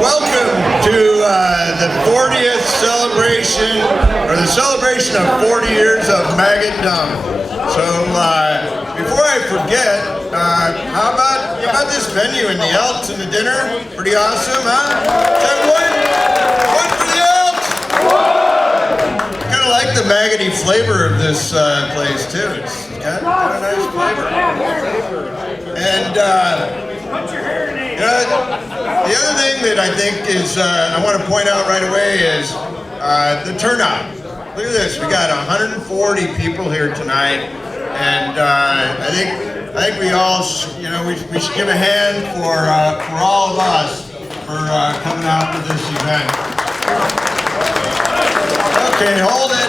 Welcome to the 40th celebration, or the celebration of 40 years of Maggotdom. So before I forget, how about this venue and the Elks and the dinner? Pretty awesome, huh? Is that one for the Elks? Kind of like the maggoty flavor of this place too. It's got a nice flavor. And the other thing that I think is, I want to point out right away is the turnout. Look at this, we got 140 people here tonight, and I think we all, we should give a hand for all of us for coming out to this event. Okay, hold it.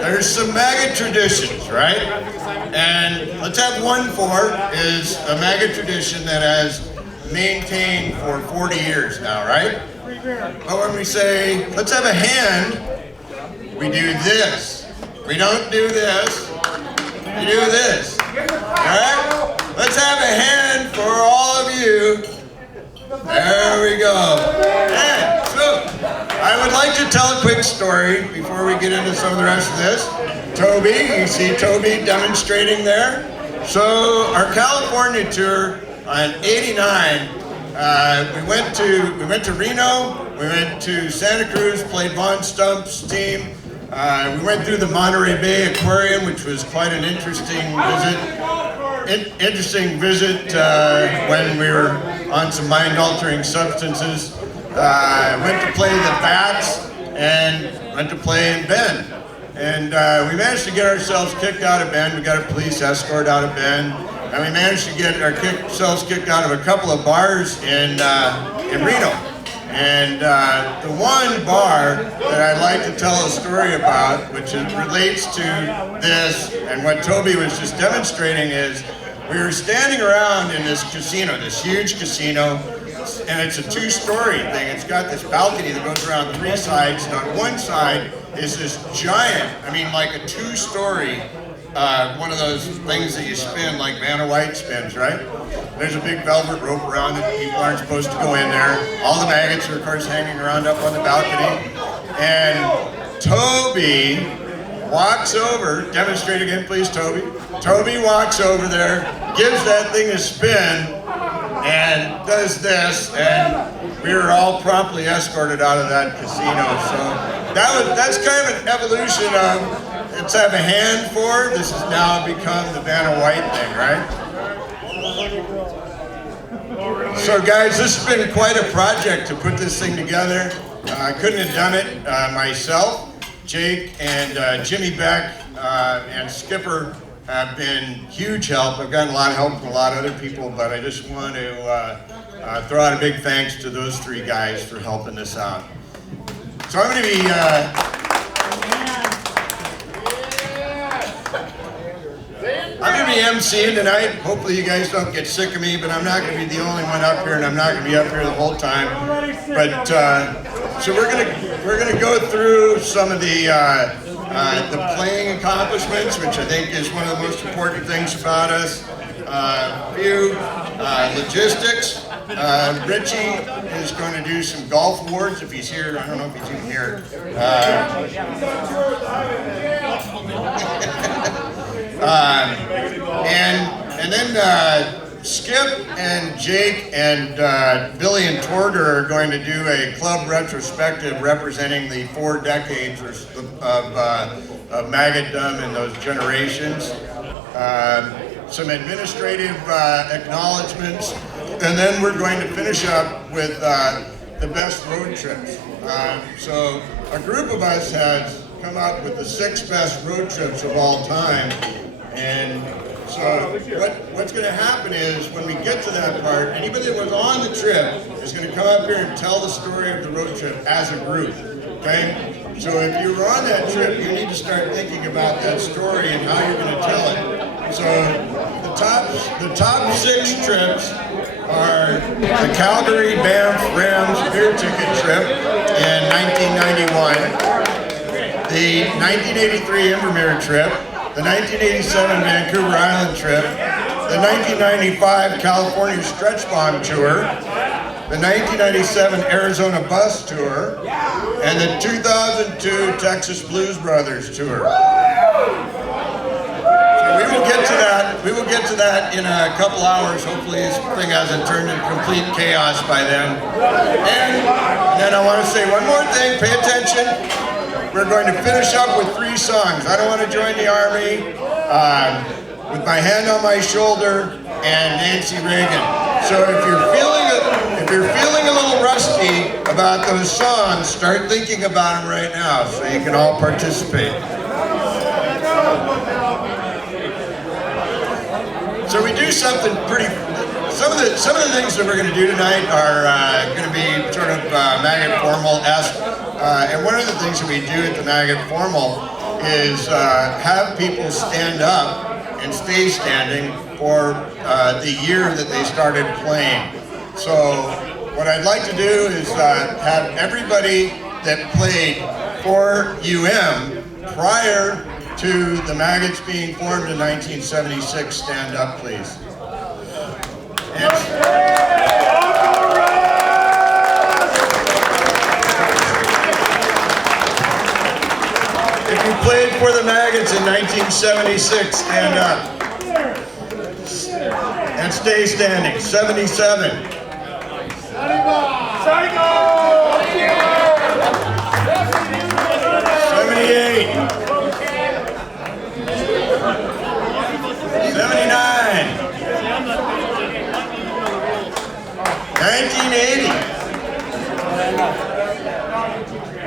There's some Maggot traditions, right? And let's have one is a Maggot tradition that has maintained for 40 years now, right? But when we say, let's have a hand, we do this. We don't do this, we do this. Alright? Let's have a hand for all of you. There we go. And so, I would like to tell a quick story before we get into some of the rest of this. Toby, you see Toby demonstrating there. So our California tour on '89, we went to Reno, we went to Santa Cruz, played Von Stump's team. We went through the Monterey Bay Aquarium, which was quite an interesting visit. When we were on some mind-altering substances. Went to play the Bats and went to play in Bend. And we managed to get ourselves kicked out of Bend. We got a police escort out of Bend. And we managed to get ourselves kicked out of a couple of bars in Reno. And the one bar that I'd like to tell a story about, which relates to this and what Toby was just demonstrating, is we were standing around in this casino, this huge casino, and it's a two-story thing. It's got this balcony that goes around three sides, and on one side is this giant, like a two-story, one of those things that you spin like Vanna White spins, right? There's a big velvet rope around it. People aren't supposed to go in there. All the maggots are, of course, hanging around up on the balcony. And Toby walks over, demonstrate again, please, Toby. Toby walks over there, gives that thing a spin, and does this, and we were all promptly escorted out of that casino. So that's kind of an evolution of, let's have a hand for. This has now become the Vanna White thing, right? So guys, this has been quite a project to put this thing together. I couldn't have done it myself. Jake and Jimmy Beck and Skipper have been huge help. I've gotten a lot of help from a lot of other people, but I just want to throw out a big thanks to those three guys for helping this out. So I'm going to be emceeing tonight. Hopefully you guys don't get sick of me, but I'm not going to be the only one up here, and I'm not going to be up here the whole time. But so we're gonna go through some of the playing accomplishments, which I think is one of the most important things about us. A few logistics. Richie is going to do some golf awards if he's here. I don't know if he's even here. And then Skip and Jake and Billy and Torger are going to do a club retrospective representing the 4 decades of Maggotdom and those generations. Some administrative acknowledgments, and then we're going to finish up with the best road trips. So a group of us has come up with the 6 best road trips of all time, and so what's going to happen is when we get to that part, anybody that was on the trip is going to come up here and tell the story of the road trip as a group, okay? So if you were on that trip, you need to start thinking about that story and how you're going to tell it. So the top 6 trips are the Calgary Banff Rams beer ticket trip in 1991, the 1983 Invermere trip, the 1987 Vancouver Island trip, the the 1995 California Stretch Bomb Tour, the 1997 Arizona Bus Tour, and the 2002 Texas Blues Brothers Tour. So we will get to that. We will get to that in a couple hours. Hopefully this thing hasn't turned into complete chaos by then. And then I want to say one more thing. Pay attention. We're going to finish up with 3 songs. I Don't Want to Join the Army, With My Hand on My Shoulder, and Nancy Reagan. So if you're feeling a little rusty about those songs, start thinking about them right now so you can all participate. So we do something pretty. Some of the things that we're going to do tonight are going to be sort of Maggot Formal-esque. And one of the things that we do at the Maggot Formal is have people stand up and stay standing for the year that they started playing. So what I'd like to do is have everybody that played for prior to the Maggots being formed in 1976 stand up, please. If you played for the Maggots in 1976, stand up. And stay standing. 77. 78. 79. 1980.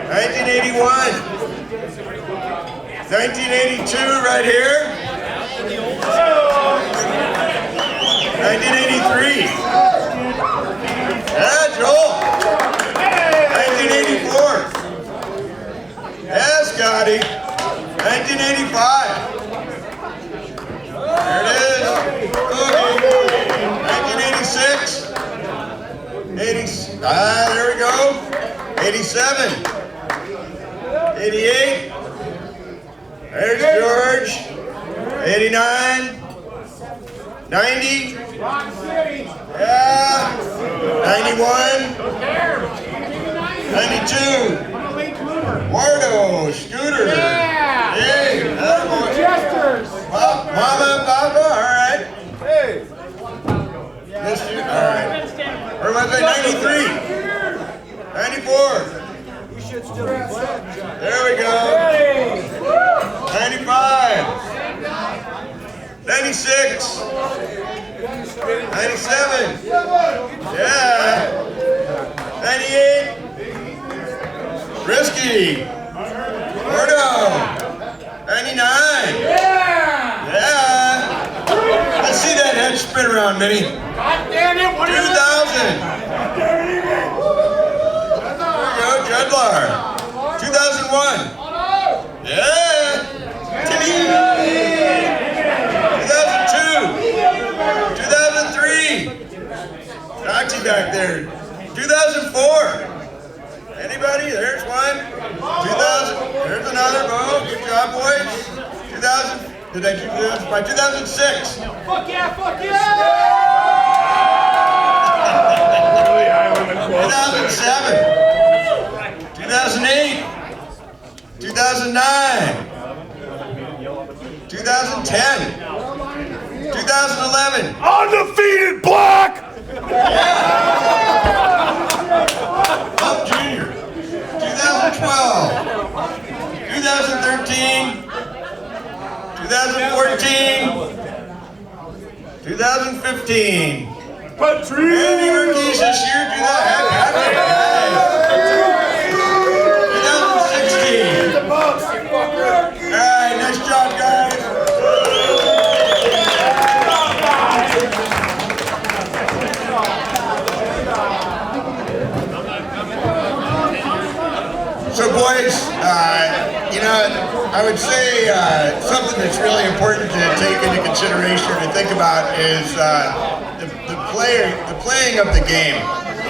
1981. 1982 right here. 1983. Yeah, Joel. 1984. Yeah, Scotty. 1985. There it is. Okay. 1986. There we go. 87. 88. There's George. 89. 90. Yeah. 91. 92. Wardo. Scooter. Hey. Jesters. Mama and Papa. All right. Hey. Missed you. All right. Or was I 93? 94. You should still be playing. There we go. 95. 96. 97. Yeah. 98. Risky. Gordo. 99. Yeah. Let's see that head spin around, Minnie. God damn it, what 2000. There we go, Judlar. 2001. Yeah. 2002. 2003. Doxy back there. 2004. Anybody? There's one. 2000. There's another. Oh, good job, boys. 2000. Did I keep this? By 2006. Fuck yeah, fuck yeah! 2007. 2008. 2009. 2010. 2011. Undefeated Black! Up Junior. 2012. 2013. 2014. 2015. Any rookies this year? Do that. 2016. All right, nice job, guys. So, boys, I would say something that's really important to take into consideration and think about is the playing of the game.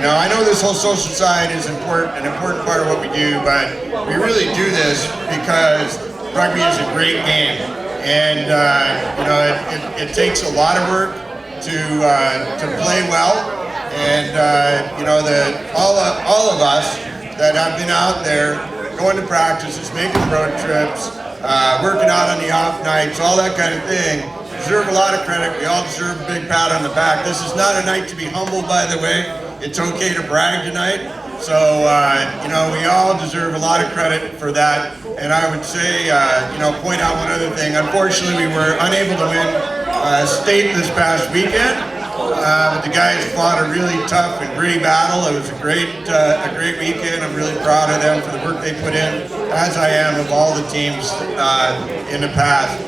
I know this whole social side is an important part of what we do, but we really do this because rugby is a great game, and it takes a lot of work. to play well, and you know, all of us that have been out there going to practices, making road trips, working out on the off nights, all that kind of thing, deserve a lot of credit. We all deserve a big pat on the back. This is not a night to be humble, by the way. It's okay to brag tonight. So, you know, we all deserve a lot of credit for that. And I would say, you know, point out one other thing. Unfortunately, we were unable to win state this past weekend. But the guys fought a really tough and gritty battle. It was a great weekend. I'm really proud of them for the work they put in, as I am of all the teams in the past.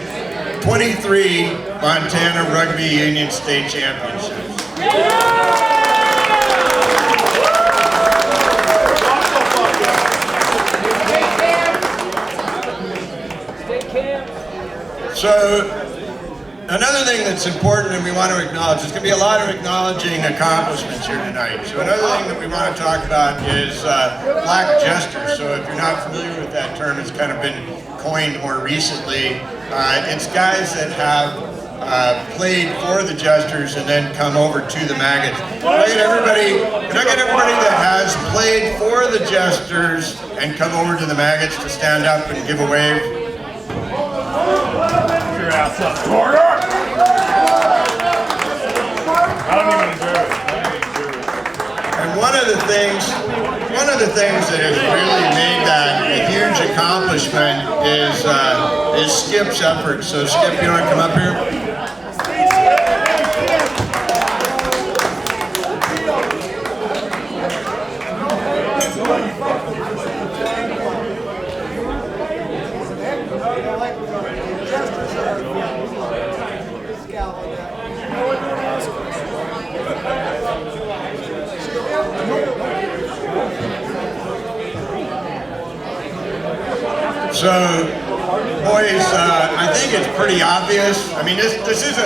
23 Montana Rugby Union State Championships. So, another thing that's important and we want to acknowledge, there's going to be a lot of acknowledging accomplishments here tonight. So another thing that we want to talk about is black jesters. So if you're not familiar with that term, it's kind of been coined more recently. It's guys that have played for the Jesters and then come over to the Maggots. Can I get everybody that has played for the Jesters and come over to the Maggots to stand up and give a wave? Your ass up, Carter! I don't even deserve it. And one of the things that has really made that a huge accomplishment is Skip's effort. So Skip, you want to come up here? So, boys, I think it's pretty obvious. I mean, this is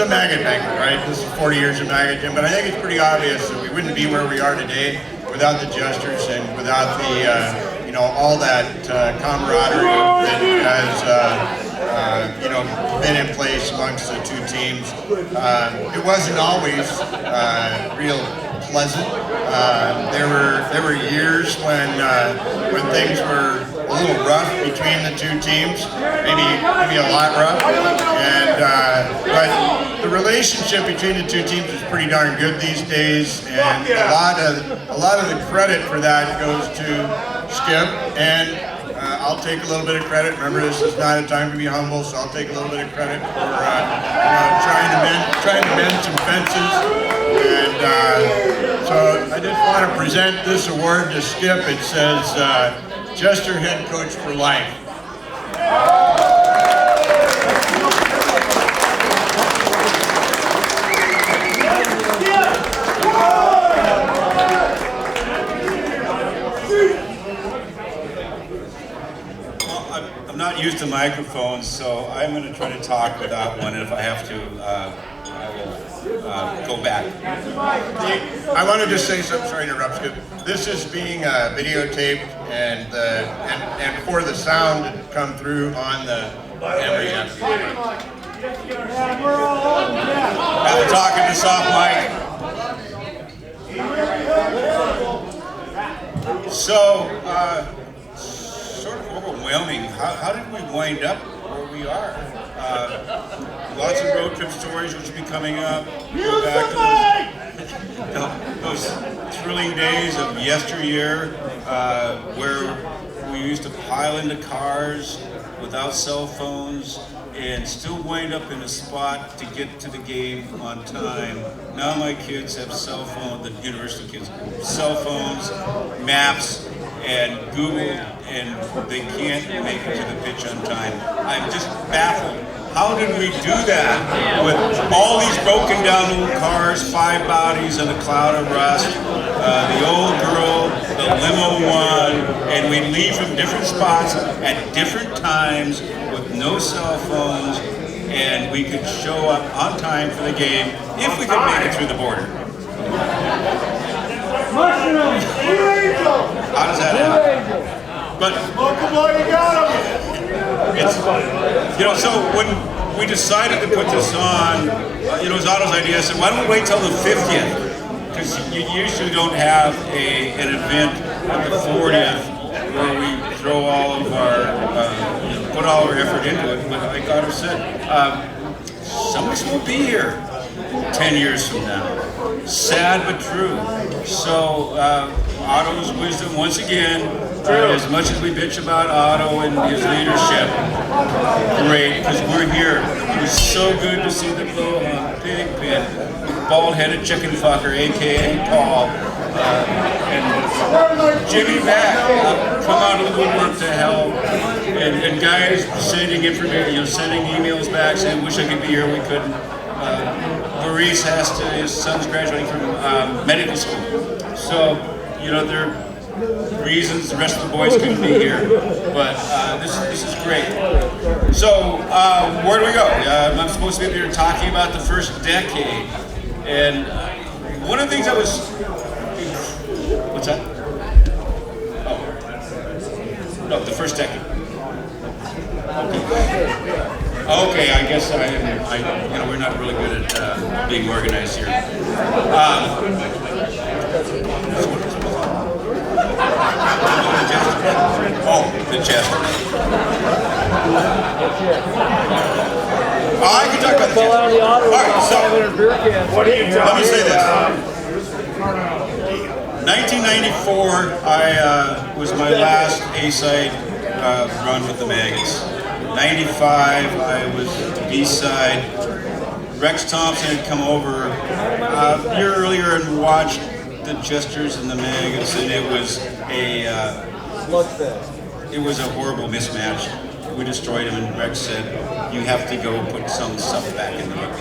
a Maggot banquet, right? This is 40 years of Maggot Gym, but I think it's pretty obvious that we wouldn't be where we are today without the Jesters and without the, you know, all that camaraderie that has, you know, been in place amongst the two teams. It wasn't always real pleasant. There were years when things were a little rough between the two teams, maybe a lot rough, and but the relationship between the two teams is pretty darn good these days, and a lot of the credit for that goes to Skip, and I'll take a little bit of credit. Remember, this is not a time to be humble, so I'll take a little bit of credit for you know, trying to mend some fences. And so I just want to present this award to Skip. It says Jester Head Coach for Life. I'm not used to microphones, so I'm going to try to talk without one, and if I have to, I will go back. I want to just say something, sorry to interrupt, Skip. This is being videotaped, and for the sound to come through on the camera. Have to talk in the soft mic. So, sort of overwhelming. How did we wind up where we are? Lots of road trip stories which will be coming up. Go back to those thrilling days of yesteryear where we used to pile into cars without cell phones and still wind up in a spot to get to the game on time. Now my kids have cell phones, the university kids, cell phones, maps, and Google, and they can't make it to the pitch on time. I'm just baffled. How did we do that with all these broken down little cars, 5 bodies and a cloud of rust, the old girl, the limo one, and we leave from different spots at different times with no cell phones, and we could show up on time for the game if we could make it through the border. How does that happen? But it's, you know, so we decided to put this on. It was Otto's idea. I said, why don't we wait till the 50th? Because you usually don't have an event at the 40th where we throw all of our, put all our effort into it. But like Otto said, some of us will be here 10 years from now. Sad but true. So Otto's wisdom, once again, as much as we bitch about Otto and his leadership, great, because we're here. It was so good to see the little pig pin, bald-headed chicken fucker, a.k.a. Paul, and Jimmy back, come out of the woodwork to help, and guys sending information, sending emails back saying, wish I could be here, we couldn't. Maurice his son's graduating from medical school. So, there are reasons the rest of the boys couldn't be here. But this is great. So, where do we go? I'm supposed to be up here talking about the first decade. And one of the things I was... What's that? Oh. No, the first decade. Okay, I guess we're not really good at being organized here. The jester. I can talk about the jester. All right, so What are you let me say this. about? 1994, I was my last A-side run with the Maggots. 95, I was B-side. Rex Thompson had come over a year earlier and watched the Jesters and the Maggots, and it was a horrible mismatch. We destroyed him, and Rex said, "You have to go put some stuff back in the game."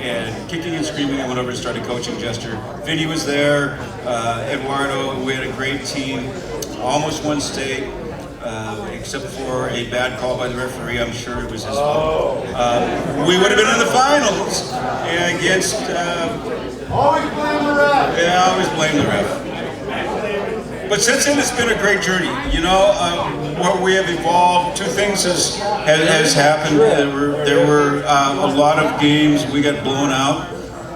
And kicking and screaming, I went over and started coaching Jester. Vinny was there, Eduardo. We had a great team. Almost won state. Except for a bad call by the referee, I'm sure it was his fault. We would have been in the finals against. Always blame the ref. Yeah, I always blame the ref. But since then, it's been a great journey. What we have evolved. Two things has happened. There were a lot of games we got blown out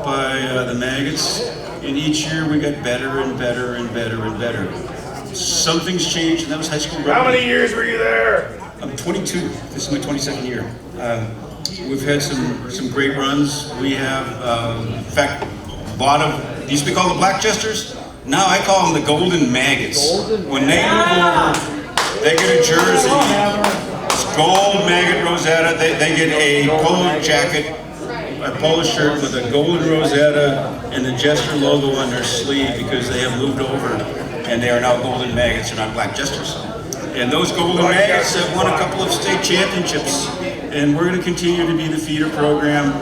by the Maggots, and each year we got better and better and better and better. Something's changed, and that was high school rugby. How many years were you there? I'm 22. This is my 22nd year. We've had some great runs. We have, in fact, a lot of, used to be called the Black Jesters. Now I call them the Golden Maggots. When they move over, they get a jersey, it's gold Maggot Rosetta. They get a polo jacket, a polo shirt with a golden Rosetta and the Jester logo on their sleeve because they have moved over. And they are now Golden Maggots, they're not Black Jesters. And those Golden Maggots have won a couple of state championships. And we're going to continue to be the feeder program.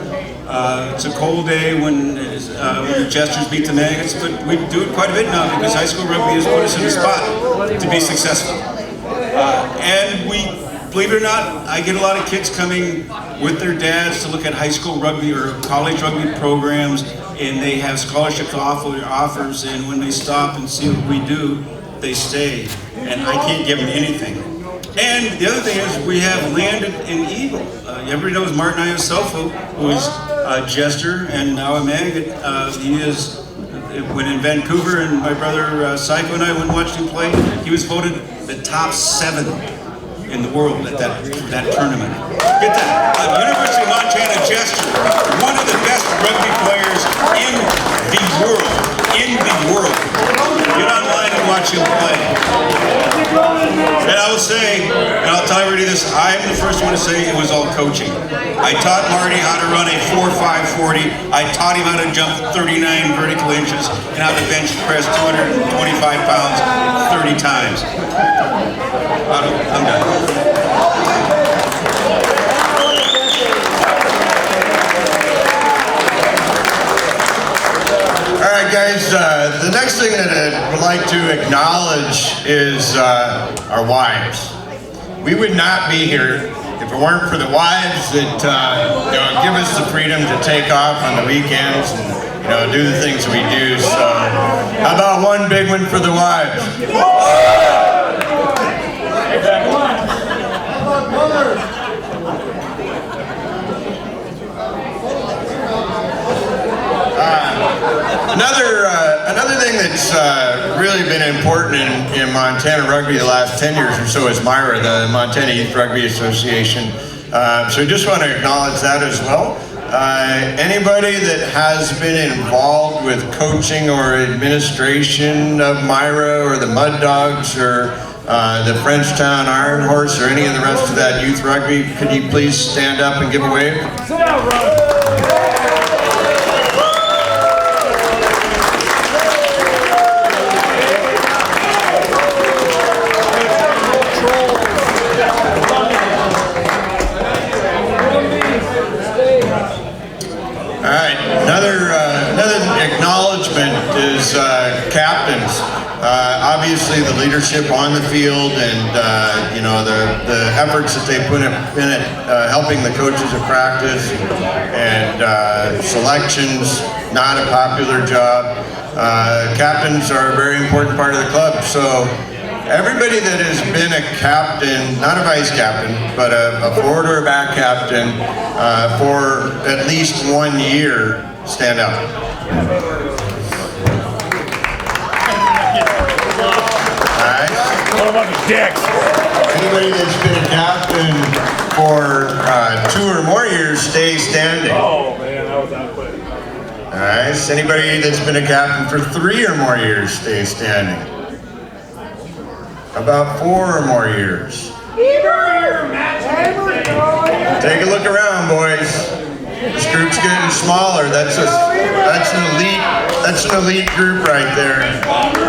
It's a cold day when the Jesters beat the Maggots, but we do it quite a bit now because high school rugby has put us in a spot to be successful. And we, believe it or not, I get a lot of kids coming with their dads to look at high school rugby or college rugby programs, and they have scholarship offers, and when they stop and see what we do, they stay, and I can't give them anything. And the other thing is we have landed an eagle. Everybody knows Martin Iosofo, who is a Jester and now a Maggot. He is, when in Vancouver, and my brother Psycho and I went and watched him play, he was voted the top 7 in the world at that tournament. Get that, University of Montana Jester, one of the best rugby players in the world. Get online and watch him play. And I will say, and I'll tell everybody this, I'm the first one to say it was all coaching. I taught Marty how to run a 4.5 40. I taught him how to jump 39 vertical inches and how to bench press 225 pounds 30 times. I'm done. All right, guys, the next thing that I would like to acknowledge is our wives. We would not be here if it weren't for the wives that give us the freedom to take off on the weekends and do the things we do. So how about one big one for the wives? Another thing that's really been important in Montana rugby the last 10 years or so is MIRA, the Montana Youth Rugby Association. So I just want to acknowledge that as well. Anybody that has been involved with coaching or administration of MIRA or the Mud Dogs or the Frenchtown Iron Horse or any of the rest of that youth rugby, could you please stand up and give a wave? Sit down, Ron. All right, another acknowledgement is captains. Obviously, the leadership on the field and the efforts that they put in it, helping the coaches at practice and selections. Not a popular job. Captains are a very important part of the club. So everybody that has been a captain, not a vice captain, but a forward or a back captain for at least 1 year, stand up. Alright. What about the dicks? Anybody that's been a captain for 2 or more years, stay standing. Oh man, that was that quick. Alright. Anybody that's been a captain for 3 or more years, stay standing. About 4 or more years. Take a look around, boys. This group's getting smaller. That's an elite group right there.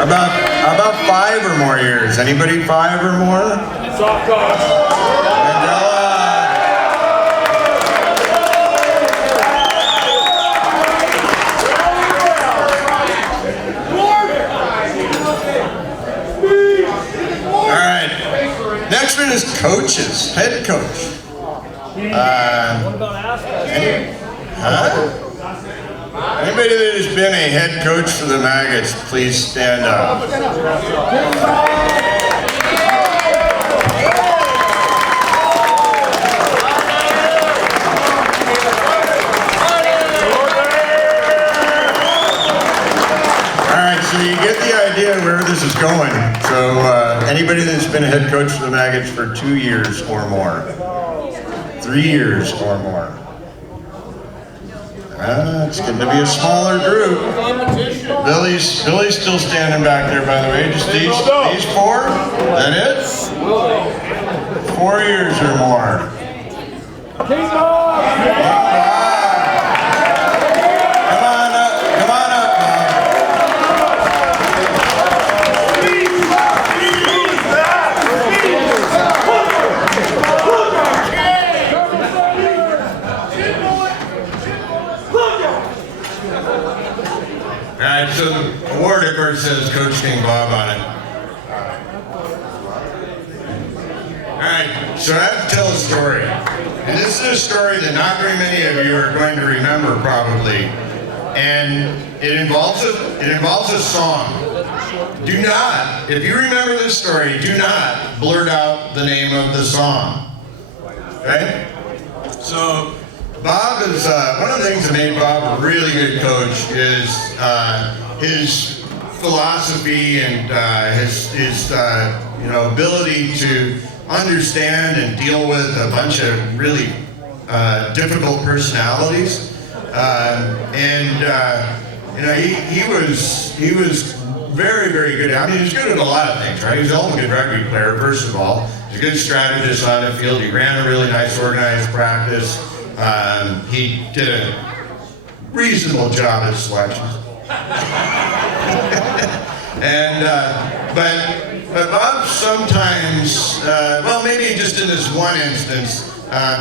About 5 or more years. Anybody 5 or more? Soft coach. Next one is coaches, head coach. Anybody that has been a head coach for the Maggots, please stand up. So you get the idea where this is going. So anybody that's been a head coach for the Maggots for 2 years or more, 3 years or more. It's going to be a smaller group. Billy's still standing back there, by the way. Just these 4? That it? 4 years or more. So the award, of course, says Coach King Bob on it. Alright, so I have to tell a story. And this is a story that not very many of you are going to remember probably. And it involves a song. Do not, if you remember this story, do not blurt out the name of the song. Okay? So Bob is, one of the things that made Bob a really good coach is his philosophy and his ability to understand and deal with a bunch of really difficult personalities. He was very, very good. I mean, he was good at a lot of things, right? He was a good rugby player, first of all. He was a good strategist on the field. He ran a really nice organized practice. He did a reasonable job at selections. But Bob sometimes, maybe just in this one instance,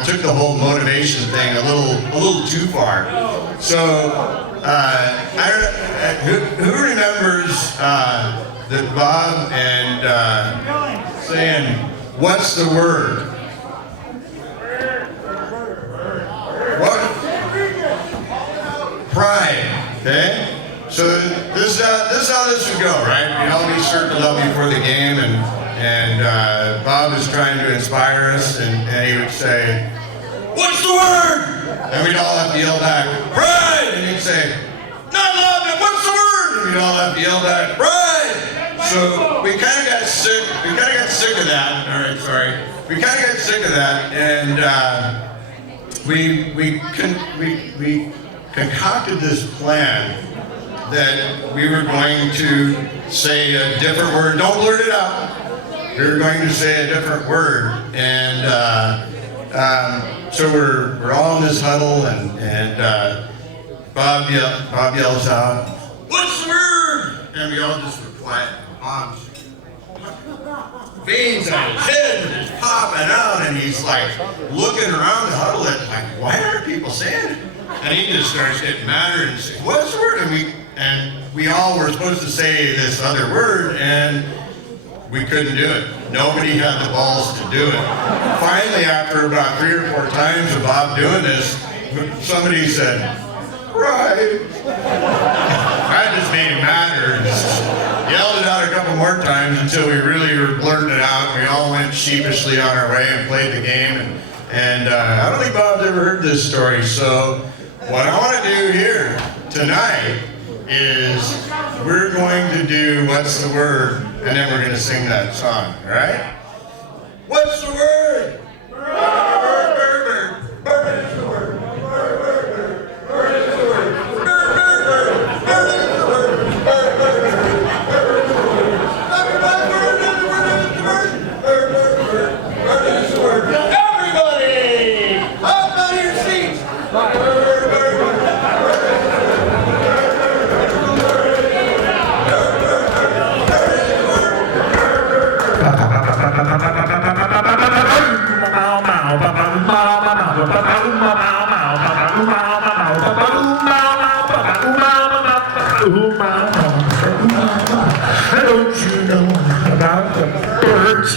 took the whole motivation thing a little too far. So, who remembers that Bob and saying, "What's the word?" What? Pride. Okay. So this is how this would go, right? We'd all be circled up before the game, and Bob is trying to inspire us, and he would say, "What's the word?" And we'd all have to yell back, "Pride!" And he'd say, "Not love, what's the word?" we all have to yell back, "Ride!" So we kind of got sick. We kind of got sick of that. All right, sorry. We kind of got sick of that, and we concocted this plan that we were going to say a different word. Don't blurt it out. We were going to say a different word, and so we're all in this huddle, and Bob yells out, "What's the word?" And we all just were quiet. Bob's veins on his head and just popping out, and he's like looking around the huddle and like, why aren't people saying it? And he just starts getting madder and saying, "What's the word?" And we all were supposed to say this other word, and we couldn't do it. Nobody had the balls to do it. Finally, after about 3 or 4 times of Bob doing this, somebody said, "Right." I just made him madder and yelled it out a couple more times until we really were blurting it out. We all went sheepishly on our way and played the game. And I don't think Bob's ever heard this story. So what I want to do here tonight is we're going to do What's the Word, and then we're going to sing that song, all right? What's the word? Bird, bird, bird. Bird is the word. Bird, bird, bird. Bird is the word. Bird, bird, bird. Bird is the word. Bird, bird, bird. Bird is the word. Everybody, bird is the word. Bird, bird, bird. Bird is the word. Everybody, up out of your seats. Bird, bird, bird. Don't you know about the birds?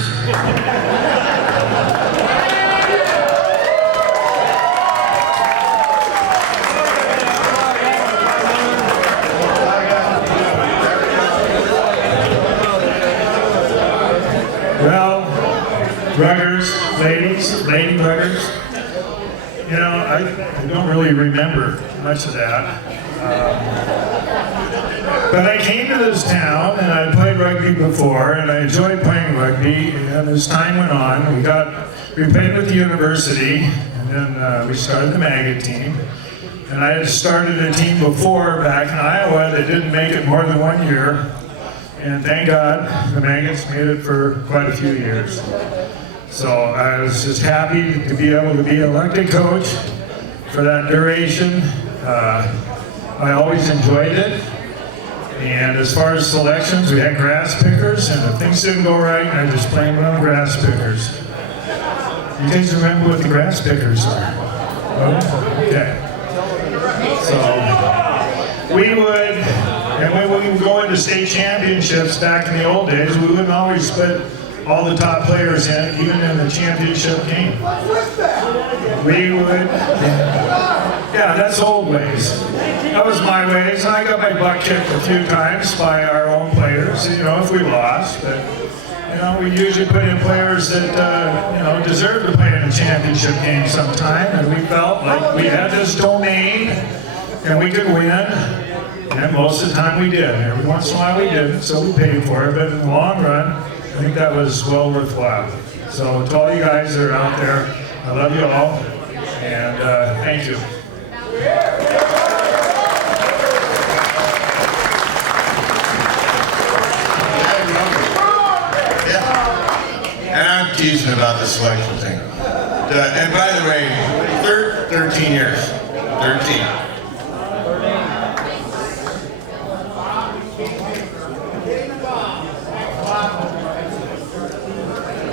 Well, ruggers, lady ruggers, you know, I don't really remember much of that. But I came to this town and I played rugby before, and I enjoyed playing rugby. And as time went on, we played with the university, and then we started the Maggot team. And I had started a team before back in Iowa that didn't make it more than 1 year. And thank God the Maggots made it for quite a few years. So I was just happy to be able to be elected coach for that duration. I always enjoyed it. And as far as selections, we had grass pickers, and if things didn't go right, I just blamed it on grass pickers. You guys remember what the grass pickers are? Oh, okay. So we would, and when we would go into state championships back in the old days, we wouldn't always put all the top players in, even in the championship game. We would, yeah, that's old ways. That was my ways, and I got my butt kicked a few times by our own players, you know, if we lost. But, you know, we usually put in players that, you know, deserve to play in a championship game sometime, and we felt like we had this domain, and we could win, and most of the time we did. Every once in a while we didn't, so we paid for it, but in the long run, I think that was well worthwhile. So to all you guys that are out there, I love you all, and thank you. And I'm teasing about the selection thing. And by the way, 13 years. 13.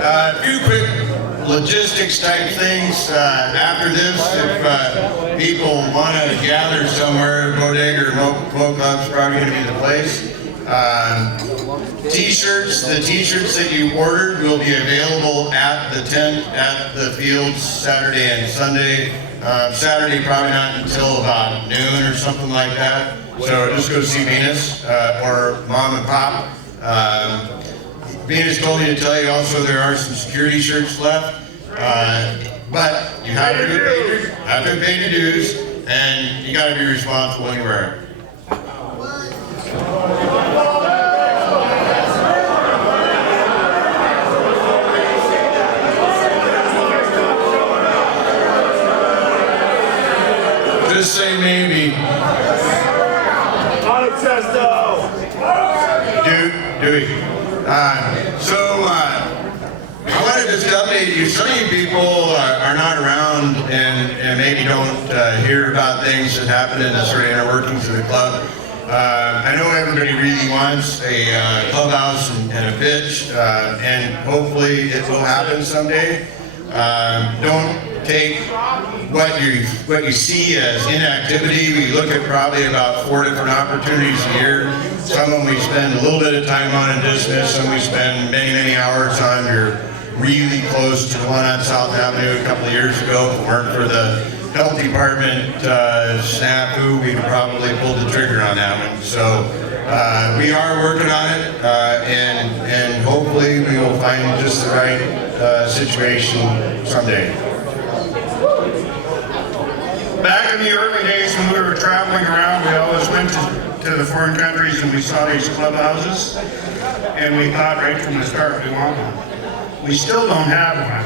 A few quick logistics type things after this. If people want to gather somewhere, Bodega or Mo Club's probably going to be the place. T-shirts, the t-shirts that you ordered will be available at the tent at the fields Saturday and Sunday. Saturday probably not until about noon or something like that. So just go see Venus or Mom and Pop. Venus told me to tell you also there are some security shirts left, but you have to pay your dues, and you got to be responsible when you wear it. Just say maybe. Maggotfest. Dewey. I wanted to just update you. Some of you people are not around and maybe don't hear about things that happen in the sort of inner workings of the club. I know everybody really wants a clubhouse and a pitch, and hopefully it will happen someday. Don't take what you see as inactivity. We look at probably about 4 different opportunities a year. Some of them we spend a little bit of time on and dismiss, some we spend many hours on. You're really close to the one on South Avenue a couple of years ago. If it weren't for the health department snafu, we'd probably pulled the trigger on that one. So we are working on it, and hopefully we will find just the right situation someday. Back in the early days when we were traveling around, we always went to the foreign countries and we saw these clubhouses, and we thought right from the start we want one. We still don't have one,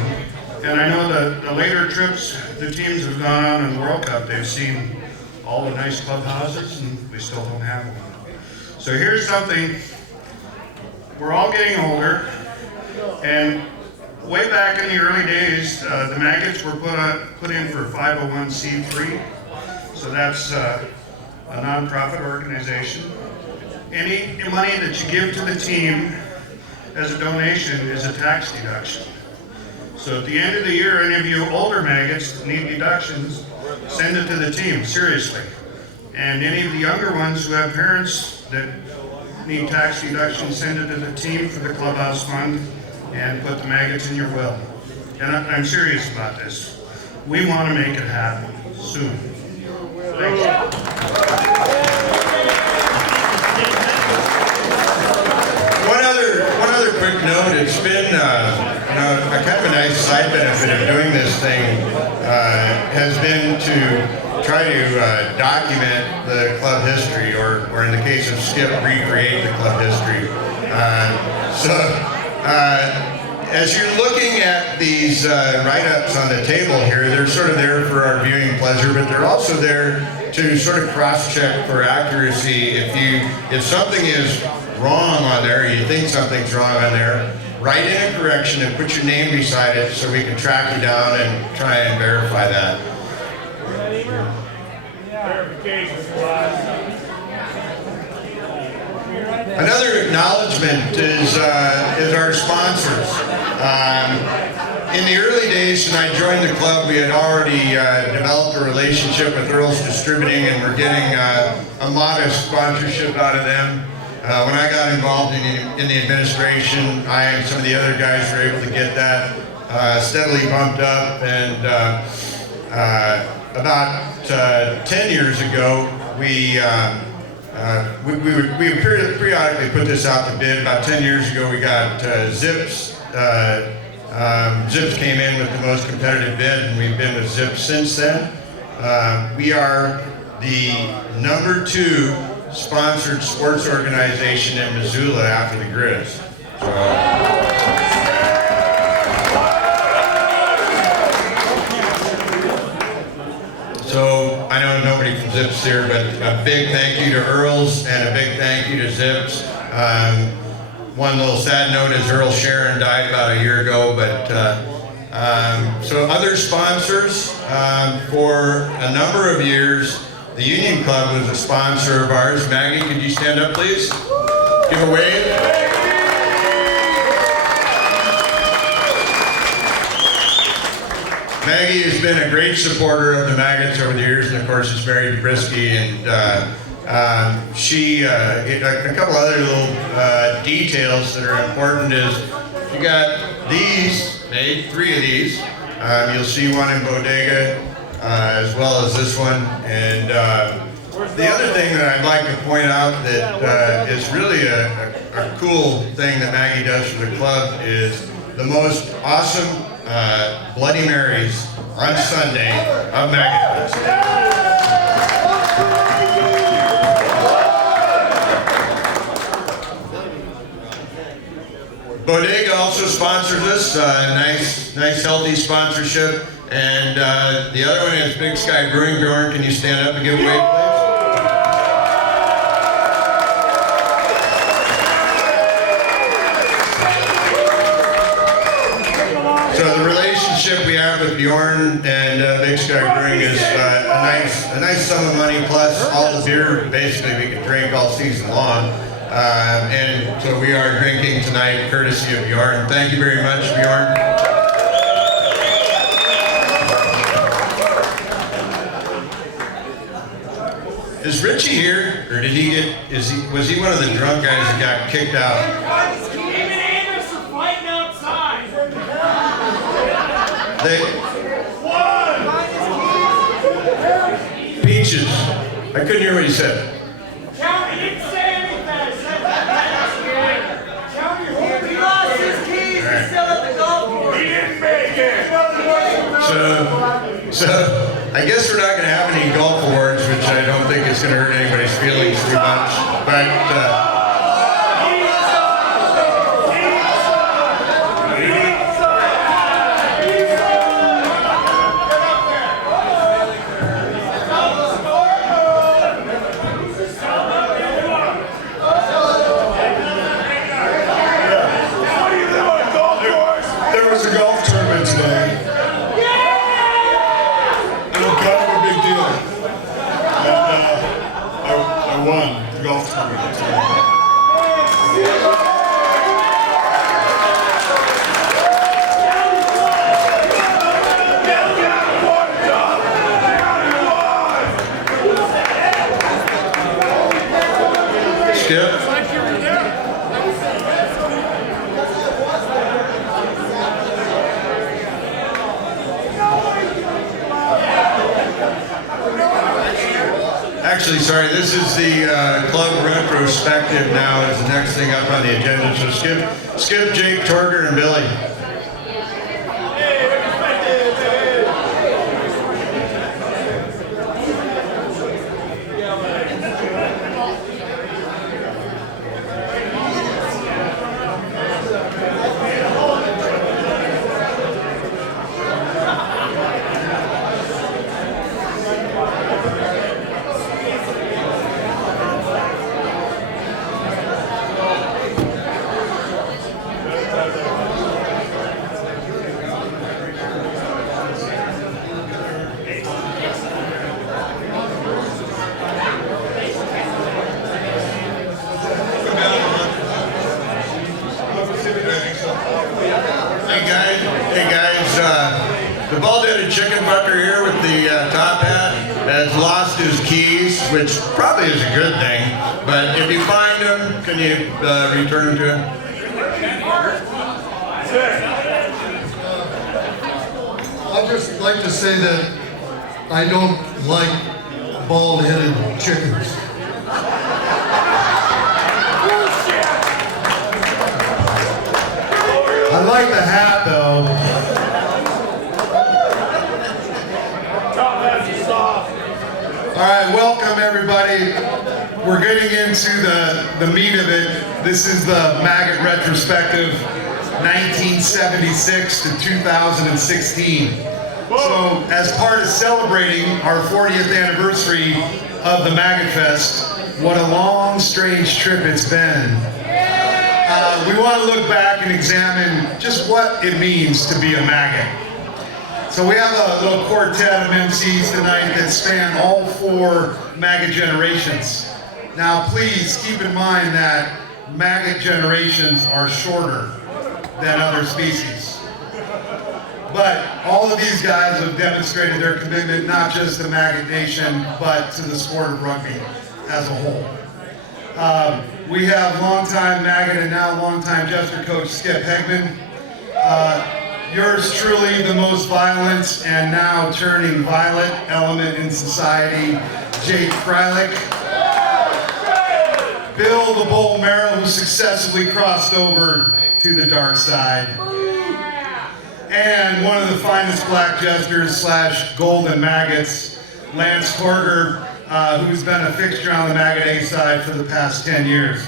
and I know that the later trips the teams have gone on in the World Cup, they've seen all the nice clubhouses, and we still don't have one. So here's something, we're all getting older, and way back in the early days, the Maggots were put in for 501c3, so that's a nonprofit organization. Any money that you give to the team as a donation is a tax deduction. So at the end of the year, any of you older Maggots that need deductions, send it to the team, seriously. And any of the younger ones who have parents that need tax deductions, send it to the team for the clubhouse fund, and put the Maggots in your will. And I'm serious about this. We want to make it happen soon. Thank you. One other quick note. It's been a kind of a nice side benefit of doing this thing has been to try to document the club history, or in the case of Skip, recreate the club history. As you're looking at these write-ups on the table here, they're sort of there for our viewing pleasure, but they're also there to sort of cross-check for accuracy. If something is wrong on there, or you think something's wrong on there, write in a correction and put your name beside it so we can track you down and try and verify that. Verification class. Another acknowledgement is our sponsors. In the early days when I joined the club, we had already developed a relationship with Earl's Distributing, and we're getting a modest sponsorship out of them. When I got involved in the administration, I and some of the other guys were able to get that steadily bumped up, and about 10 years ago, we would periodically put this out to bid. About 10 years ago, we got Zips. Zips came in with the most competitive bid, and we've been with Zips since then. We are the #2 sponsored sports organization in Missoula after the Grizz. So I know nobody from Zips here, but a big thank you to Earl's and a big thank you to Zips. One little sad note is Earl Sharon died about a year ago, but so other sponsors, for a number of years, the Union Club was a sponsor of ours. Maggie, could you stand up, please? Give a wave. Maggie has been a great supporter of the Maggots over the years, and of course is married to Brisky, and she, a couple other little details that are important is you got these made, 3 of these. You'll see one in Bodega, as well as this one. And the other thing that I'd like to point out that is really a cool thing that Maggie does for the club is the most awesome Bloody Marys on Sunday of Maggotfest. Bodega also sponsors us, nice healthy sponsorship. And the other one is Big Sky Brewing. Bjorn, can you stand up and give a wave, please? So the relationship we have with Bjorn and Big Sky Brewing is a nice sum of money plus all the beer basically we can drink all season long. And so we are drinking tonight courtesy of Bjorn. Thank you very much, Bjorn. Is Richie here, or did he get? Was he one of the drunk guys that got kicked out? Him and Anders are fighting outside. Peaches. I couldn't hear what he said. County didn't say anything. He lost his keys. He's still at the golf course. He didn't make it. So I guess we're not going to have any golf awards, which I don't think is going to hurt anybody's feelings too much. But There was a golf tournament today. And it got a big deal. And I won the golf tournament today. Skip. Actually, sorry, this is the club retrospective now is the next thing up on the agenda. So Skip, Jake, Torger, and Billy. Hey guys, the bald-headed chickenbucker here with the top hat has lost his keys, which probably is a good thing. But if you find him, can you return them to him? I'd just like to say that I don't like bald-headed chickens. I like the hat though. Top hats are soft. All right, welcome everybody. We're getting into the meat of it. This is the Maggot retrospective, 1976 to 2016. So as part of celebrating our 40th anniversary of the Maggotfest, what a long, strange trip it's been. We want to look back and examine just what it means to be a maggot. So we have a little quartet of MCs tonight that span all 4 maggot generations. Now please keep in mind that maggot generations are shorter than other species. But all of these guys have demonstrated their commitment not just to Maggot Nation, but to the sport of rugby as a whole. We have longtime Maggot and now longtime Jester coach Skip Hegman. Yours truly, the most violent and now turning violent element in society, Jake Freilich. Bill the Bull Merrill, who successfully crossed over to the dark side. And one of the finest black jesters / golden maggots, Lance Torger, who's been a fixture on the Maggot A side for the past 10 years.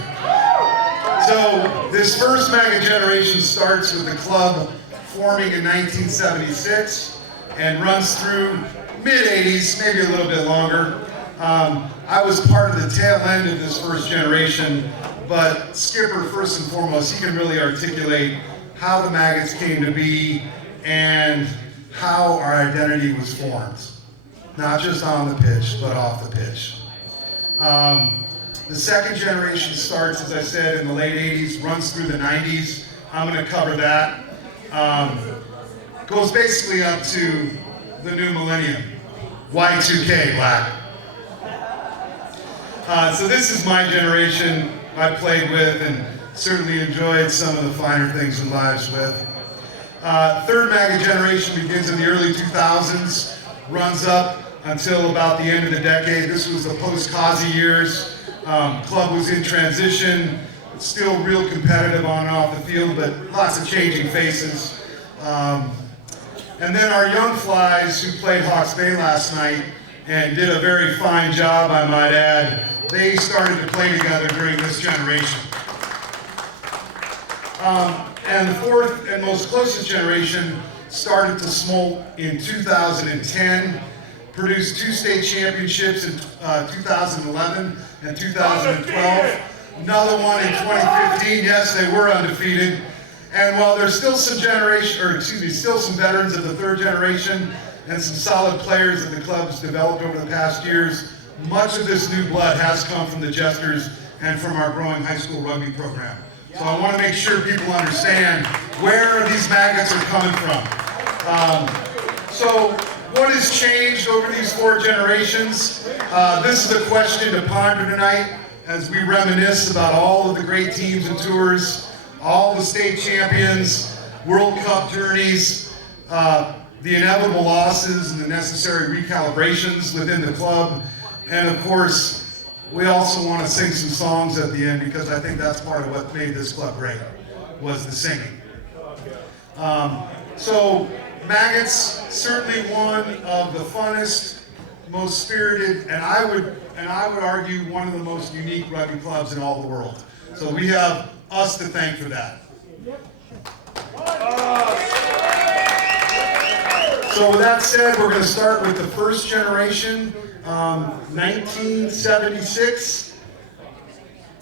So This first Maggot generation starts with the club forming in 1976 and runs through mid-80s, maybe a little bit longer. I was part of the tail end of this first generation, but Skipper, first and foremost, he can really articulate how the Maggots came to be and how our identity was formed. Not just on the pitch, but off the pitch. The second generation starts, as I said, in the late 80s, runs through the 90s. I'm going to cover that. Goes basically up to the new millennium, Y2K, Black. So this is my generation I played with and certainly enjoyed some of the finer things in lives with. Third Maggot generation begins in the early 2000s, runs up until about the end of the decade. This was the post-Kazi years. Club was in transition, still real competitive on and off the field, but lots of changing faces. And then our young flies who played Hawke's Bay last night and did a very fine job, I might add, they started to play together during this generation. And the fourth and most closest generation started to smolt in 2010, produced 2 state championships in 2011 and 2012. Another one in 2015. Yes, they were undefeated. And while there's still some still some veterans of the third generation and some solid players that the club's developed over the past years, much of this new blood has come from the Jesters and from our growing high school rugby program. So I want to make sure people understand where these Maggots are coming from. So what has changed over these 4 generations? This is a question to ponder tonight as we reminisce about all of the great teams and tours, all the state champions, World Cup journeys, the inevitable losses and the necessary recalibrations within the club, and of course, we also want to sing some songs at the end because I think that's part of what made this club great, was the singing. So Maggots, certainly one of the funnest, most spirited, and I would argue one of the most unique rugby clubs in all the world. So we have us to thank for that. So with that said, we're going to start with the first generation. 1976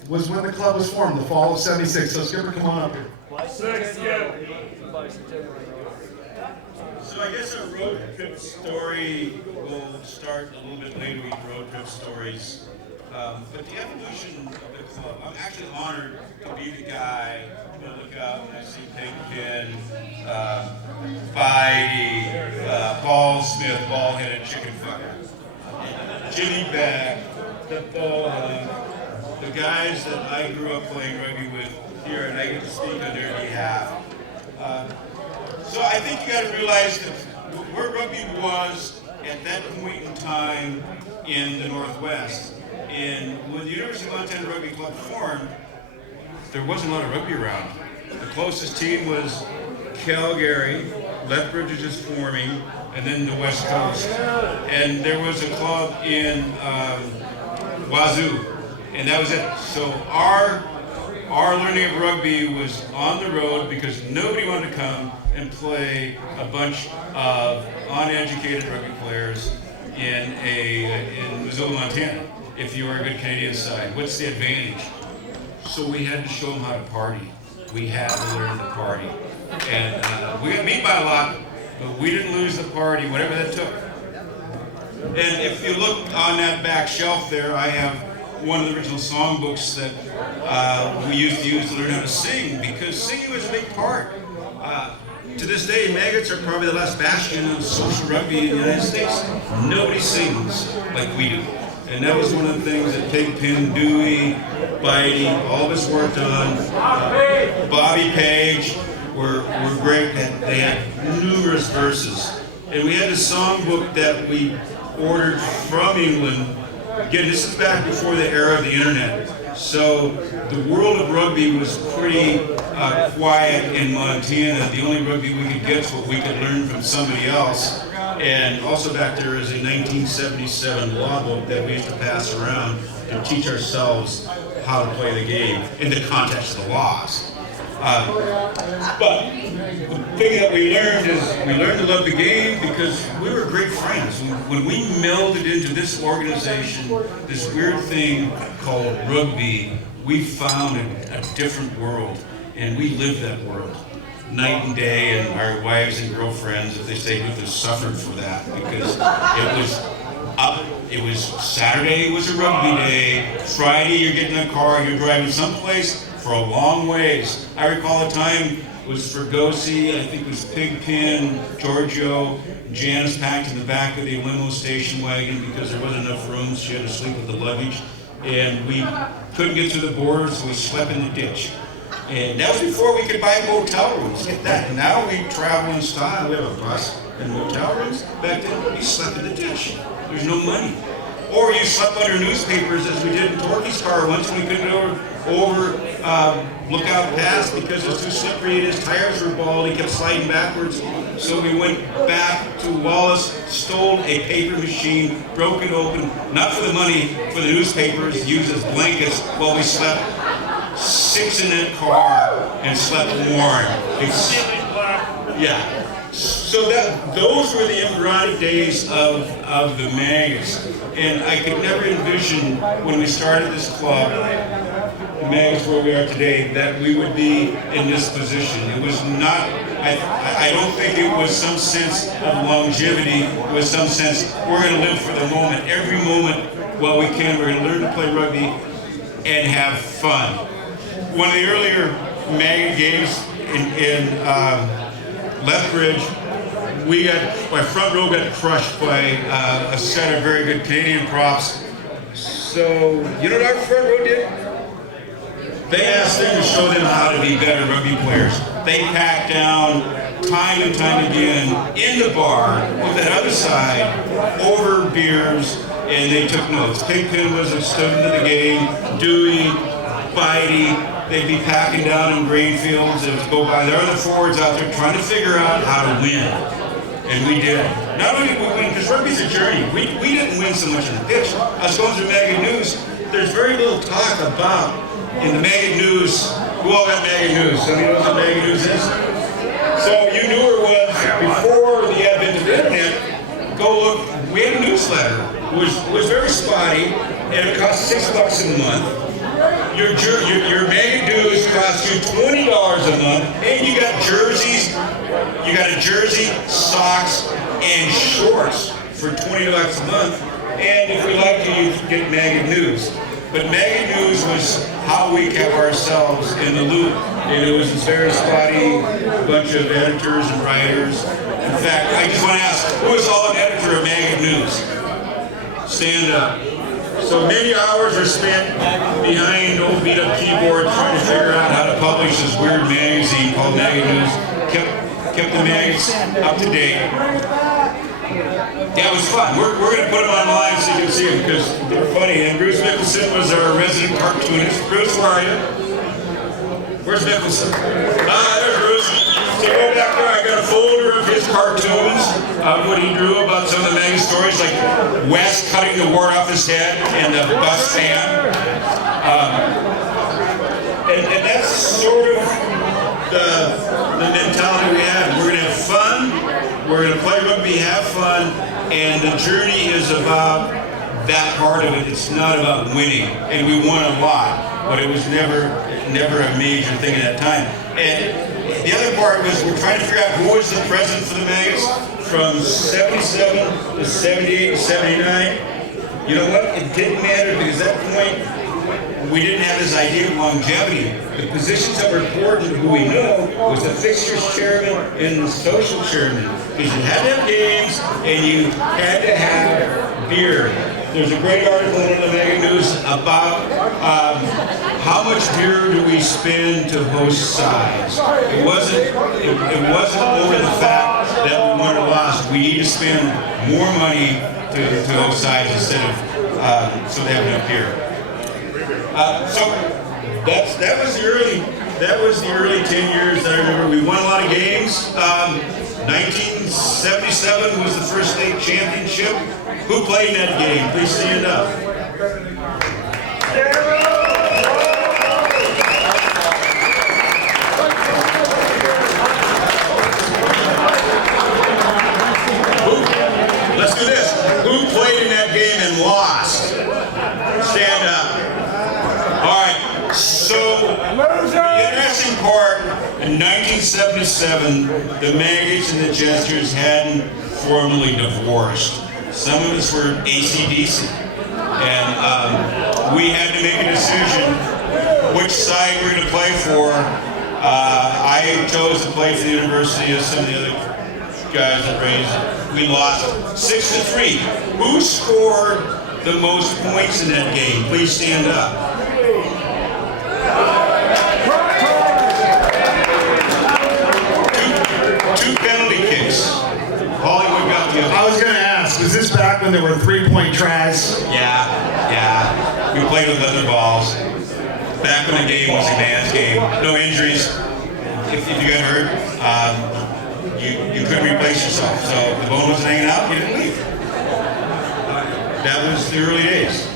was when the club was formed, the fall of '76. So Skipper, come on up here. So I guess our road trip story will start a little bit later with road trip stories. But the evolution of the club, I'm actually honored to be the guy to look out and I see Pigpen, Spidey, Paul Smith, ball-headed chicken fucker, Jimmy Beck, the guys that I grew up playing rugby with here, and I get to speak on their behalf. So I think you got to realize that where rugby was at that point in time in the Northwest. And when the University of Montana Rugby Club formed, there wasn't a lot of rugby around. The closest team was Calgary, Lethbridge was just forming, and then the West Coast. And there was a club in Wazoo, and that was it. So our learning of rugby was on the road because nobody wanted to come and play a bunch of uneducated rugby players in Missoula, Montana. If you are a good Canadian side, what's the advantage? So we had to show them how to party. We had to learn to party. And we got beat by a lot, but we didn't lose the party, whatever that took. And if you look on that back shelf there, I have one of the original songbooks that we used to use to learn how to sing, because singing was a big part. To this day, Maggots are probably the last bastion of social rugby in the United States. Nobody sings like we do. And that was one of the things that Pigpen, Dewey, Bitey, all of us worked on. Bobby Page were great. They had numerous verses. And we had a songbook that we ordered from England. Again, this is back before the era of the internet. So the world of rugby was pretty quiet in Montana. The only rugby we could get is what we could learn from somebody else. And also back there is a 1977 law book that we used to pass around and teach ourselves how to play the game in the context of the laws. But the thing that we learned is we learned to love the game because we were great friends. When we melded into this organization, this weird thing called rugby, we found a different world, and we lived that world night and day, and our wives and girlfriends, if they stayed with us, suffered for that because it was Saturday was a rugby day, Friday you're getting in a car, you're driving someplace for a long ways. I recall a time was for Gosi, I think it was Pigpen, Giorgio, Janice packed in the back of the limo station wagon because there wasn't enough room, she had to sleep with the luggage, and we couldn't get to the border, so we slept in the ditch. And that was before we could buy motel rooms. Get that. Now we travel in style. We have a bus and motel rooms. Back then, you slept in the ditch. There's no money. Or you slept under newspapers, as we did in Torquay's car once, and we couldn't go over Lookout Pass because it was too slippery and his tires were bald. He kept sliding backwards. So we went back to Wallace, stole a paper machine, broke it open, not for the money, for the newspapers, used as blankets while we slept. 6 in that car and slept warm. Yeah. So those were the embryonic days of the Maggots. And I could never envision when we started this club, the Maggots where we are today, that we would be in this position. It was not, I don't think it was some sense of longevity. It was some sense, we're going to live for the moment. Every moment while we can, we're going to learn to play rugby and have fun. One of the earlier Maggot games in Lethbridge, my front row got crushed by a set of very good Canadian props. So, you know what our front row did? They asked them to show them how to be better rugby players. They packed down time and time again in the bar with that other side over beers, and they took notes. Pigpen was a student of the game, Dewey, Bitey, they'd be packing down in grain fields and go by. There are the forwards out there trying to figure out how to win. And we did. Not only did we win, because rugby's a journey. We didn't win so much in the pitch. I was going through Maggot News. There's very little talk about, in the Maggot News, who all got Maggot News? Somebody knows what Maggot News is? So you knew where it was before the advent of the internet. Go look. We had a newsletter. It was very spotty, and it cost $6 a month. Your Maggot Dues cost you $20 a month, and you got jerseys. You got a jersey, socks, and shorts for $20 a month. And if we liked you, you could get Maggot News. But Maggot News was how we kept ourselves in the loop. And it was this very spotty bunch of editors and writers. In fact, I just want to ask, who is all an editor of Maggot News? Stand up. So many hours are spent behind old beat-up keyboards trying to figure out how to publish this weird magazine called Maggot News. Kept the maggots up to date. Yeah, it was fun. We're going to put them online so you can see them because they're funny. And Bruce Mickelson was our resident cartoonist. Bruce, where are you? Where's Mickelson? There's Bruce. So go back there. I got a folder of his cartoons of what he drew about some of the Maggot stories, like Wes cutting the wart off his head and the bus fan. And that's sort of the mentality we have. We're going to have fun. We're going to play rugby, have fun, and the journey is about that part of it. It's not about winning, and we won a lot, but it was never a major thing at that time. And the other part was we're trying to figure out who was the president for the Maggots from 77 to 78 to 79. You know what? It didn't matter because at that point we didn't have this idea of longevity. The positions that were important, who we knew, was the fixtures chairman and the social chairman. Because you had to have games and you had to have beer. There's a great article in the Maggot News about how much beer do we spend to host sides. It wasn't over the fact that we won or lost. We need to spend more money to host sides instead of so they have enough beer. So that was the early 10 years that I remember. We won a lot of games. 1977 was the first state championship. Who played in that game? Please stand up. the interesting part, in 1977, the Maggots and the Jesters hadn't formally divorced. Some of us were AC/DC, and we had to make a decision which side we're going to play for. I chose to play for the university, as some of the other guys that raised. We lost 6-3. Who scored the most points in that game? Please stand up. Two penalty kicks. Hollywood got the other. I was going to ask, was this back when there were 3-point tries? Yeah. We played with leather balls. Back when the game was a man's game. No injuries. If you got hurt, you couldn't replace yourself. So if the bone wasn't hanging out, you didn't leave. That was the early days.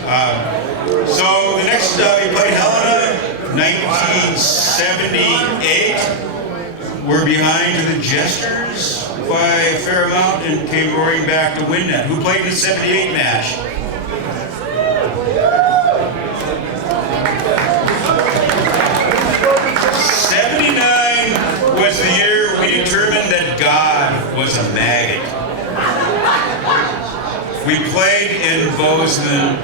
So the next, we played Helena, 1978. We're behind to the Jesters by a fair amount and came roaring back to win that. Who played in the 78 match? '79 was the year we determined that God was a maggot. We played in Bozeman.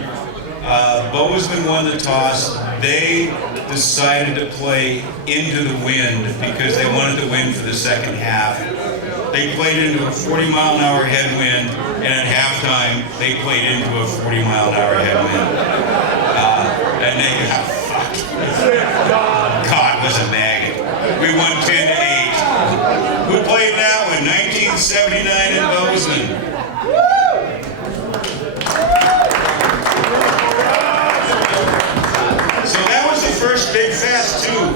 Bozeman won the toss. They decided to play into the wind because they wanted to win for the second half. They played into a 40-mile-an-hour headwind, and at halftime, they played into a 40-mile-an-hour headwind. And they got fucked. God was a maggot. We won 10-8. Who played that one? 1979 in Bozeman. First big fest too.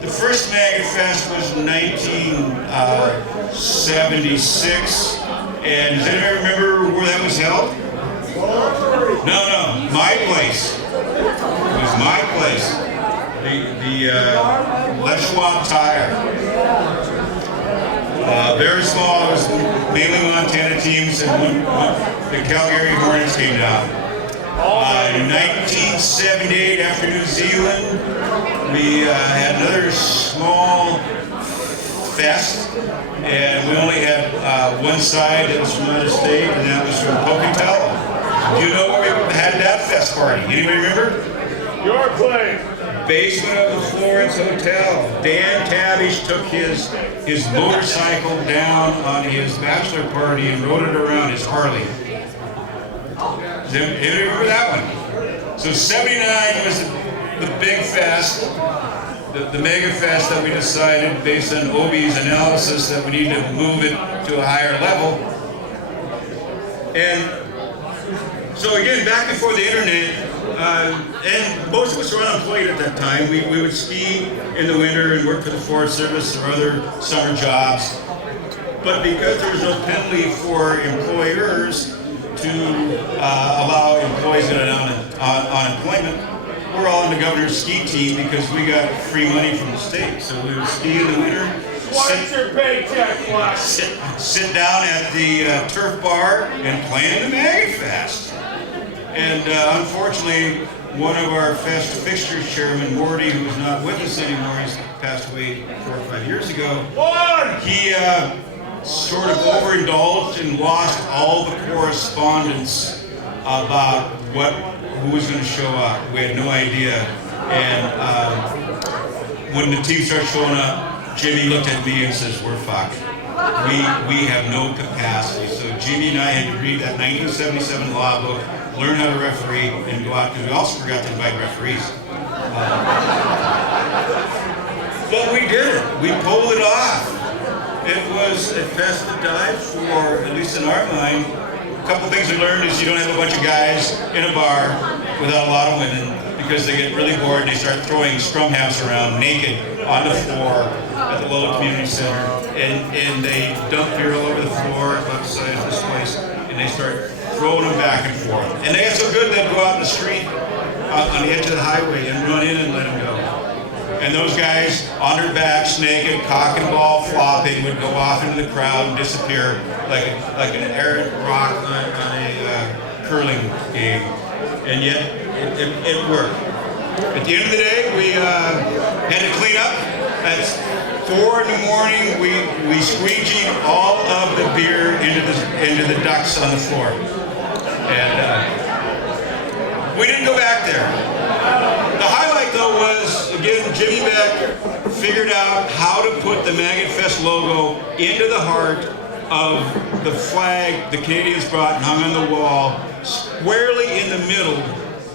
The first Maggotfest was 1976, and does anybody remember where that was held? No, my place. It was my place. The Leshuap Tire. Very small. It was mainly Montana teams, and the Calgary Hornets came down. In 1978, after New Zealand, we had another small fest, and we only had one side that was from out of state, and that was from Pocatello. Do you know where we had that fest party? Anybody remember? Your place. Basement of the Florence Hotel. Dan Tavish took his motorcycle down on his bachelor party and rode it around his Harley. Anybody remember that one? So 79 was the big fest, the mega fest that we decided based on Obi's analysis that we need to move it to a higher level. And so again, back before the internet, and most of us were unemployed at that time. We would ski in the winter and work for the Forest Service or other summer jobs. But because there was no penalty for employers to allow employees that are on unemployment, we're all on the governor's ski team because we got free money from the state. So we would ski in the winter. What's your paycheck, Flash? Sit down at the turf bar and plan the Maggotfest. And unfortunately, one of our fest fixtures chairman, Morty, who's not with us anymore, he's passed away 4 or 5 years ago. He sort of overindulged and lost all the correspondence about who was going to show up. We had no idea. And when the team started showing up, Jimmy looked at me and says, "We're fucked. We have no capacity." So Jimmy and I had to read that 1977 law book, learn how to referee, and go out, because we also forgot to invite referees. But we did it. We pulled it off. It was a fest to die for, at least in our mind. A couple things we learned is you don't have a bunch of guys in a bar without a lot of women, because they get really bored and they start throwing scrum halves around naked on the floor at the Lowell Community Center, and they dump beer all over the floor outside this place, and they start throwing them back and forth. And they get so good they'd go out in the street on the edge of the highway and run in and let them go. And those guys, on their backs, naked, cock and ball flopping, would go off into the crowd and disappear like an errant rock on a curling game. And yet, it worked. At the end of the day, we had to clean up. At 4 in the morning, we squeegeed all of the beer into the ducts on the floor. And we didn't go back there. The highlight, though, was, again, Jimmy Beck figured out how to put the Maggotfest logo into the heart of the flag the Canadians brought and hung on the wall. Squarely in the middle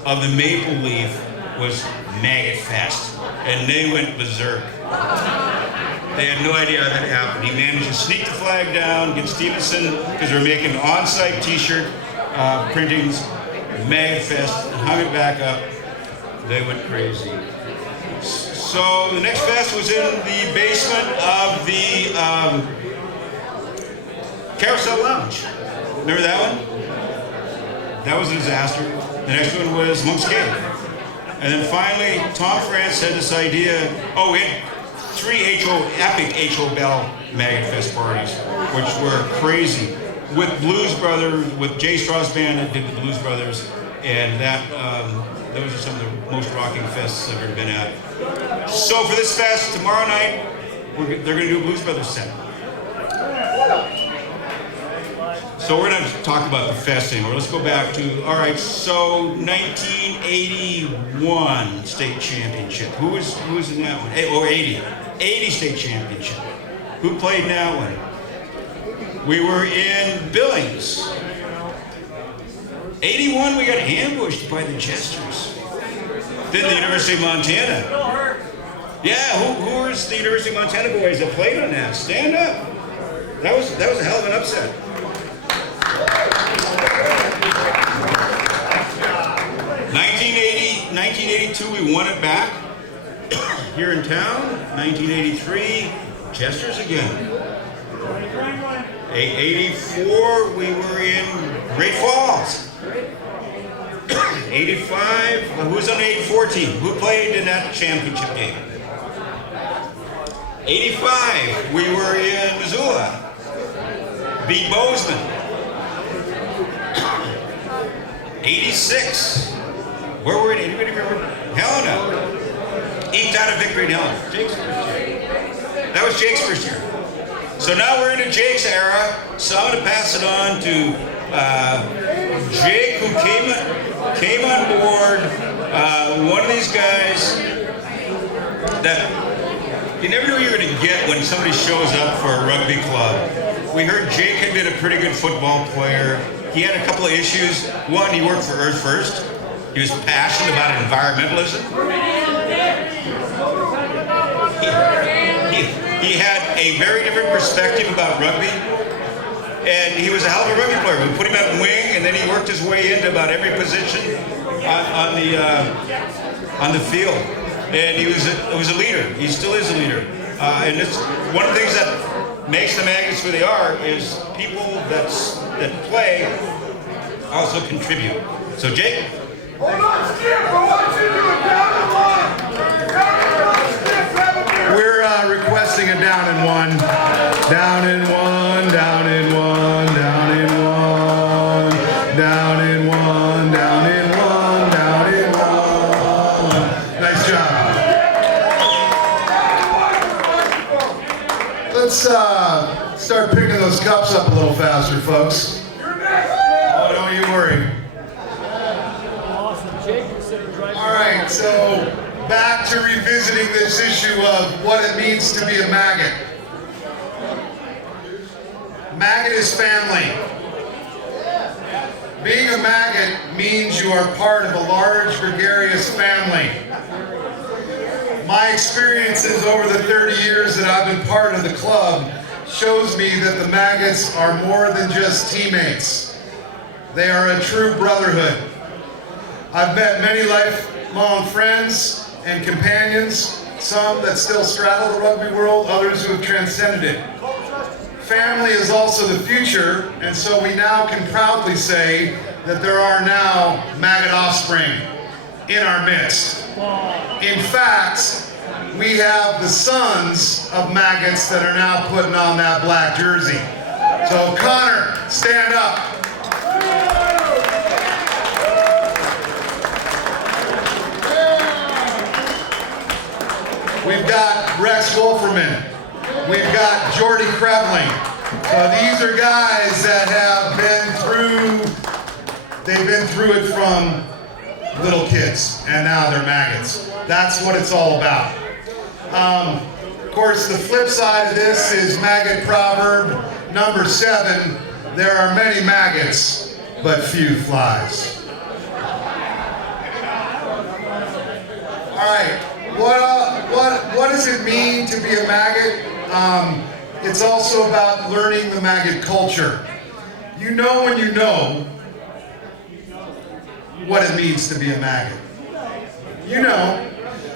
of the maple leaf was Maggotfest, and they went berserk. They had no idea how that happened. He managed to sneak the flag down, get Stevenson, because they were making on-site t-shirt printings, Maggotfest, and hung it back up. They went crazy. So the next fest was in the basement of the Carousel Lounge. Remember that one? That was a disaster. The next one was Monk's Cave. And then finally, Tom France had this idea. Oh, we had 3 epic H.O. Bell Maggotfest parties, which were crazy. With Blues Brothers, with Jay Strauss Band that did the Blues Brothers, and those are some of the most rocking fests I've ever been at. So for this fest, tomorrow night, they're going to do a Blues Brothers set. So we're going to talk about the fest anymore. Let's go back to, all right, so 1981 state championship. Who was in that one? Or 80 state championship. Who played in that one? We were in Billings. 81, we got ambushed by the Jesters. Then the University of Montana. Yeah, who was the University of Montana boys that played on that? Stand up. That was a hell of an upset. 1982, we won it back here in town. 1983, Jesters again. 84, we were in Great Falls. 85, who was on the 84 team? Who played in that championship game? 85, we were in Missoula. Beat Bozeman. 86, where were we? Anybody remember? Helena. Eked out a victory in Helena. Jake's first year. That was Jake's first year. So now we're into Jake's era, so I'm going to pass it on to Jake, who came on board, one of these guys that you never knew you were going to get when somebody shows up for a rugby club. We heard Jake had been a pretty good football player. He had a couple of issues. One, he worked for Earth First. He was passionate about environmentalism. He had a very different perspective about rugby, and he was a hell of a rugby player. We put him at wing, and then he worked his way into about every position on the field. And he was a leader. He still is a leader. And it's one of the things that makes the Maggots who they are is people that play also contribute. So Jake. Hold on, Skip! I want you to do it down and one! Down and one, Skip! Have a beer! We're requesting a down and one. Down and one, down and one, down and one, down and one, down and one, down and one. Nice job. Let's start picking those cups up a little faster, folks. Oh, don't you worry. All right, so back to revisiting this issue of what it means to be a maggot. Maggot is family. Being a maggot means you are part of a large, gregarious family. My experiences over the 30 years that I've been part of the club shows me that the Maggots are more than just teammates. They are a true brotherhood. I've met many lifelong friends and companions, some that still straddle the rugby world, others who have transcended it. Family is also the future, and so we now can proudly say that there are now Maggot offspring in our midst. In fact, we have the sons of Maggots that are now putting on that black jersey. So Connor, stand up. We've got Rex Wolferman. We've got Jordy Krevling. So these are guys that have they've been through it from little kids, and now they're maggots. That's what it's all about. Of course, the flip side of this is maggot proverb number 7. There are many maggots, but few flies. All right, what does it mean to be a maggot? It's also about learning the maggot culture. You know when you know what it means to be a maggot. You know,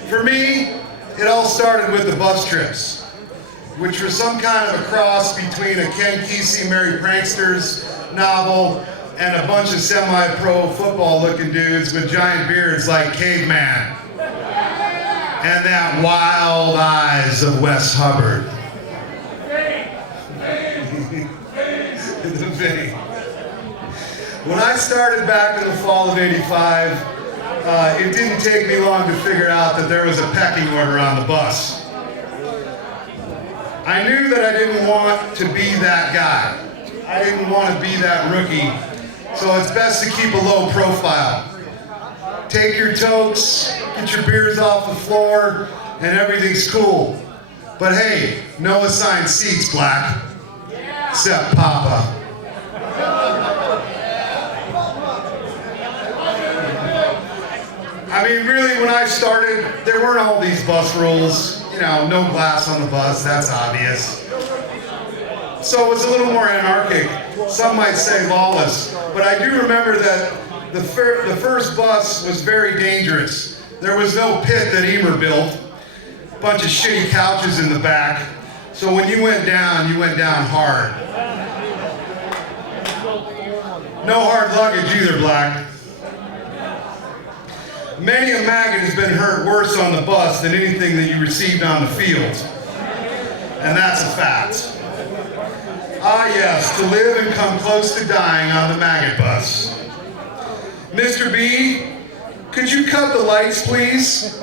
for me, it all started with the bus trips, which were some kind of a cross between a Ken Kesey, Merry Pranksters novel and a bunch of semi-pro football-looking dudes with giant beards like Caveman and that wild eyes of Wes Hubbard. When I started back in the fall of '85, it didn't take me long to figure out that there was a pecking order on the bus. I knew that I didn't want to be that guy. I didn't want to be that rookie. So it's best to keep a low profile. Take your totes, get your beers off the floor, and everything's cool. But hey, no assigned seats, Black. Except Papa. I mean, really, when I started, there weren't all these bus rules. You know, no glass on the bus, that's obvious. So it was a little more anarchic. Some might say lawless. But I do remember that the first bus was very dangerous. There was no pit that Emer built. A bunch of shitty couches in the back. So when you went down hard. No hard luggage either, Black. Many a maggot has been hurt worse on the bus than anything that you received on the field. And that's a fact. Ah yes, to live and come close to dying on the maggot bus. Mr. B, could you cut the lights, please?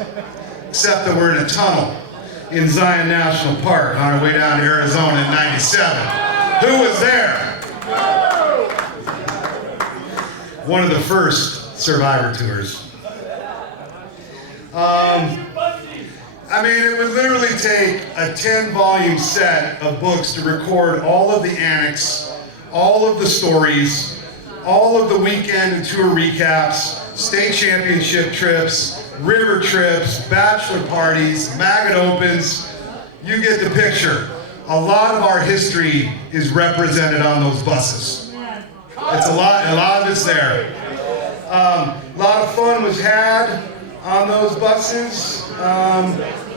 Except that we're in a tunnel in Zion National Park on our way down to Arizona in '97. Who was there? One of the first Survivor tours. I mean, it would literally take a 10-volume set of books to record all of the annex, all of the stories, all of the weekend and tour recaps, state championship trips, river trips, bachelor parties, maggot opens. You get the picture. A lot of our history is represented on those buses. It's a lot of it's there. A lot of fun was had on those buses,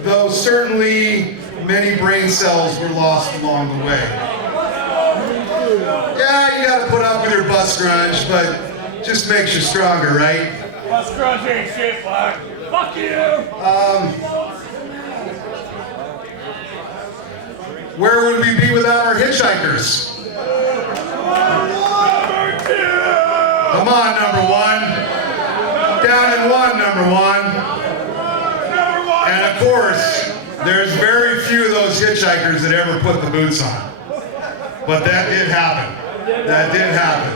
though certainly many brain cells were lost along the way. Yeah, you gotta put up with your bus grunge, but just makes you stronger, right? Bus grunge ain't shit, Black. Fuck you! Where would we be without our hitchhikers? Come on, number 1. Down in 1, number 1. And of course, there's very few of those hitchhikers that ever put the boots on. But that did happen. That did happen.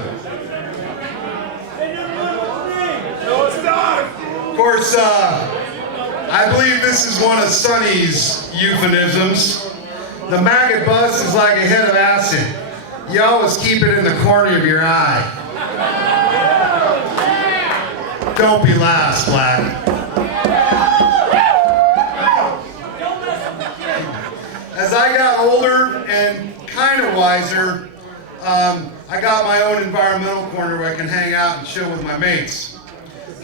Of course, I believe this is one of Sonny's euphemisms. The maggot bus is like a head of acid. You always keep it in the corner of your eye. Don't be last, Black. As I got older and kind of wiser, I got my own environmental corner where I can hang out and chill with my mates.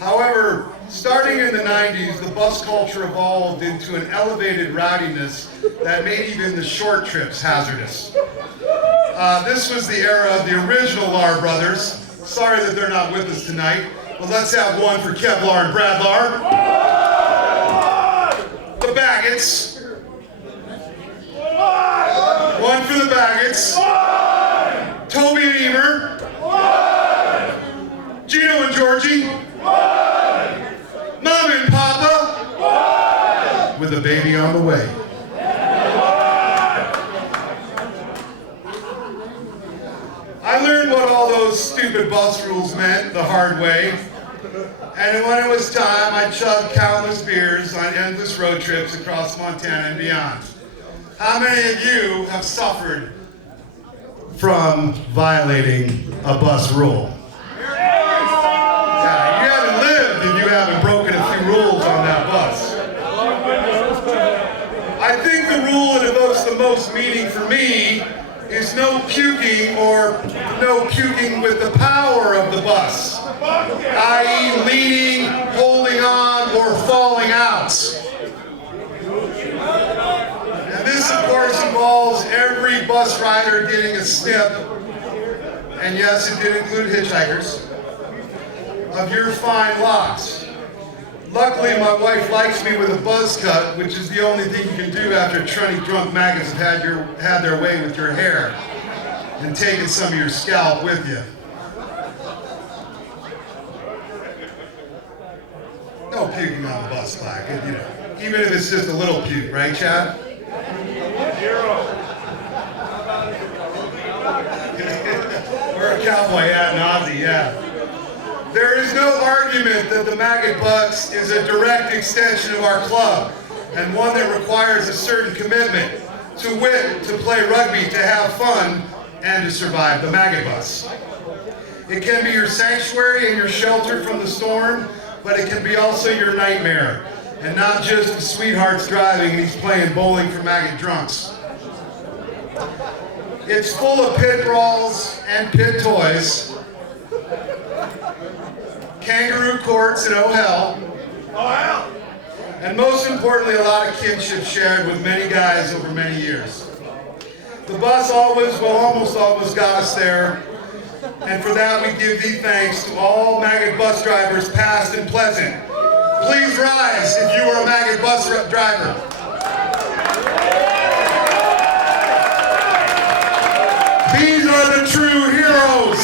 However, starting in the 90s, the bus culture evolved into an elevated rowdiness that made even the short trips hazardous. This was the era of the original Lar brothers. Sorry that they're not with us tonight, but let's have one for Kevlar and Bradlar. The Baggots. One for the Baggots. Toby and Emer. Gino and Georgie. Mom and Papa. with a baby on the way. I learned what all those stupid bus rules meant the hard way. And when it was time, I chugged countless beers on endless road trips across Montana and beyond. How many of you have suffered from violating a bus rule? Yeah, you haven't lived if you haven't broken a few rules on that bus. I think the rule that evokes the most meaning for me is no puking or no puking with the power of the bus, i.e. leaning, holding on, or falling out. And this, of course, involves every bus rider getting a snip, and yes, it did include hitchhikers, of your fine locks. Luckily, my wife likes me with a buzz cut, which is the only thing you can do after 20 drunk maggots have had their way with your hair and taken some of your scalp with you. No puking on the bus, Black. You know, even if it's just a little puke, right, Chad? We're a cowboy hat and Aussie, yeah. There is no argument that the Maggot Bucks is a direct extension of our club, and one that requires a certain commitment, to wit, to play rugby, to have fun, and to survive the Maggot Bus. It can be your sanctuary and your shelter from the storm, but it can be also your nightmare, and not just the sweetheart's driving and he's playing bowling for maggot drunks. It's full of pit brawls and pit toys, kangaroo courts and oh hell, and most importantly, a lot of kinship shared with many guys over many years. The bus almost always got us there, and for that we give thee thanks to all maggot bus drivers, past and present. Please rise if you are a maggot bus driver. These are the true heroes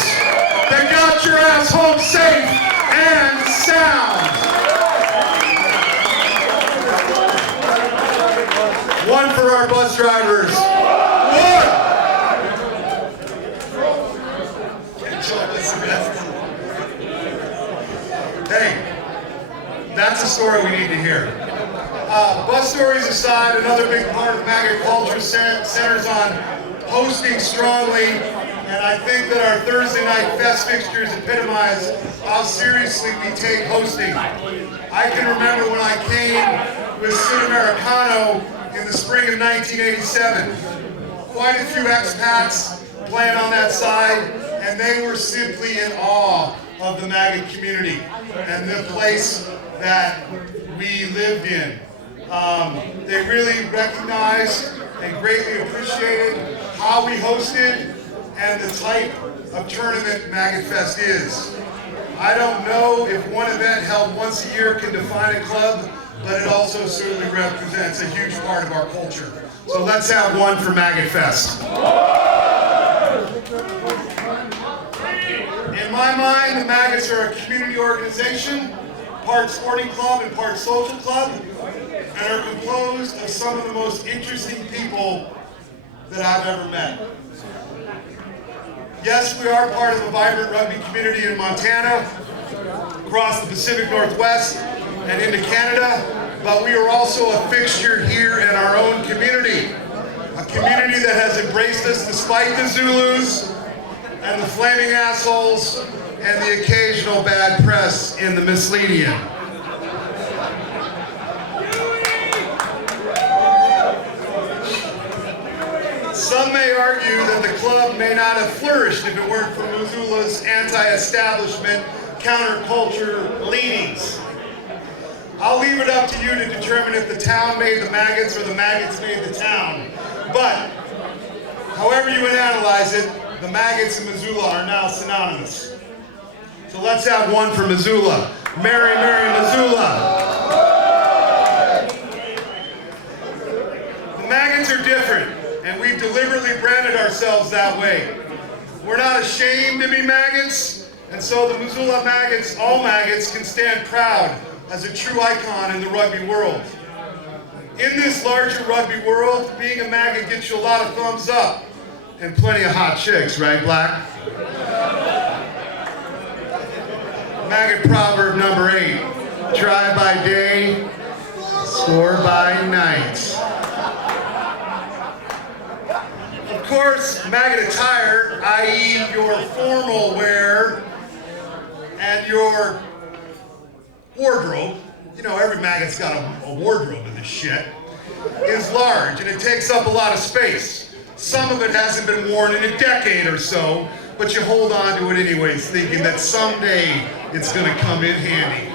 that got your ass home safe and sound. One for our bus drivers. One. Hey, that's a story we need to hear. Bus stories aside, another big part of maggot culture centers on hosting strongly, and I think that our Thursday night fest fixtures epitomize how seriously we take hosting. I can remember when I came with Sud Americano in the spring of 1987. Quite a few expats playing on that side, and they were simply in awe of the maggot community and the place that we lived in. They really recognized and greatly appreciated how we hosted and the type of tournament Maggotfest is. I don't know if one event held once a year can define a club, but it also certainly represents a huge part of our culture. So let's have one for Maggotfest. In my mind, the Maggots are a community organization, part sporting club and part social club, and are composed of some of the most interesting people that I've ever met. Yes, we are part of a vibrant rugby community in Montana, across the Pacific Northwest, and into Canada, but we are also a fixture here in our own community. A community that has embraced us despite the Zulus, and the flaming assholes, and the occasional bad press in the misleading. Some may argue that the club may not have flourished if it weren't for Missoula's anti-establishment, counterculture leanings. I'll leave it up to you to determine if the town made the maggots or the maggots made the town. But, however you would analyze it, the maggots and Missoula are now synonymous. So let's have one for Missoula. Merry, Merry Missoula. The maggots are different, and we've deliberately branded ourselves that way. We're not ashamed to be maggots, and so the Missoula All-Maggots can stand proud as a true icon in the rugby world. In this larger rugby world, being a Maggot gets you a lot of thumbs up and plenty of hot chicks, right, Black? Maggot proverb number 8. Try by day, score by night. Of course, Maggot attire, i.e. your formal wear and your wardrobe, you know, every Maggot's got a wardrobe in this shit, is large and it takes up a lot of space. Some of it hasn't been worn in a decade or so, but you hold on to it anyways, thinking that someday it's gonna come in handy.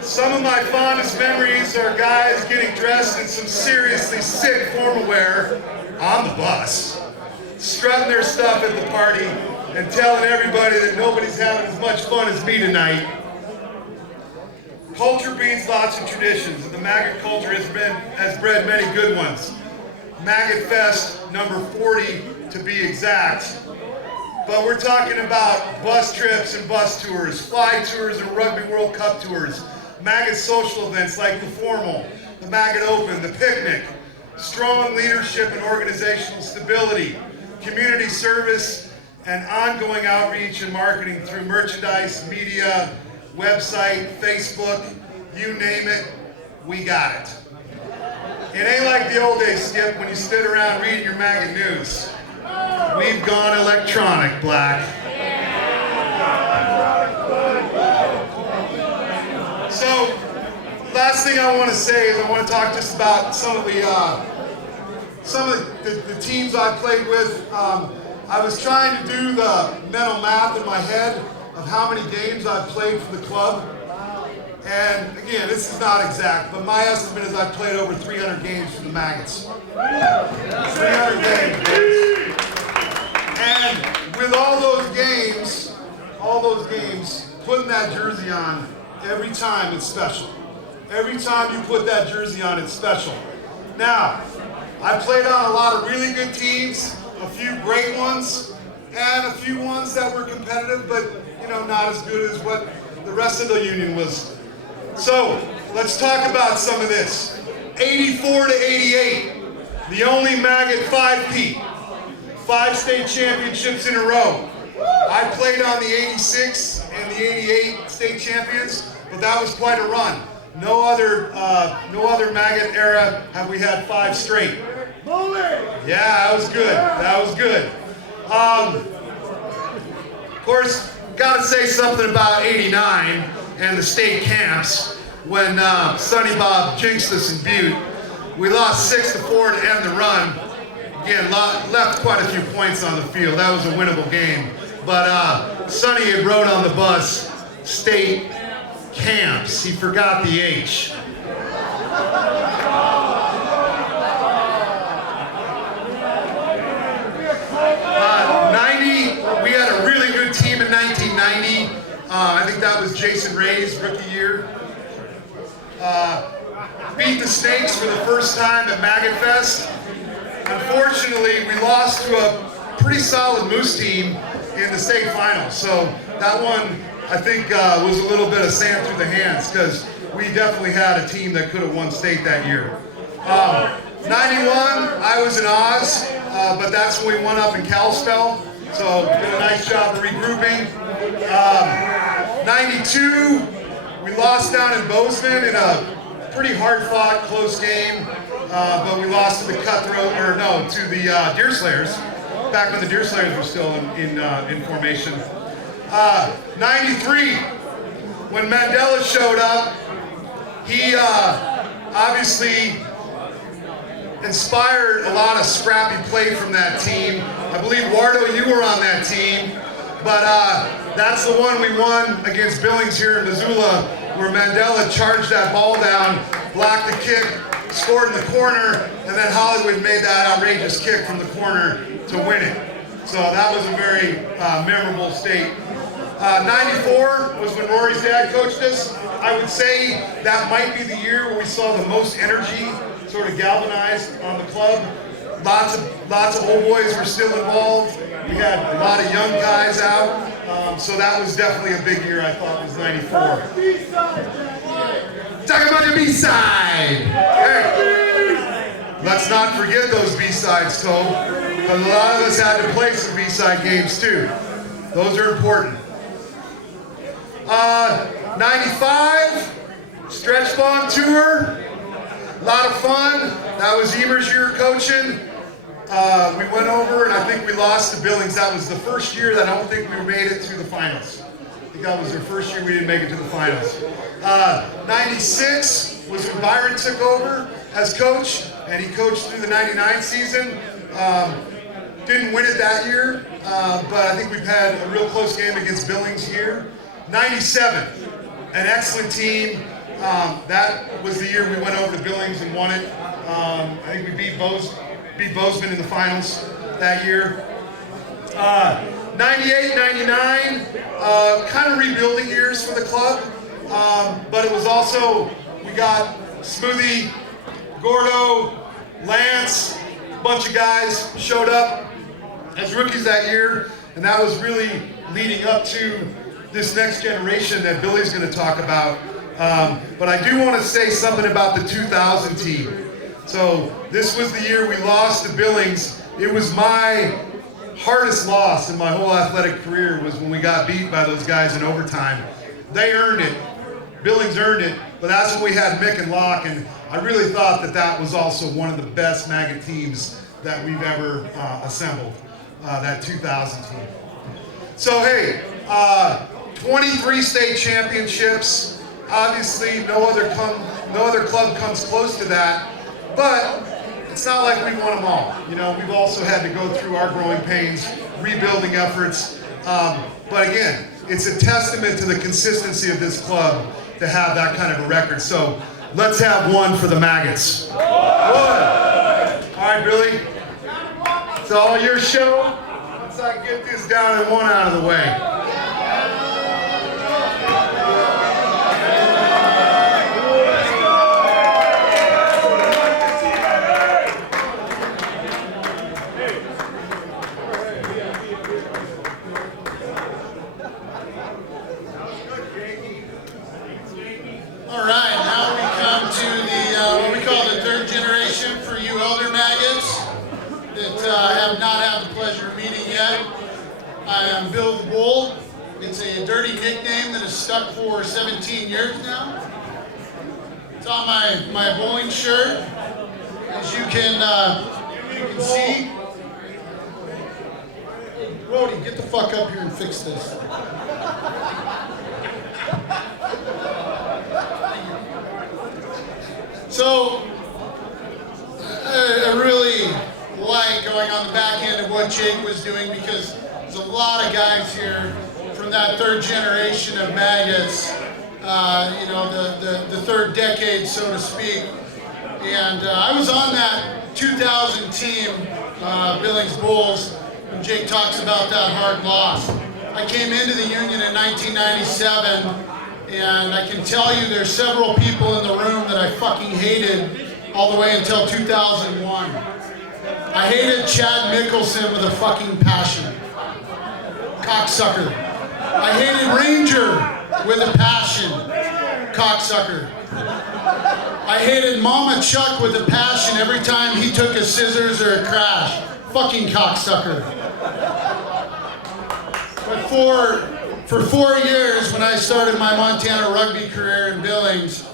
Some of my fondest memories are guys getting dressed in some seriously sick formal wear on the bus, strutting their stuff at the party, and telling everybody that nobody's having as much fun as me tonight. Culture breeds lots of traditions, and the Maggot culture has bred many good ones. Maggotfest number 40 to be exact. But we're talking about bus trips and bus tours, fly tours and Rugby World Cup tours, Maggot social events like the Formal, the Maggot Open, the Picnic, strong leadership and organizational stability, community service, and ongoing outreach and marketing through merchandise, media, website, Facebook, you name it, we got it. It ain't like the old days, Skip, when you stood around reading your Maggot news. We've gone electronic, Black. So, last thing I want to say is I want to talk just about some of the teams I played with. I was trying to do the mental math in my head of how many games I've played for the club. And again, this is not exact, but my estimate is I've played over 300 games for the Maggots. 300 games. And with all those games, putting that jersey on, every time it's special. Every time you put that jersey on, it's special. Now, I played on a lot of really good teams, a few great ones, and a few ones that were competitive, but you know, not as good as what the rest of the union was. So, let's talk about some of this. 84 to 88, the only Maggot 5-peat, 5 state championships in a row. I played on the 86 and the 88 state champions, but that was quite a run. No other Maggot era have we had 5 straight. Yeah, that was good. That was good. Of course, got to say something about 89 and the state camps when Sonny Bob jinxed us in Butte. We lost 6-4 to end the run. Again, left quite a few points on the field. That was a winnable game. But Sonny had wrote on the bus, state camps. He forgot the H. 90, we had a really good team in 1990. I think that was Jason Ray's rookie year. Beat the Snakes for the first time at Maggotfest. Unfortunately, we lost to a pretty solid Moose team in the state finals. So that one, I think, was a little bit of sand through the hands because we definitely had a team that could have won state that year. 91, I was in Oz, but that's when we won up in Kalispell. So did a nice job of regrouping. 92, we lost down in Bozeman in a pretty hard-fought, close game, but we lost to the to the Deer Slayers, back when the Deer Slayers were still in formation. 93, when Mandela showed up, he obviously inspired a lot of scrappy play from that team. I believe, Wardo, you were on that team, but that's the one we won against Billings here in Missoula, where Mandela charged that ball down, blocked the kick, scored in the corner, and then Hollywood made that outrageous kick from the corner to win it. So that was a very memorable state. 94 was when Rory's dad coached us. I would say that might be the year where we saw the most energy sort of galvanized on the club. Lots of old boys were still involved. We had a lot of young guys out. So that was definitely a big year, I thought, was 94. B-side. Hey, let's not forget those B-sides, Tobe. Because a lot of us had to play some B-side games too. Those are important. 95, Stretch Bomb Tour. A lot of fun. That was Emer's year coaching. We went over and I think we lost to Billings. That was the first year that I don't think we made it to the finals. I think that was their first year we didn't make it to the finals. 96 was when Byron took over as coach, and he coached through the 99 season. Didn't win it that year, but I think we've had a real close game against Billings here. 97, an excellent team. That was the year we went over to Billings and won it. I think we beat Bozeman in the finals that year. 98, 99, kind of rebuilding years for the club, but it was also, we got Smoothie, Gordo, Lance, a bunch of guys showed up as rookies that year, and that was really leading up to this next generation that Billy's going to talk about. But I do want to say something about the 2000 team. So this was the year we lost to Billings. It was my hardest loss in my whole athletic career was when we got beat by those guys in overtime. They earned it. Billings earned it, but that's when we had Mick and Locke, and I really thought that that was also one of the best Maggot teams that we've ever assembled, that 2000 team. So hey, 23 state championships. Obviously, no other club comes close to that, but it's not like we won them all. You know, we've also had to go through our growing pains, rebuilding efforts. But again, it's a testament to the consistency of this club to have that kind of a record. So let's have one for the Maggots. One. All right, Billy. It's all your show. Once I get this down and one out of the way. I'm Bill the Bull. It's a dirty nickname that has stuck for 17 years now. It's on my bowling shirt, as you can see. Hey, Brody, get the fuck up here and fix this. So, I really like going on the back end of what Jake was doing because there's a lot of guys here from that third generation of Maggots, you know, the third decade, so to speak. And I was on that 2000 team, Billings Bulls, when Jake talks about that hard loss. I came into the Union in 1997, and I can tell you there's several people in the room that I fucking hated all the way until 2001. I hated Chad Mickelson with a fucking passion. Cocksucker. I hated Ranger with a passion. Cocksucker. I hated Mama Chuck with a passion every time he took a scissors or a crash. Fucking cocksucker. But for 4 years, when I started my Montana rugby career in Billings,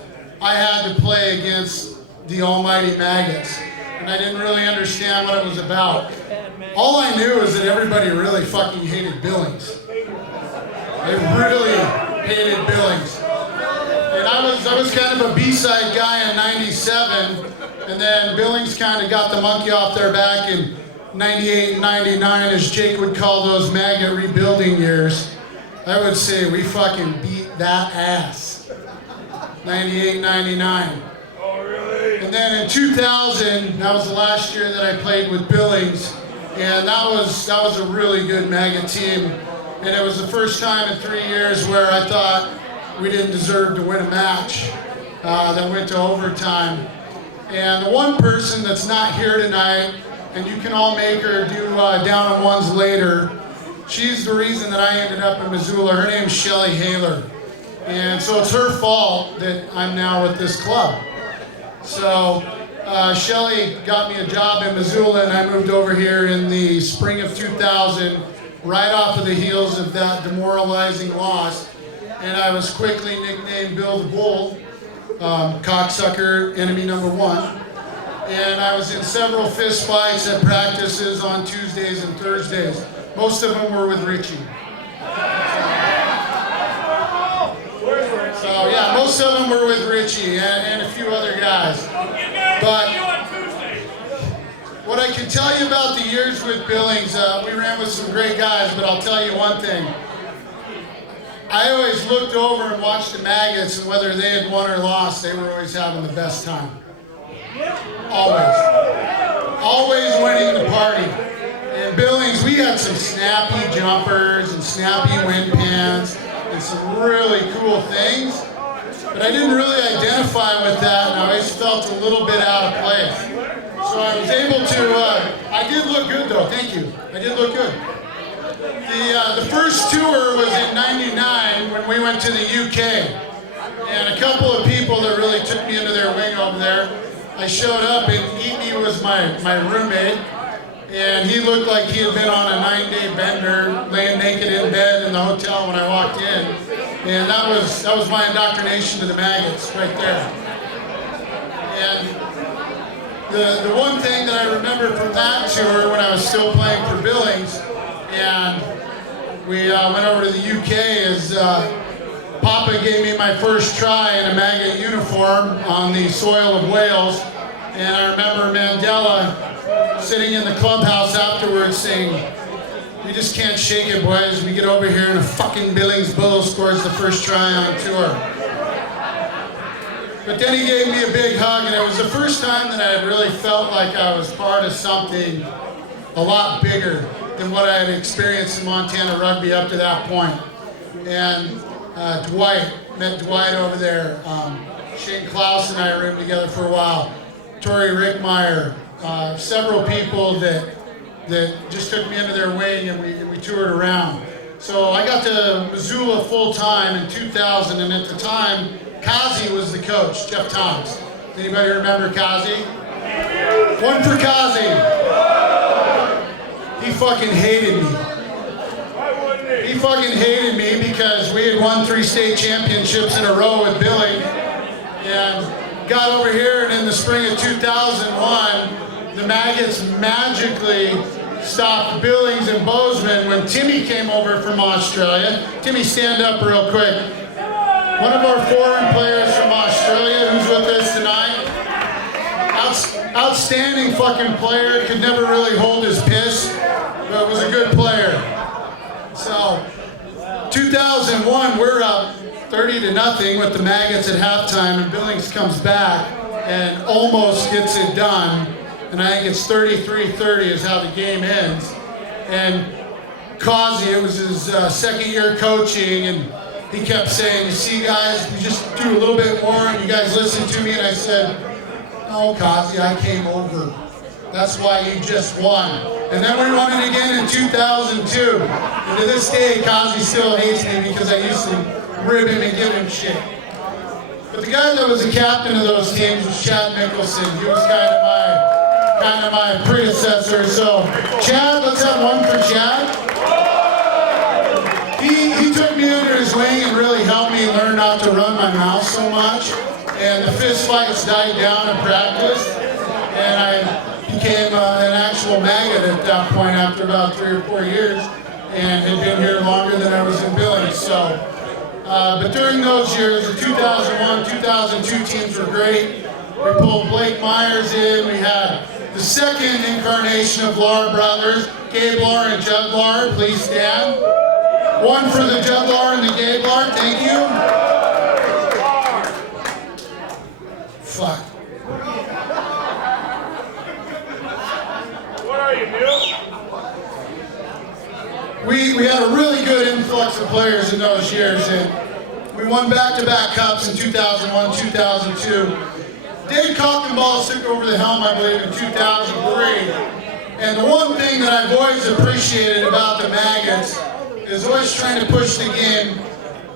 I had to play against the almighty Maggots. And I didn't really understand what it was about. All I knew is that everybody really fucking hated Billings. They really hated Billings. And I was kind of a B-side guy in 97, and then Billings kind of got the monkey off their back in 98 and 99, as Jake would call those Maggot rebuilding years. I would say we fucking beat that ass. 98, 99. And then in 2000, that was the last year that I played with Billings, and that was a really good Maggot team. And it was the first time in 3 years where I thought we didn't deserve to win a match that went to overtime. And the one person that's not here tonight, and you can all make her do down on ones later, she's the reason that I ended up in Missoula. Her name's Shelly Haler. And so it's her fault that I'm now with this club. So Shelly got me a job in Missoula, and I moved over here in the spring of 2000, right off of the heels of that demoralizing loss. And I was quickly nicknamed Bill the Bull, cocksucker, enemy number one. And I was in several fist fights at practices on Tuesdays and Thursdays. Most of them were with Richie. So yeah, most of them were with Richie and a few other guys. But what I can tell you about the years with Billings, we ran with some great guys, but I'll tell you one thing. I always looked over and watched the Maggots, and whether they had won or lost, they were always having the best time. Always. Always winning the party. In Billings, we had some snappy jumpers and snappy wind pans and some really cool things. But I didn't really identify with that, and I always felt a little bit out of place. So I was able to, I did look good though, thank you. I did look good. The first tour was in '99 when we went to the UK. And a couple of people that really took me under their wing over there. I showed up and Edie was my roommate. And he looked like he had been on a 9-day bender, laying naked in bed in the hotel when I walked in. And that was my indoctrination to the Maggots right there. And the one thing that I remember from that tour when I was still playing for Billings, and we went over to the UK, is Papa gave me my first try in a Maggot uniform on the soil of Wales. And I remember Mandela sitting in the clubhouse afterwards saying, "We just can't shake it, boys. We get over here and a fucking Billings Bull scores the first try on tour." But then he gave me a big hug, and it was the first time that I really felt like I was part of something a lot bigger than what I had experienced in Montana rugby up to that point. And met Dwight over there. Shane Klaus and I roomed together for a while. Tori Rickmeyer, several people that just took me under their wing, and we toured around. So I got to Missoula full time in 2000, and at the time, Kazi was the coach, Jeff Toms. Anybody remember Kazi? One for Kazi. He fucking hated me. He fucking hated me because we had won 3 state championships in a row with Billy, and got over here, and in the spring of 2001, the Maggots magically stopped Billings and Bozeman when Timmy came over from Australia. Timmy, stand up real quick. One of our foreign players from Australia who's with us tonight. Outstanding fucking player, could never really hold his piss, but was a good player. So, 2001, we're up 30-0 with the Maggots at halftime, and Billings comes back and almost gets it done. And I think it's 33-30 is how the game ends. And Kazi, it was his second year coaching, and he kept saying, "You see guys, we just do a little bit more and you guys listen to me." And I said, "No, Kazi, I came over. That's why you just won." And then we won it again in 2002. And to this day, Kazi still hates me because I used to rib him and give him shit. But the guy that was the captain of those teams was Chad Mickelson. He was kind of my predecessor. So Chad, let's have one for Chad. He took me under his wing and really helped me learn not to run my mouth so much. And the fist fights died down in practice. And I became an actual Maggot at that point after about 3 or 4 years, and had been here longer than I was in Billings. So, but during those years, the 2001, 2002 teams were great. We pulled Blake Myers in. We had the second incarnation of Lahr brothers, Gabe Lahr and Judd Lahr. Please stand. One for the Judd Lahr and the Gabe Lahr. Thank you. Fuck. What are you, Bill? We had a really good influx of players in those years, and we won back-to-back cups in 2001, 2002. Dave Cockenballs took over the helm, I believe, in 2003. And the one thing that I've always appreciated about the Maggots is always trying to push the game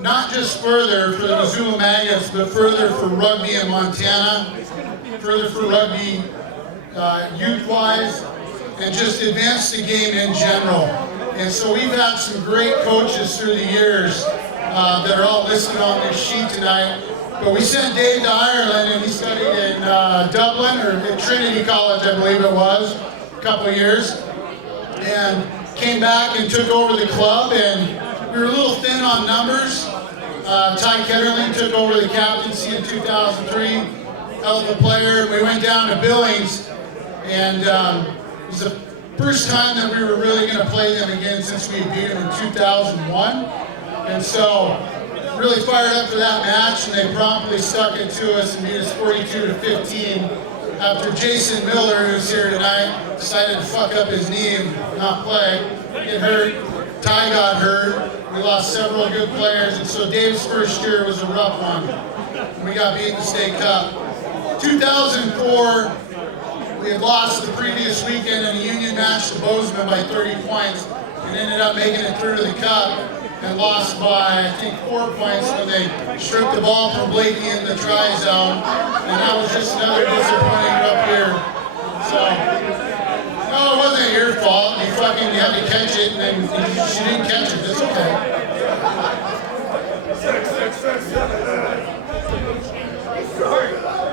not just further for the Missoula Maggots, but further for rugby in Montana, further for rugby youth-wise, and just advance the game in general. And so we've had some great coaches through the years that are all listed on this sheet tonight. But we sent Dave to Ireland, and he studied in Dublin, or at Trinity College, I believe it was, a couple of years, and came back and took over the club, and we were a little thin on numbers. Ty Ketterling took over the captaincy in 2003, hell of a player, and we went down to Billings, and it was the first time that we were really going to play them again since we beat them in 2001, and so really fired up for that match, and they promptly stuck it to us and beat us 42-15 after Jason Miller, who's here tonight, decided to fuck up his knee and not play, get hurt. Ty got hurt. We lost several good players, and so Dave's first year was a rough one. We got beat in the state cup. 2004, we had lost the previous weekend in a union match to Bozeman by 30 points and ended up making it through to the cup and lost by, I think, 4 points when they stripped the ball from Blakey in the try zone. And that was just another disappointing up here. So, no, it wasn't your fault. You had to catch it, and then she didn't catch it. That's okay.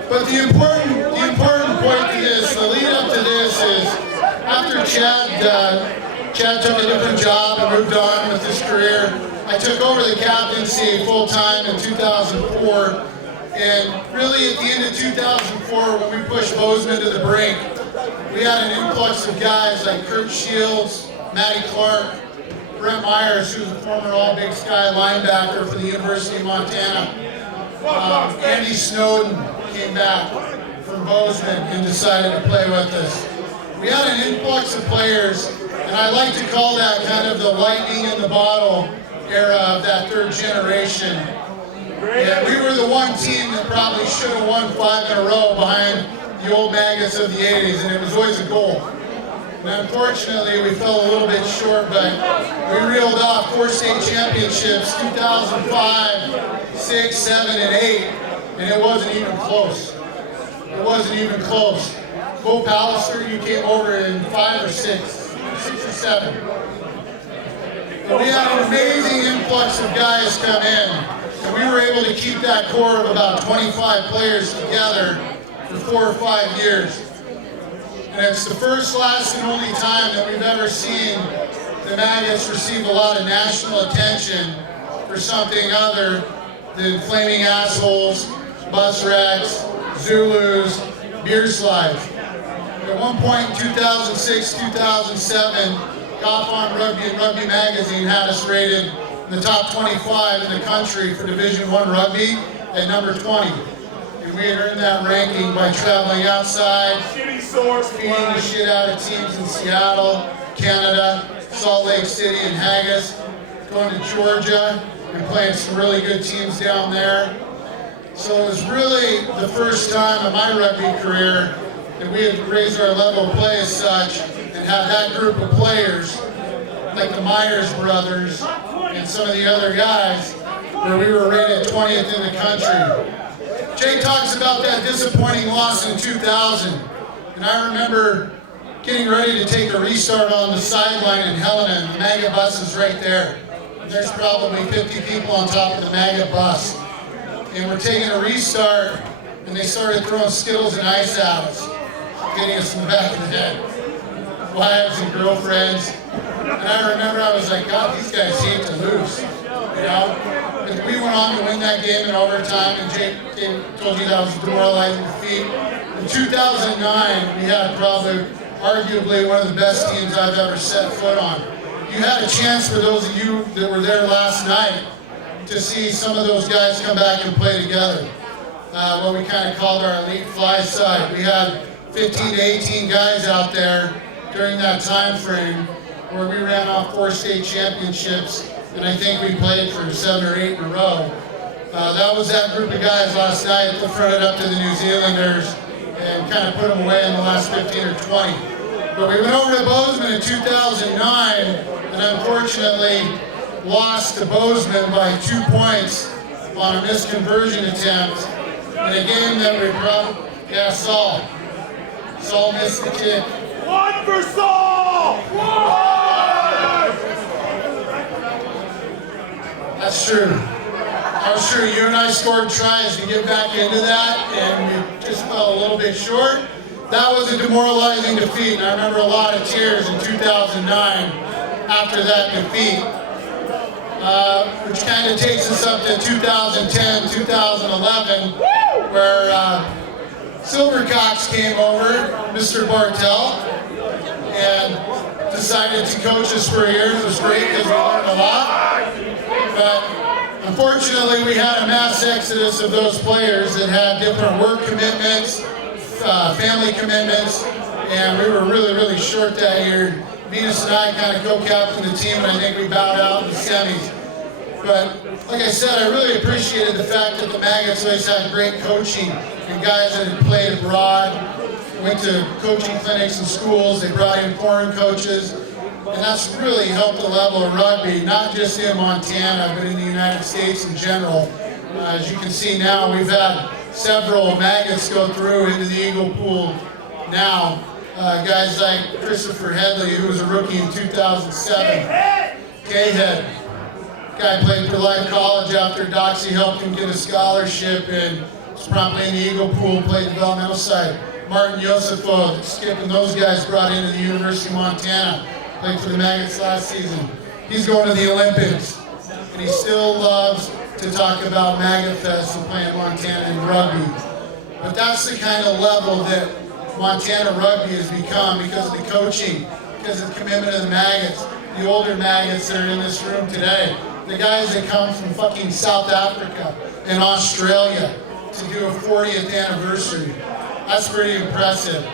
But the important point to this, the lead up to this is after Chad took a different job and moved on with his career, I took over the captaincy full time in 2004. And really at the end of 2004, when we pushed Bozeman to the brink, we had an influx of guys like Kurt Shields, Matty Clark, Brent Myers, who's a former All-Big Sky linebacker for the University of Montana. Andy Snowden came back from Bozeman and decided to play with us. We had an influx of players, and I like to call that kind of the lightning in the bottle era of that third generation. And we were the one team that probably should have won 5 in a row behind the old Maggots of the 80s, and it was always a goal. And unfortunately, we fell a little bit short, but we reeled off 4 state championships, 2005, 6, 7, and 8, and it wasn't even close. It wasn't even close. Bo Pallister, you came over in 5 or 6 or 7. But we had an amazing influx of guys come in, and we were able to keep that core of about 25 players together for 4 or 5 years. And it's the first, last, and only time that we've ever seen the Maggots receive a lot of national attention for something other than flaming assholes, bus wrecks, Zulus, beer slides. At one point in 2006, 2007, Golf on Rugby and Rugby Magazine had us rated in the top 25 in the country for Division I rugby at number 20. And we had earned that ranking by traveling outside, beating the shit out of teams in Seattle, Canada, Salt Lake City, and Haggis, going to Georgia and playing some really good teams down there. So it was really the first time in my rugby career that we had raised our level of play as such and had that group of players, like the Myers brothers and some of the other guys, where we were rated 20th in the country. Jay talks about that disappointing loss in 2000, and I remember getting ready to take a restart on the sideline in Helena, and the Maggot bus is right there. There's probably 50 people on top of the Maggot bus. And we're taking a restart, and they started throwing Skittles and ice at us, getting us in the back of the head. Wives and girlfriends. And I remember I was like, God, these guys hate to lose, you know? And we went on to win that game in overtime, and Jake told you that was a demoralizing defeat. In 2009, we had probably, arguably, one of the best teams I've ever set foot on. You had a chance, for those of you that were there last night, to see some of those guys come back and play together. What we kind of called our elite fly side. We had 15 to 18 guys out there during that time frame where we ran off 4 state championships, and I think we played for 7 or 8 in a row. That was that group of guys last night that fronted up to the New Zealanders and kind of put them away in the last 15 or 20. But we went over to Bozeman in 2009, and unfortunately, lost to Bozeman by 2 points on a misconversion attempt in a game that we probably, yeah, Saul missed the kick. One for Saul! One! That's true. That's true. You and I scored tries to get back into that, and we just fell a little bit short. That was a demoralizing defeat, and I remember a lot of tears in 2009 after that defeat, which kind of takes us up to 2010, 2011, where Silvercocks came over, Mr. Bartel, and decided to coach us for a year. It was great because we learned a lot. But unfortunately, we had a mass exodus of those players that had different work commitments, family commitments, and we were really, really short that year. Venus and I kind of co-captained the team, and I think we bowed out in the semis. But like I said, I really appreciated the fact that the Maggots always had great coaching and guys that had played abroad, went to coaching clinics and schools. They brought in foreign coaches, and that's really helped the level of rugby, not just in Montana, but in the United States in general. As you can see now, we've had several Maggots go through into the Eagle Pool now. Guys like Christopher Headley, who was a rookie in 2007. K-Head. Guy played for Life College after Doxy helped him get a scholarship and was promptly in the Eagle Pool, played developmental side. Martin Yosefo, Skip, and those guys brought into the University of Montana, played for the Maggots last season. He's going to the Olympics, and he still loves to talk about Maggotfest and playing Montana in rugby. But that's the kind of level that Montana rugby has become because of the coaching, because of the commitment of the Maggots, the older Maggots that are in this room today. The guys that come from fucking South Africa and Australia to do a 40th anniversary. That's pretty impressive.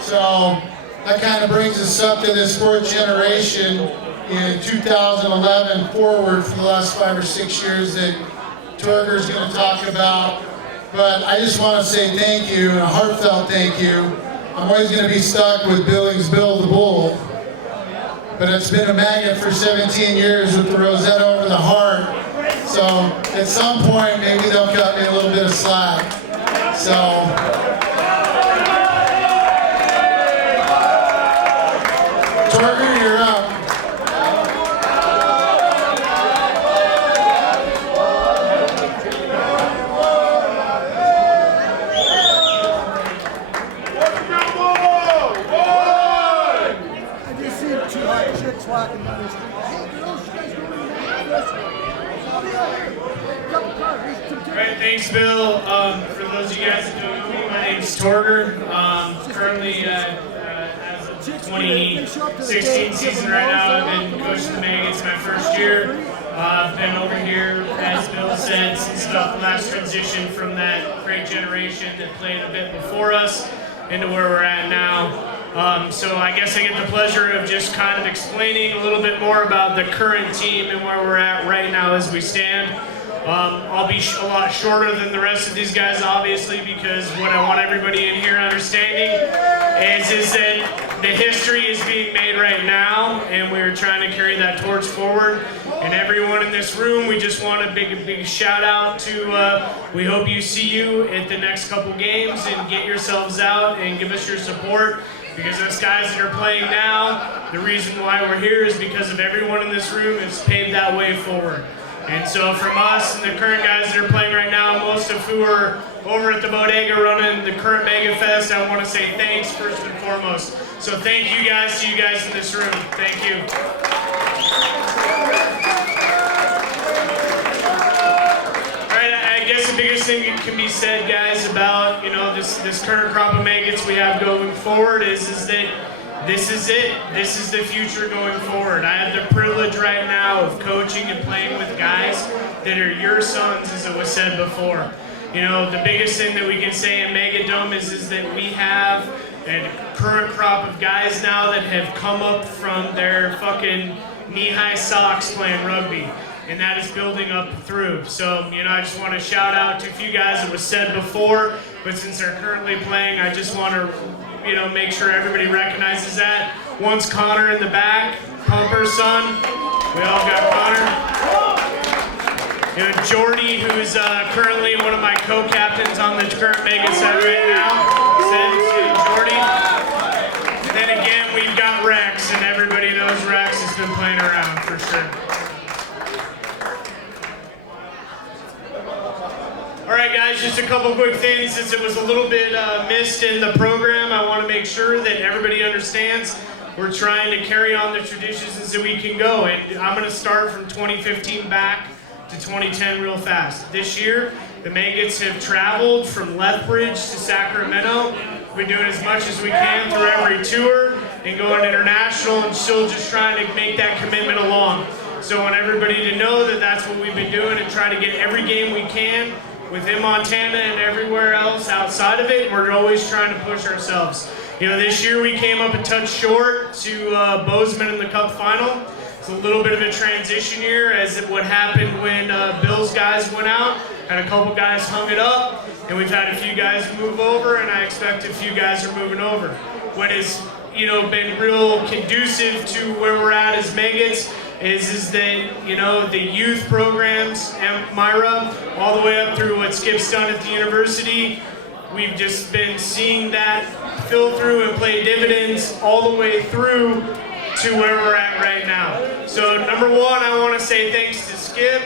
So that kind of brings us up to this fourth generation in 2011 forward for the last 5 or 6 years that Torger's going to talk about. But I just want to say thank you, and a heartfelt thank you. I'm always going to be stuck with Billings Bill the Bull. But it's been a Maggot for 17 years with the rosette over the heart. So at some point, maybe they'll cut me a little bit of slack. So. Torger, you're up. Walking down the street. Hey girls, you guys going to the Maggotfest? Alright, thanks Bill. For those of you guys that don't know me, my name's Torger. Currently as of the 2016 season right now, I've been coaching the Maggots my first year. I've been over here, as Bill said, since the last transition from that great generation that played a bit before us into where we're at now. So I guess I get the pleasure of just kind of explaining a little bit more about the current team and where we're at right now as we stand. I'll be a lot shorter than the rest of these guys, obviously, because what I want everybody in here understanding is that the history is being made right now, and we're trying to carry that torch forward. And everyone in this room, we just want a big shout out to, we hope you see you at the next couple games and get yourselves out and give us your support. Because those guys that are playing now, the reason why we're here is because of everyone in this room has paved that way forward. And so from us and the current guys that are playing right now, most of who are over at the bodega running the current Maggotfest, I want to say thanks first and foremost. So thank you guys to you guys in this room. Thank you. I guess the biggest thing that can be said, guys, about this current crop of Maggots we have going forward is that this is it. This is the future going forward. I have the privilege right now of coaching and playing with guys that are your sons, as it was said before. The biggest thing that we can say in Maggot is that we have a current crop of guys now that have come up from their fucking knee-high socks playing rugby. And that is building up through. So, I just want to shout out to a few guys that was said before, but since they're currently playing, I just want to, make sure everybody recognizes that. One's Connor in the back, Pumper's son. We all got Connor. You know, Jordy, who's currently one of my co-captains on the current Mega set right now. Send to Jordy. And then again, we've got Rex, and everybody knows Rex has been playing around for sure. All right, guys, just a couple quick things. Since it was a little bit missed in the program, I want to make sure that everybody understands we're trying to carry on the traditions and so we can go. And I'm going to start from 2015 back to 2010 real fast. This year, the Maggots have traveled from Lethbridge to Sacramento. We've been doing as much as we can through every tour and going international and still just trying to make that commitment along. So I want everybody to know that that's what we've been doing and try to get every game we can within Montana and everywhere else outside of it. We're always trying to push ourselves. You know, this year we came up a touch short to Bozeman in the Cup final. It's a little bit of a transition year as what happened when Bill's guys went out. Had a couple guys hung it up, and we've had a few guys move over, and I expect a few guys are moving over. What has, you know, been real conducive to where we're at as Maggots is that, you know, the youth programs and Myra, all the way up through what Skip's done at the university, we've just been seeing that fill through and play dividends all the way through to where we're at right now. So number one, I want to say thanks to Skip,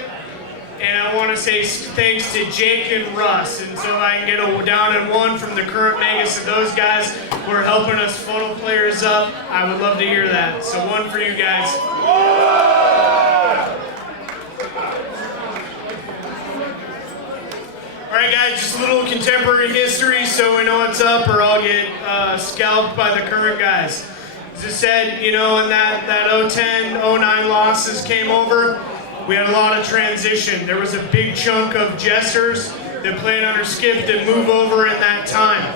and I want to say thanks to Jake and Russ. And so I can get a down and one from the current Maggots and those guys who are helping us funnel players up. I would love to hear that. So one for you guys. All right, guys, just a little contemporary history so we know what's up, or I'll get scalped by the current guys. As I said, you know, when that 010, 09 losses came over, we had a lot of transition. There was a big chunk of jesters that played under Skip that moved over in that time.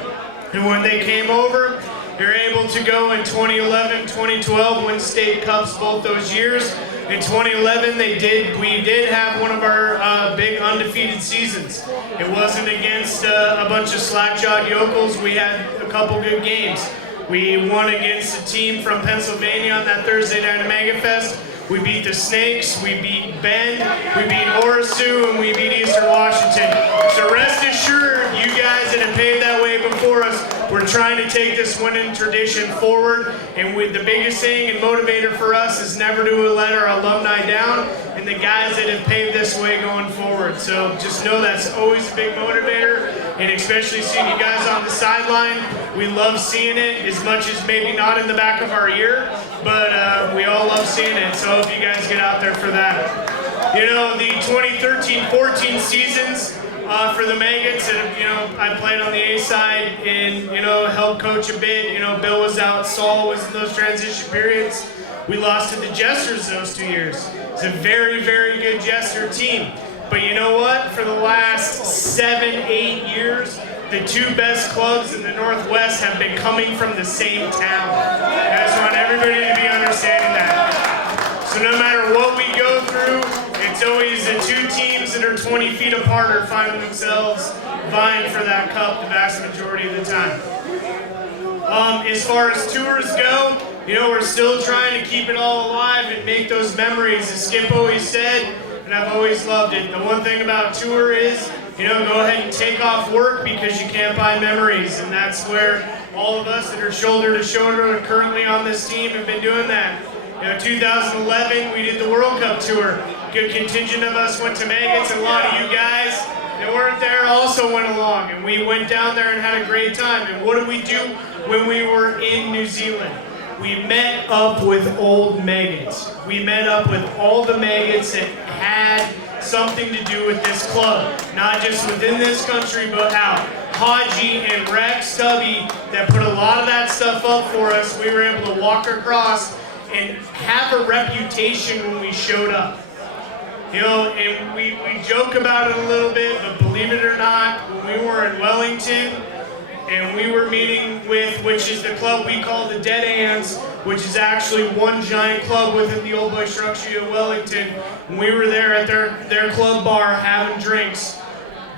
And when they came over, they were able to go in 2011, 2012, win state cups both those years. In 2011, we did have one of our big undefeated seasons. It wasn't against a bunch of slack-jawed yokels. We had a couple good games. We won against a team from Pennsylvania on that Thursday night at Maggotfest. We beat the Snakes, we beat Bend, we beat Orisu, and we beat Eastern Washington. So rest assured, you guys that have paved that way before us, we're trying to take this winning tradition forward. And with the biggest thing and motivator for us is never to let our alumni down and the guys that have paved this way going forward. So just know that's always a big motivator, and especially seeing you guys on the sideline. We love seeing it, as much as maybe not in the back of our ear, but we all love seeing it. So I hope you guys get out there for that. You know, the 2013-14 seasons for the Maggots, and you know, I played on the A side and, you know, helped coach a bit. You know, Bill was out, Saul was in those transition periods. We lost to the Jesters those 2 years. It's a very, very good Jester team. But you know what? For the last 7-8 years, the two best clubs in the Northwest have been coming from the same town. And I just want everybody to be understanding that. So no matter what we go through, it's always the two teams that are 20 feet apart are finding themselves vying for that cup the vast majority of the time. As far as tours go, you know, we're still trying to keep it all alive and make those memories, as Skip always said, and I've always loved it. The one thing about tour is, you know, go ahead and take off work because you can't buy memories, and that's where all of us that are shoulder to shoulder currently on this team have been doing that. You know, 2011, we did the World Cup tour. Good contingent of us went to Maggots, and a lot of you guys that weren't there also went along, and we went down there and had a great time. And what did we do when we were in New Zealand? We met up with old Maggots. We met up with all the Maggots that had something to do with this club, not just within this country, but out. Haji and Rex Tubby that put a lot of that stuff up for us. We were able to walk across and have a reputation when we showed up. You know, and we joke about it a little bit, but believe it or not, when we were in Wellington, and we were meeting with, which is the club we call the Dead Ants, which is actually one giant club within the Old Boy Structure of Wellington. When we were there at their club bar having drinks,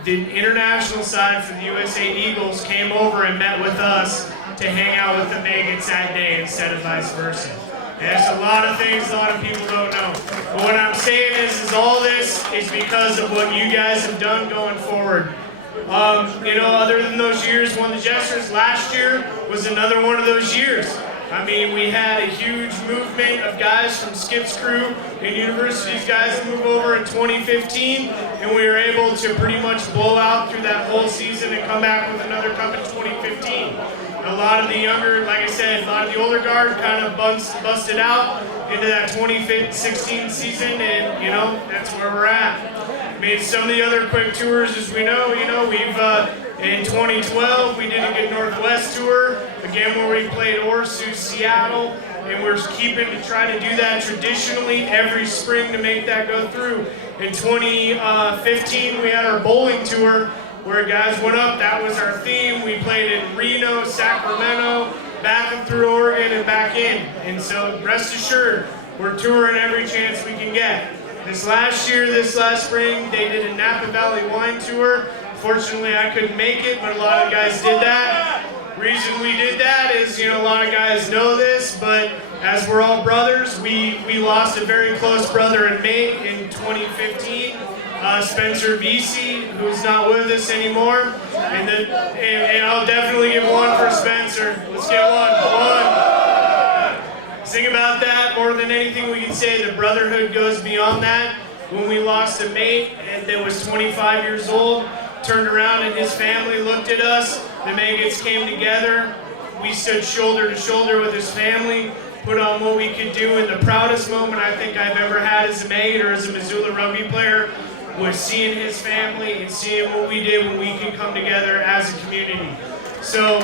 the international side for the USA Eagles came over and met with us to hang out with the Maggots that day instead of vice versa. And there's a lot of things a lot of people don't know. But what I'm saying is all this is because of what you guys have done going forward. Other than those years, won the Jesters, last year was another one of those years. I mean, we had a huge movement of guys from Skip's crew and University's guys move over in 2015, and we were able to pretty much blow out through that whole season and come back with another cup in 2015. A lot of the younger, like I said, a lot of the older guard kind of busted out into that 2016 season, and that's where we're at. I mean, some of the other quick tours, as we know, we've in 2012 we did a good Northwest tour, again where we played Orsu, Seattle, and we're keeping to try to do that traditionally every spring to make that go through. In 2015 we had our bowling tour where guys went up, that was our theme. We played in Reno, Sacramento, back and through Oregon and back in. And so rest assured, we're touring every chance we can get. This last spring, they did a Napa Valley wine tour. Fortunately, I couldn't make it, but a lot of guys did that. Reason we did that is, a lot of guys know this, but as we're all brothers, we lost a very close brother and mate in 2015, Spencer Vesey, who's not with us anymore. And I'll definitely give one for Spencer. Let's get one. Think about that, more than anything we can say, the brotherhood goes beyond that. When we lost a mate that was 25 years old, turned around and his family looked at us, the Maggots came together, we stood shoulder to shoulder with his family, put on what we could do, and the proudest moment I think I've ever had as a Maggot or as a Missoula rugby player was seeing his family and seeing what we did when we could come together as a community. So,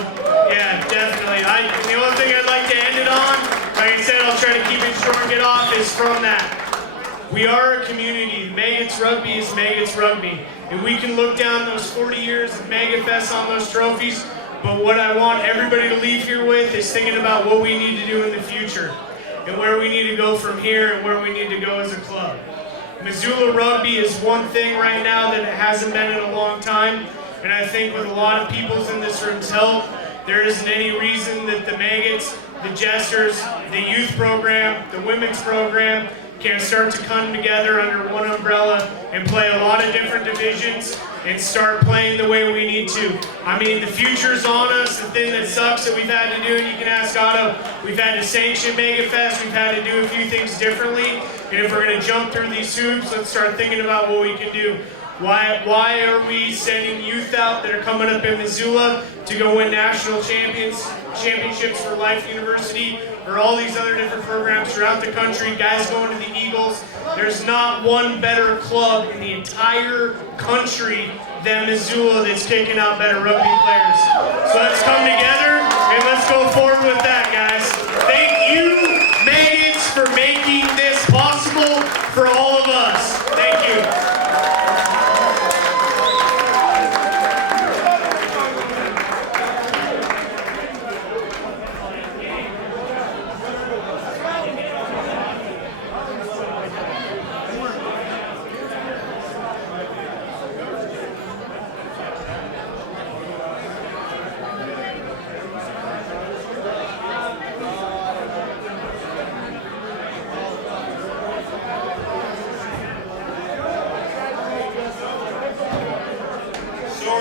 yeah, definitely. The only thing I'd like to end it on, like I said, I'll try to keep it short and get off, is from that. We are a community. Maggot's rugby is Maggot's rugby. And we can look down those 40 years of Maggotfest on those trophies, but what I want everybody to leave here with is thinking about what we need to do in the future and where we need to go from here and where we need to go as a club. Missoula rugby is one thing right now that it hasn't been in a long time. And I think with a lot of people's in this room's help, there isn't any reason that the Maggots, the Jesters, the youth program, the women's program can start to come together under one umbrella and play a lot of different divisions and start playing the way we need to. I mean, the future's on us. The thing that sucks that we've had to do, and you can ask Otto, we've had to sanction Maggotfest, we've had to do a few things differently, and if we're going to jump through these hoops, let's start thinking about what we can do. Why are we sending youth out that are coming up in Missoula to go win national championships for Life University or all these other different programs throughout the country, guys going to the Eagles? There's not one better club in the entire country than Missoula that's kicking out better rugby players. So let's come together and let's go forward with that, guys. Thank you, Maggots, for making this possible for all of us. Thank you.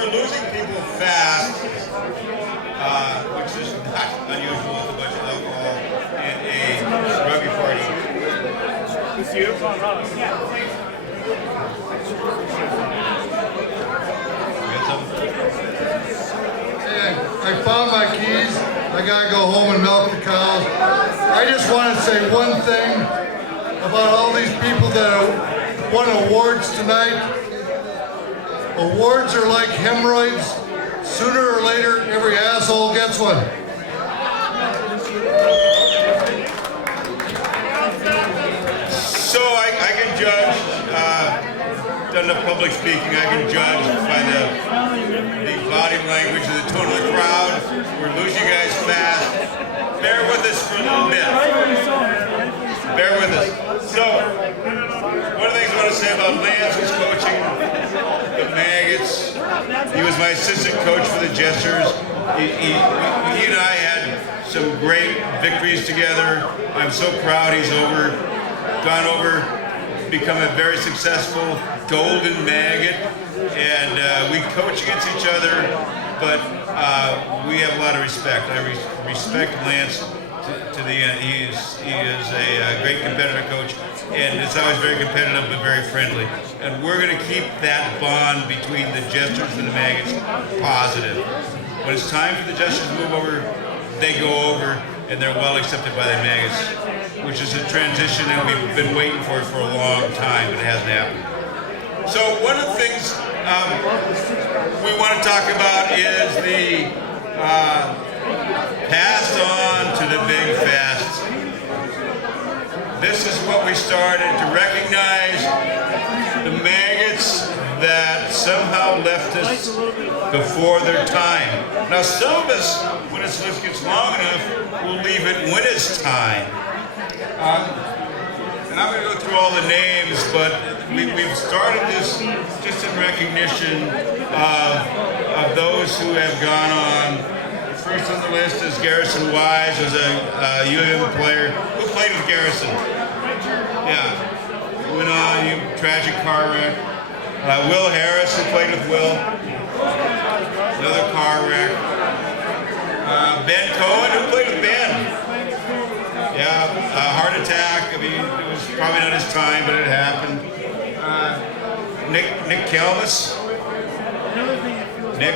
Losing people fast, which is not unusual with a bunch of alcohol and a rugby party. It's you? Hey, I found my keys. I gotta go home and milk the cows. I just want to say one thing about all these people that won awards tonight. Awards are like hemorrhoids. Sooner or later, every asshole gets one. So I can judge, done enough public speaking, I can judge by the body language and the tone of the crowd. We're losing guys fast. Bear with us for a little bit. Bear with us. So, one of the things I want to say about Lance, who's coaching the Maggots. He was my assistant coach for the Jesters. He and I had some great victories together. I'm so proud he's gone over become a very successful golden maggot, and we coach against each other, but we have a lot of respect. I respect Lance to the end. He is a great competitor coach, and it's always very competitive but very friendly. And we're going to keep that bond between the jesters and the maggots positive. When it's time for the jesters to move over, they go over, and they're well accepted by the maggots, which is a transition that we've been waiting for a long time, but it hasn't happened. So one of the things we want to talk about is the pass on to the big fest. This is what we started to recognize the maggots that somehow left us before their time. Now some of us, when this list gets long enough, will leave it when it's time. And I'm going to go through all the names, but we've started this just in recognition of those who have gone on. First on the list is Garrison Wise, who's a UM player who played with Garrison. Yeah, went on, tragic car wreck. Will Harris, who played with Will, another car wreck. Ben Cohen, who played with Ben. Yeah, heart attack. I mean, it was probably not his time, but it happened. Nick Kelmis. Nick,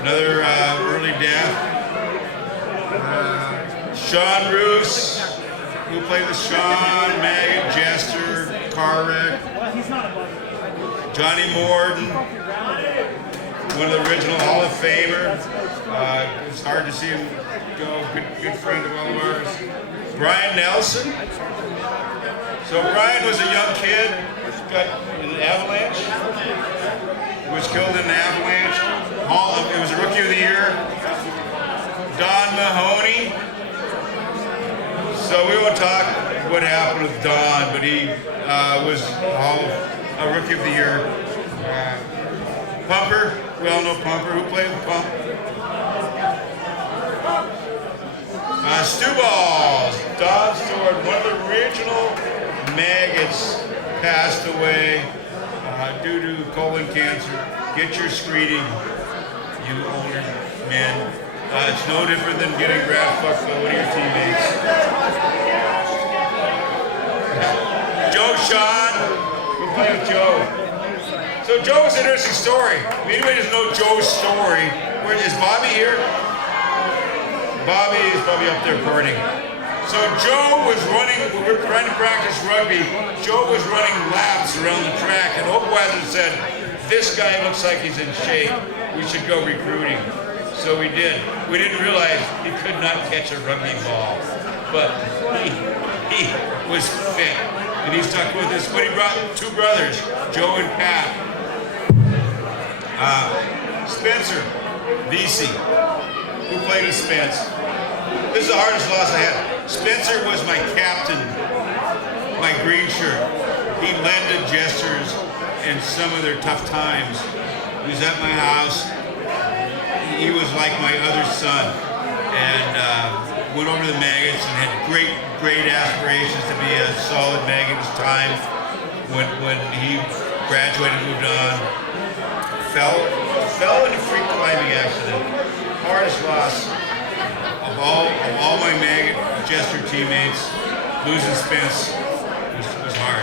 another early death. Sean Roos, who played with Sean, Maggot, Jester, car wreck. Johnny Morden, one of the original Hall of Famer. It's hard to see him go. Good friend of all of ours. Brian Nelson. So Brian was a young kid, got in an avalanche, was killed in an avalanche. He was a Rookie of the Year. Don Mahoney. So we won't talk what happened with Don, but he was a Rookie of the Year. Pumper, we all know Pumper. Who played with Pump? Stu Balls, Don Stewart, one of the original maggots, passed away due to colon cancer. Get your screening, you older men. It's no different than getting rat fucked by one of your teammates. Joe Sean, who played with Joe. So Joe was an interesting story. If anybody doesn't know Joe's story, where is Bobby here? Bobby is probably up there partying. So Joe was running, we were trying to practice rugby. Joe was running laps around the track, and Oakwater said, this guy looks like he's in shape. We should go recruiting. So we did. We didn't realize he could not catch a rugby ball, but he was fit, and he stuck with us. But he brought two brothers, Joe and Pat. Spencer Vesey, who played with Spence. This is the hardest loss I had. Spencer was my captain, my green shirt. He led the Jesters in some of their tough times. He was at my house. He was like my other son, and went over to the Maggots and had great aspirations to be a solid Maggot at his time. When he graduated, moved on, fell in a freak climbing accident. Hardest loss of all my Maggot Jester teammates. Losing Spence was hard.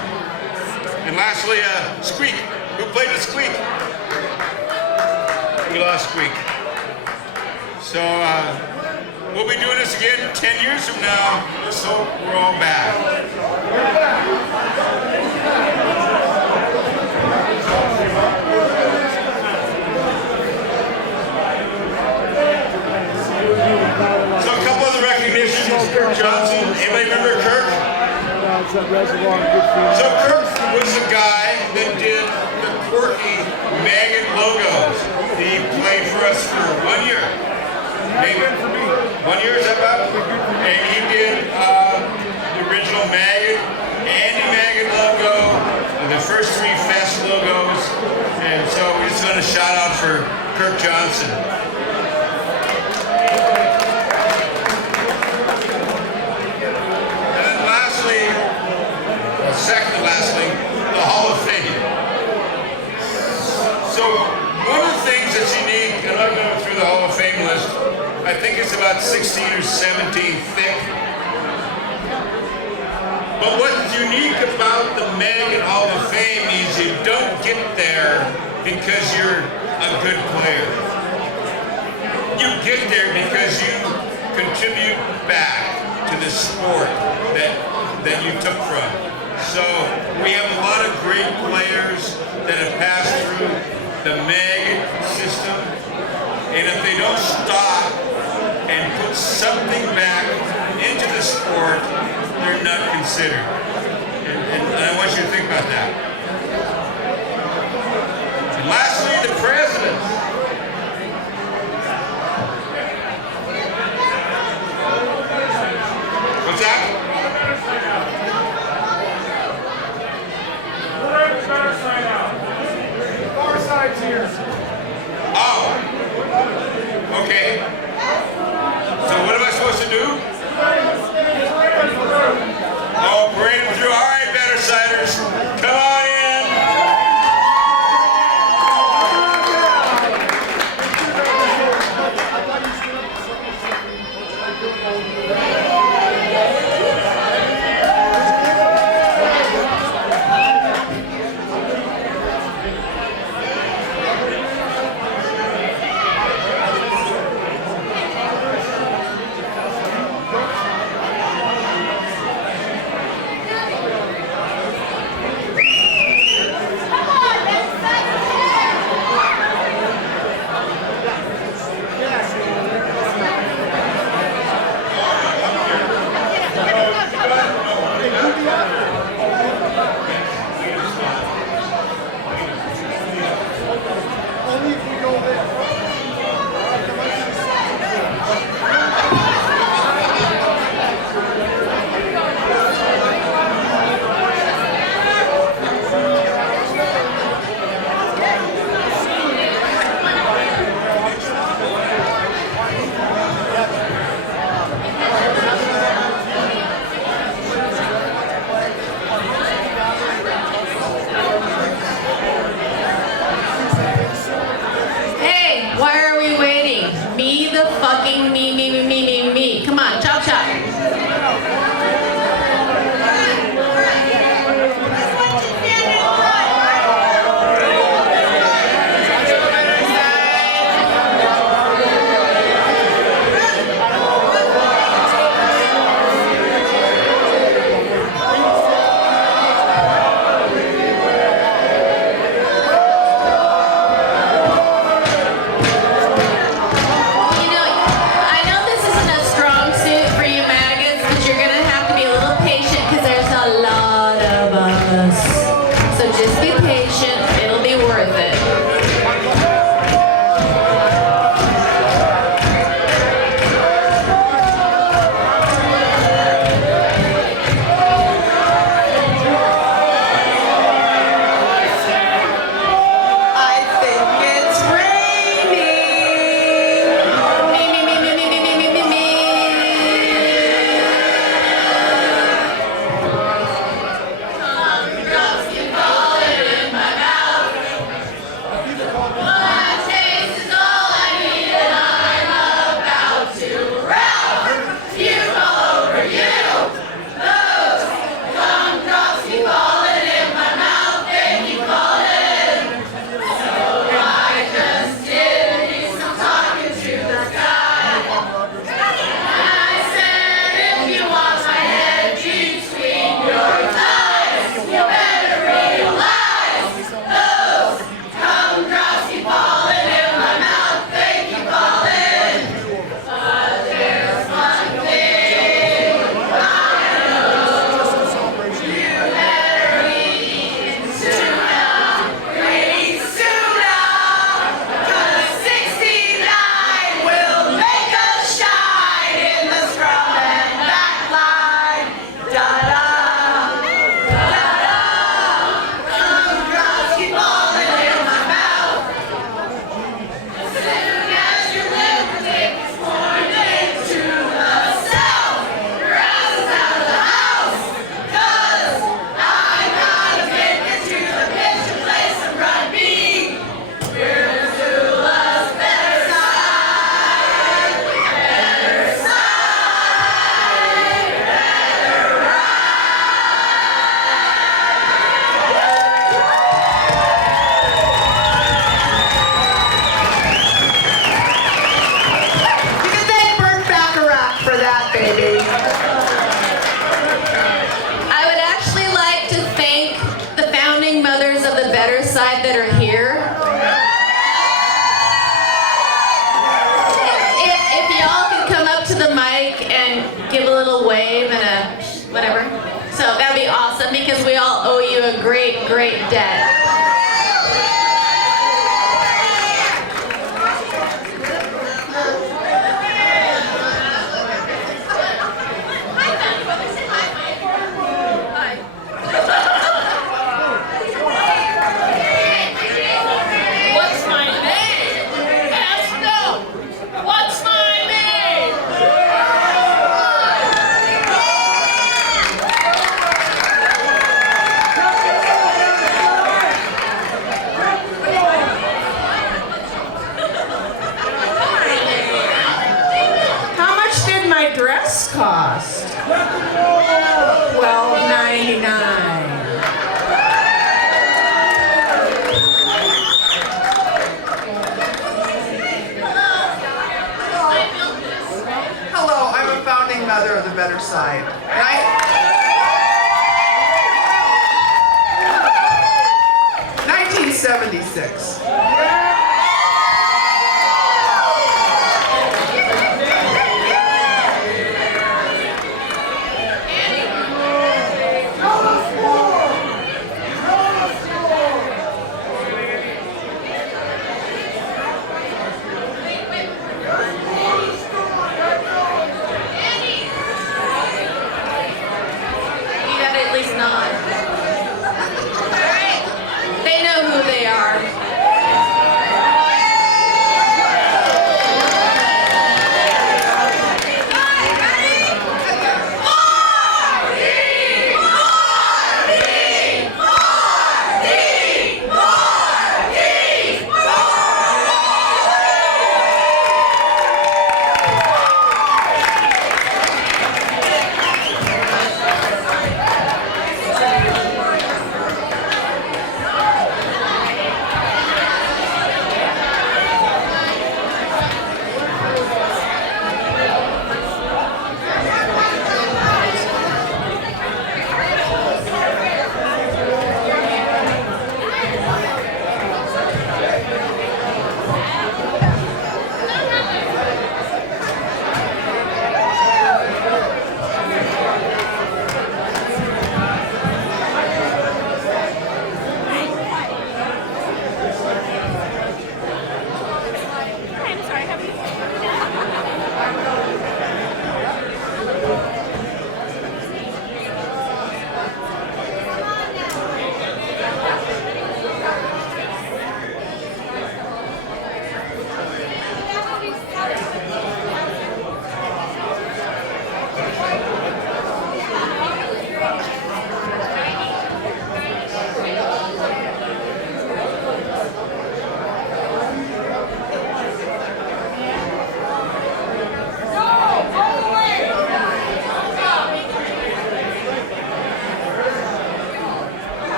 And lastly, Squeak, who played with Squeak. We lost Squeak. So we'll be doing this again 10 years from now. Let's hope we're all back. So a couple of the recognitions. Kirk Johnson. Anybody remember Kirk? So Kirk was the guy that did the quirky Maggot logos. He played for us for 1 year. Maybe 1 year, is that about? And he did the original Maggot, Anti-Maggot logo, and the first three Fest logos. And so we just want a shout out for Kirk Johnson. And then lastly, second to last I think it's about 16 or 17 thick. But what's unique about the Maggot Hall of Fame is you don't get there because you're a good player. You get there because you contribute back to the sport that you took from. So we have a lot of great players that have passed through the Maggot system, and if they don't stop and put something back into the sport, they're not considered. And I want you to think about that. And lastly, the presidents. What's that? Far side's here. Oh. Okay. So what am I supposed to do? Oh, parade them through. All right, better siders. Come on in. Only if we go there. Hey, why are we waiting? Me the fucking me. Come on, chop chop. You know, I know this isn't a strong suit for you, Matt. to the mic and give a little wave and a whatever? So that'd be awesome because we all owe you a great, great debt. What's my name? Ask no. What's my name? How much did my dress cost? $12.99. Hello, I'm a founding mother of the Better Side. 1976. You gotta at least nod. They know who they are.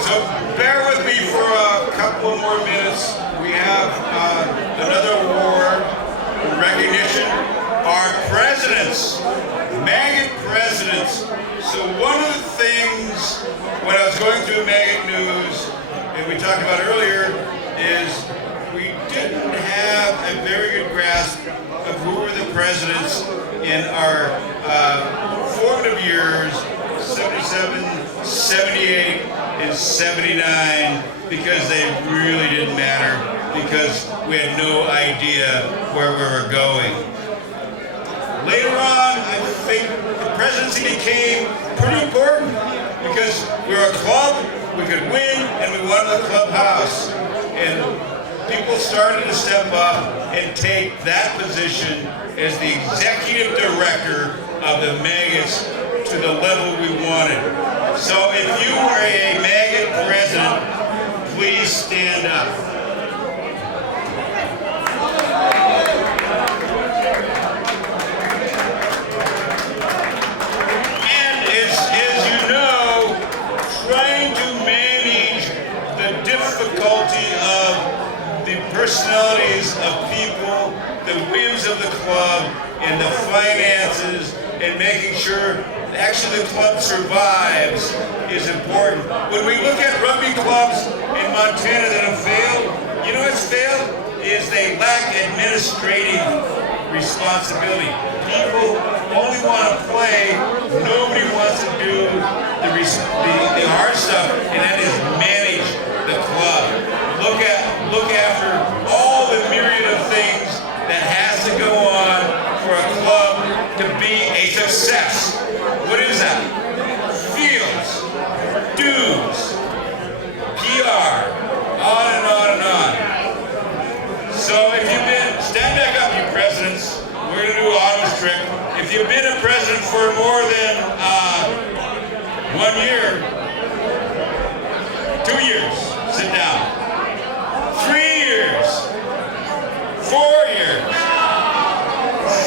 So bear with me for a couple more minutes. We have another award in recognition. Our presidents, Maggot presidents. So one of the things when I was going through Maggot news, and we talked about earlier, is we didn't have a very good grasp of who were the presidents in our formative years, 77, 78, and 79, because they really didn't matter, because we had no idea where we were going. Later on, I think the presidency became pretty important, because we were a club, we could win, and we wanted the clubhouse. And people started to step up and take that position as the executive director of the Maggots to the level we wanted. So if you are a Maggot president, please stand up. And as you know, trying to manage the difficulty of the personalities of people, the whims of the club, and the finances, and making sure actually the club survives is important. When we look at rugby clubs in Montana that have failed, you know what's failed? Is they lack administrative responsibility. People only want to play, nobody wants to do the hard stuff, and that is manage the club. Look after all the myriad of things that has to go on for a club to be a success. What is that? Fields, dues, PR, on and on and on. So if you've been, stand back up, you presidents. We're going to do Ottawa's trick. If you've been a president for more than 1 year, 2 years, sit down. 3 years, 4 years,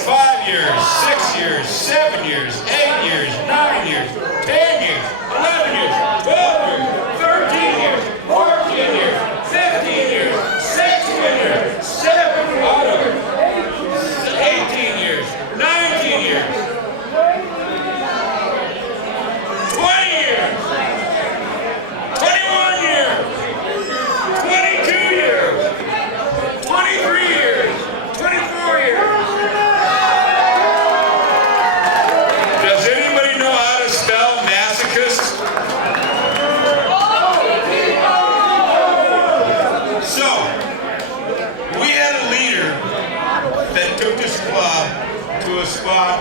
5 years, 6 years, 7 years, 8 years, 9 years, 10 years, 11 years, 12 years, 13 years, 14 years, 15 years, 16 years, 7 years, 18 years, 19 years, 20 years, 21 years, 22 years, 23 years, 24 years. Does anybody know how to spell masochist? So, we had a leader that took this club to a spot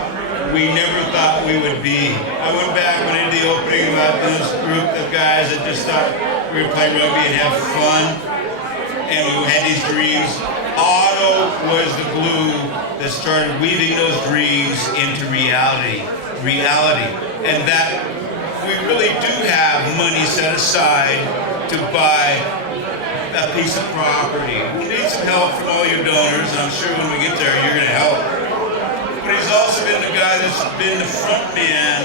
we never thought we would be. I went back when I did the opening about this group of guys that just thought we would play rugby and have fun, and we had these dreams. Otto was the glue that started weaving those dreams into reality. And that we really do have money set aside to buy a piece of property. We need some help from all your donors, and I'm sure when we get there, you're going to help. But he's also been the guy that's been the front man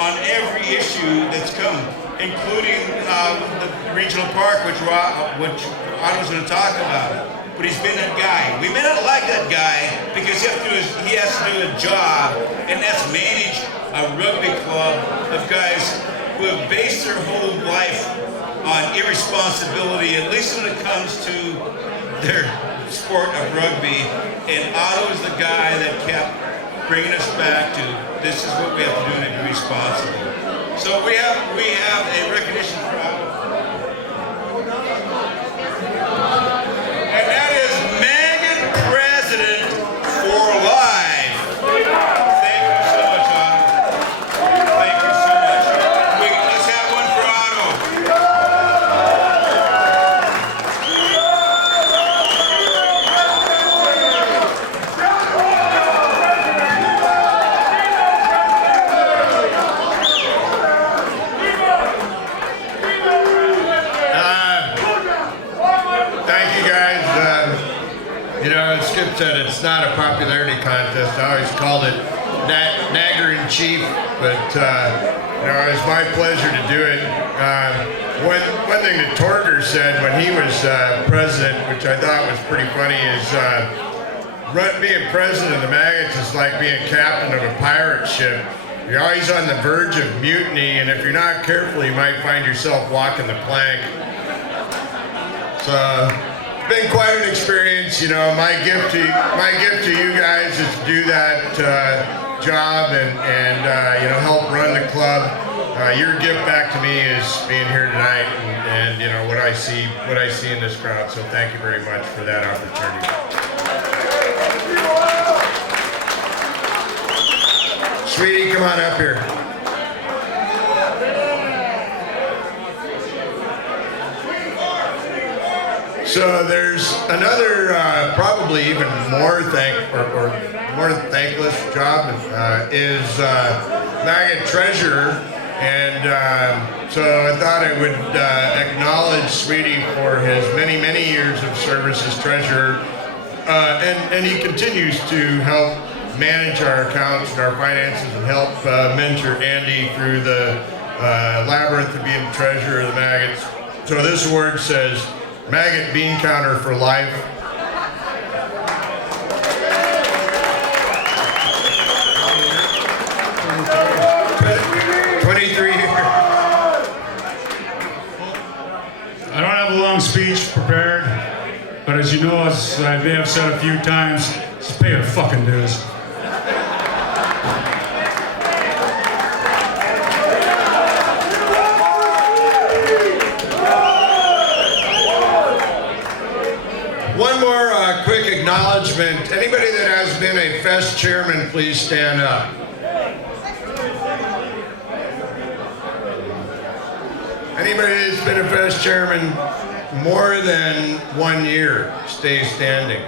on every issue that's come, including the regional park, which Otto's going to talk about. But he's been that guy. We may not like that guy because he has to do a job, and that's manage a rugby club of guys who have based their whole life on irresponsibility, at least when it comes to their sport of rugby. And Otto is the guy that kept bringing us back to this is what we have to do to be responsible. So we have a recognition for Otto. And that is Maggot President for Life. Thank you so much, Otto. Thank you so much. Let's have one for Otto. As Skip said, it's not a popularity contest. I always called it Nagger in Chief, but it's my pleasure to do it. One thing that Torger said when he was president, which I thought was pretty funny, is being president of the Maggots is like being captain of a pirate ship. You're always on the verge of mutiny, and if you're not careful, you might find yourself walking the plank. So. Been quite an experience, my gift to you guys is to do that job and help run the club. Your gift back to me is being here tonight and what I see in this crowd. So thank you very much for that opportunity. Sweetie, come on up here. So there's another, probably even more more thankless job is Maggot Treasurer, and so I thought I would acknowledge Sweetie for his many years of service as treasurer, and he continues to help manage our accounts and our finances and help mentor Andy through the labyrinth of being treasurer of the Maggots. So this award says, maggot bean counter for life. I don't have a long speech prepared, but as you know, as I may have said a few times, just pay your fucking dues. One more quick acknowledgement. Anybody that has been a fest chairman, please stand up. Anybody that's been a fest chairman more than 1 year, stay standing.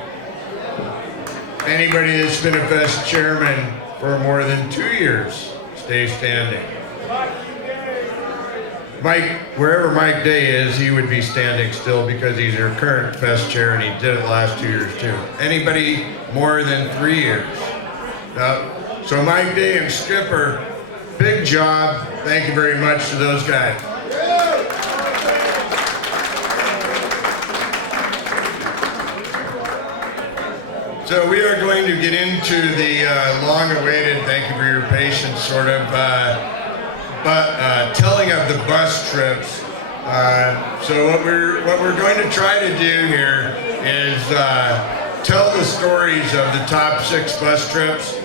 Anybody that's been a fest chairman for more than 2 years, stay standing. Mike, wherever Mike Day is, he would be standing still because he's our current fest chair and he did it the last 2 years too. Anybody more than 3 years? No. So Mike Day and Skipper, big job. Thank you very much to those guys. So we are going to get into the long-awaited, thank you for your patience, sort of, telling of the bus trips. So what we're going to try to do here is tell the stories of the top 6 bus trips.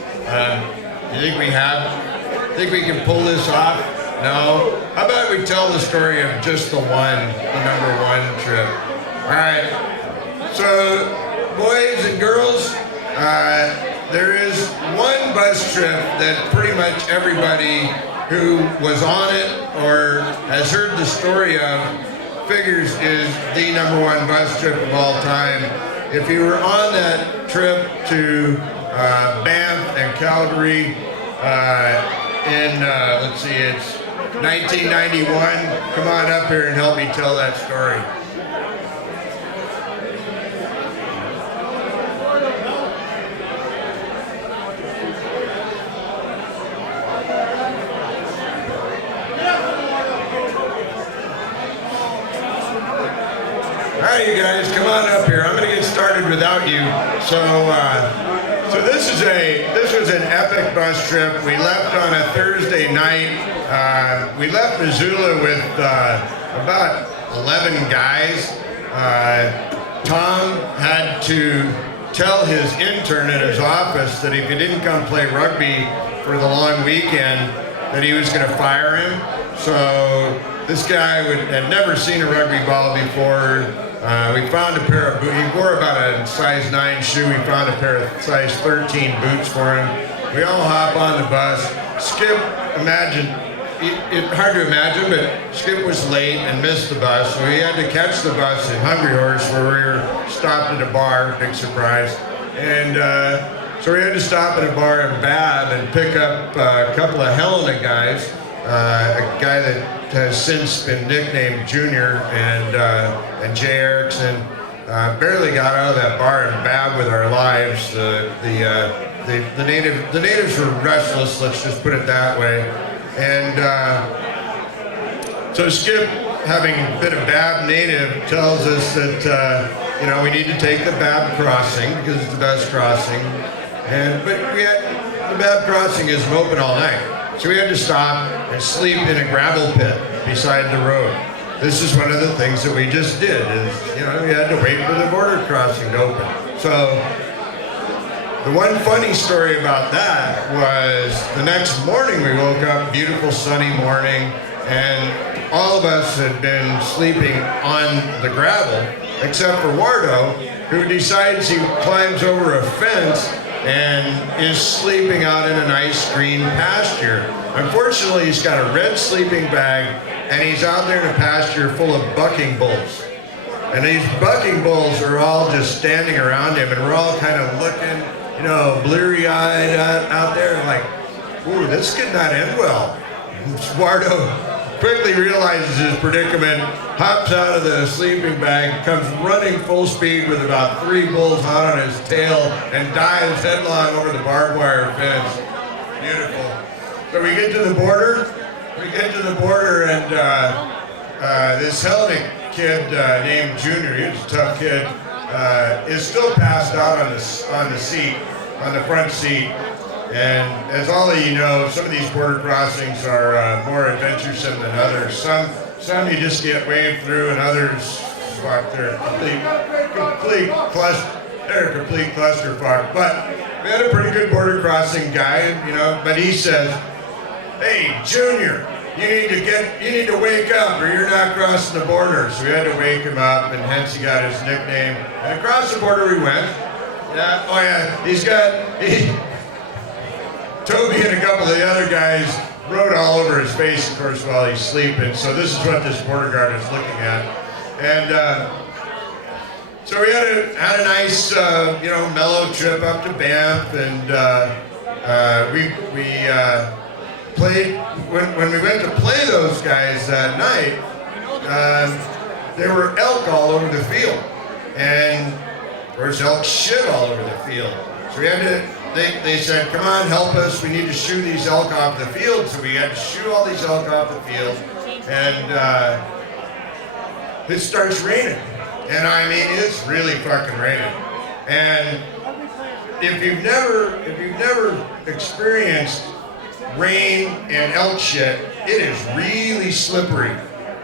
You think we can pull this off? No? How about we tell the story of just the number one trip? All right. So, boys and girls, there is one bus trip that pretty much everybody who was on it or has heard the story of figures is the number one bus trip of all time. If you were on that trip to Banff and Calgary let's see, it's 1991, come on up here and help me tell that story. All right, you guys, come on up here. I'm going to get started without you. So this was an epic bus trip. We left on a Thursday night. We left Missoula with about 11 guys. Tom had to tell his intern in his office that if he didn't come play rugby for the long weekend, that he was going to fire him. So this guy had never seen a rugby ball before. We found a pair of boots. He wore about a size 9 shoe. We found a pair of size 13 boots for him. We all hop on the bus. Skip, it's hard to imagine, but Skip was late and missed the bus, so he had to catch the bus in Hungry Horse where we were stopped at a bar, big surprise. And so we had to stop at a bar in Bab and pick up a couple of Helena guys, a guy that has since been nicknamed Junior and Jay Erickson. Barely got out of that bar in Bab with our lives. The natives were restless, let's just put it that way. And so Skip, having been a Bab native, tells us that we need to take the Bab crossing because it's the best crossing. But the Bab crossing isn't open all night, so we had to stop and sleep in a gravel pit beside the road. This is one of the things that we just did. We had to wait for the border crossing to open. So the one funny story about that was the next morning we woke up, beautiful sunny morning, and all of us had been sleeping on the gravel, except for Wardo, who decides he climbs over a fence and is sleeping out in a nice green pasture. Unfortunately, he's got a red sleeping bag, and he's out there in a pasture full of bucking bulls. And these bucking bulls are all just standing around him, and we're all kind of looking, bleary-eyed out there, like, ooh, this could not end well. Wardo quickly realizes his predicament, hops out of the sleeping bag, comes running full speed with about 3 bulls hot on his tail, and dives headlong over the barbed wire fence. Beautiful. So we get to the border, and this Hellenic kid named Junior. He was a tough kid. Is still passed out on the seat, on the front seat. And as all of you know, some of these border crossings are more adventuresome than others. Some you just get waved through, and others, fuck, they're complete clusterfuck. But we had a pretty good border crossing guy, you know. But he says, "Hey, Junior, you need to wake up, or you're not crossing the border." So we had to wake him up, and hence he got his nickname. And across the border we went. Yeah. Oh yeah. Toby and a couple of the other guys wrote all over his face, of course, while he's sleeping. So this is what this border guard is looking at. And so we had a nice, mellow trip up to Banff, and we played. When we went to play those guys that night, there were elk all over the field, and of course elk shit all over the field. So we had to. They said, "Come on, help us. We need to shoo these elk off the field." So we had to shoo all these elk off the field, and it starts raining. And I mean, it's really fucking raining. And if you've never experienced rain and elk shit, it is really slippery.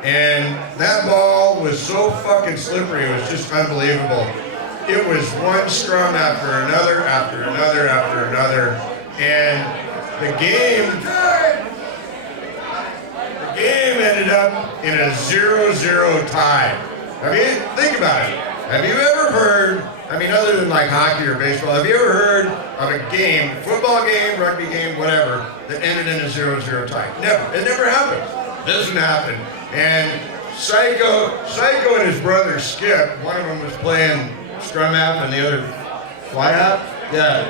And that ball was so fucking slippery, it was just unbelievable. It was one scrum after another, after another, after another, and the game ended up in a 0-0 tie. I mean, think about it. Have you ever heard, I mean, other than like hockey or baseball, have you ever heard of a game, football game, rugby game, whatever, that ended in a 0-0 tie? Never. It never happens. It doesn't happen. And Psycho and his brother Skip, one of them was playing scrum half and the other fly half, yeah,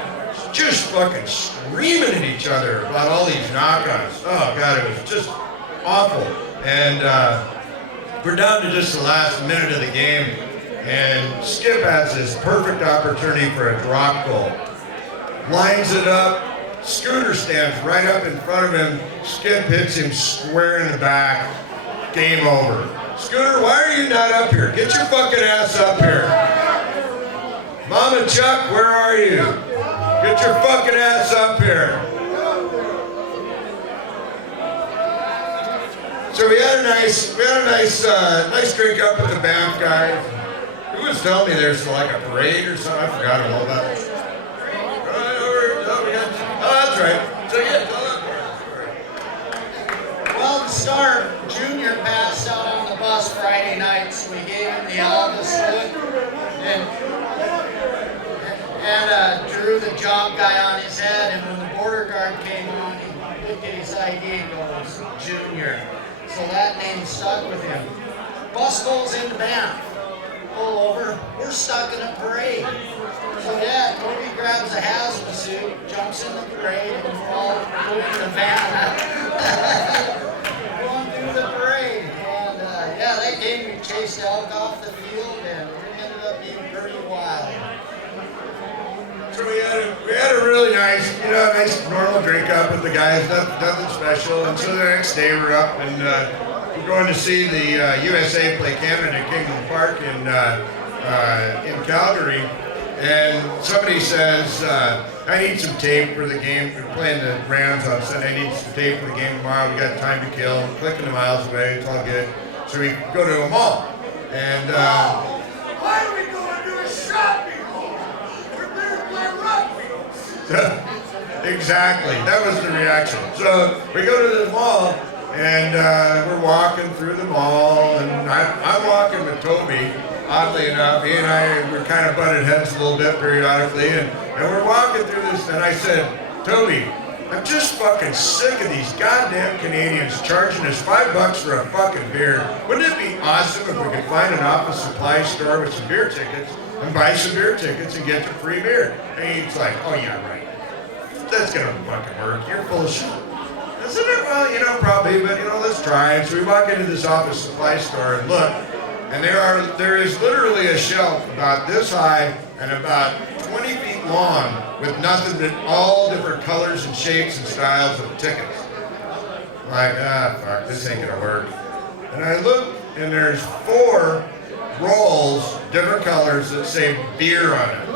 just fucking screaming at each other about all these knock-ons. Oh God, it was just awful. And we're down to just the last minute of the game, and Skip has this perfect opportunity for a drop goal. Lines it up, Scooter stands right up in front of him, Skip hits him square in the back, game over. Scooter, why are you not up here? Get your fucking ass up here. Mama Chuck, where are you? Get your fucking ass up here. So we had a nice drink up with the Banff guys. Who was telling me there's like a parade or something? I forgot all about it. Oh, that's right. So yeah, Well, to start, Junior passed out on the bus Friday night, so we gave him the Elvis salute and drew the job guy on his head. And when the border guard came on, he looked at his ID and goes, "Junior." So that name stuck with him. Bus goes into Banff. Pull over. We're stuck in a parade. So yeah, Toby grabs a hazmat suit, jumps in the parade, and we're all moving the van. Going through the parade. And yeah, that game we chased elk off the field, and it ended up being pretty wild. so we had a really nice normal drink up with the guys, nothing special. And so the next day we're up and we're going to see the USA play Canada at Kingdom Park in Calgary. And somebody says, "I need some tape for the game. We're playing the Rams on Sunday. I need some tape for the game tomorrow. We got time to kill. I'm clicking the miles away. It's all good." So we go to a mall. And Why are we going to a shopping mall? We're there to play rugby. exactly, that was the reaction. So we go to the mall, and we're walking through the mall, and I'm walking with Toby. Oddly enough, he and I were kind of butted heads a little bit periodically, and we're walking through this, and I said, "Toby, I'm just fucking sick of these goddamn Canadians charging us $5 for a fucking beer. Wouldn't it be awesome if we could find an office supply store with some beer tickets and buy some beer tickets and get some free beer?" And he's like, "Oh yeah, right. That's gonna fucking work. You're full of shit." I said, "Well, probably, but let's try it." So we walk into this office supply store and look, and there is literally a shelf about this high and about 20 feet long with nothing but all different colors and shapes and styles of tickets. I'm like, fuck, this ain't gonna work. And I look and there's 4 rolls, different colors, that say beer on it.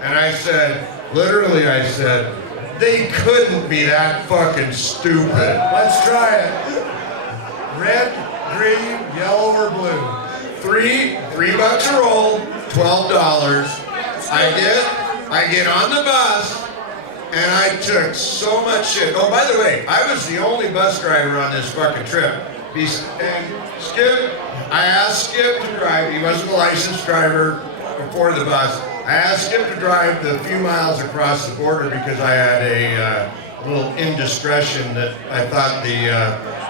And I said, literally I said, they couldn't be that fucking stupid. Let's try it. Red, green, yellow, or blue. $3 a roll, $12. I get on the bus, and I took so much shit. Oh, by the way, I was the only bus driver on this fucking trip. And Skip, I asked Skip to drive. He wasn't a licensed driver before the bus. I asked Skip to drive the few miles across the border because I had a little indiscretion that I thought the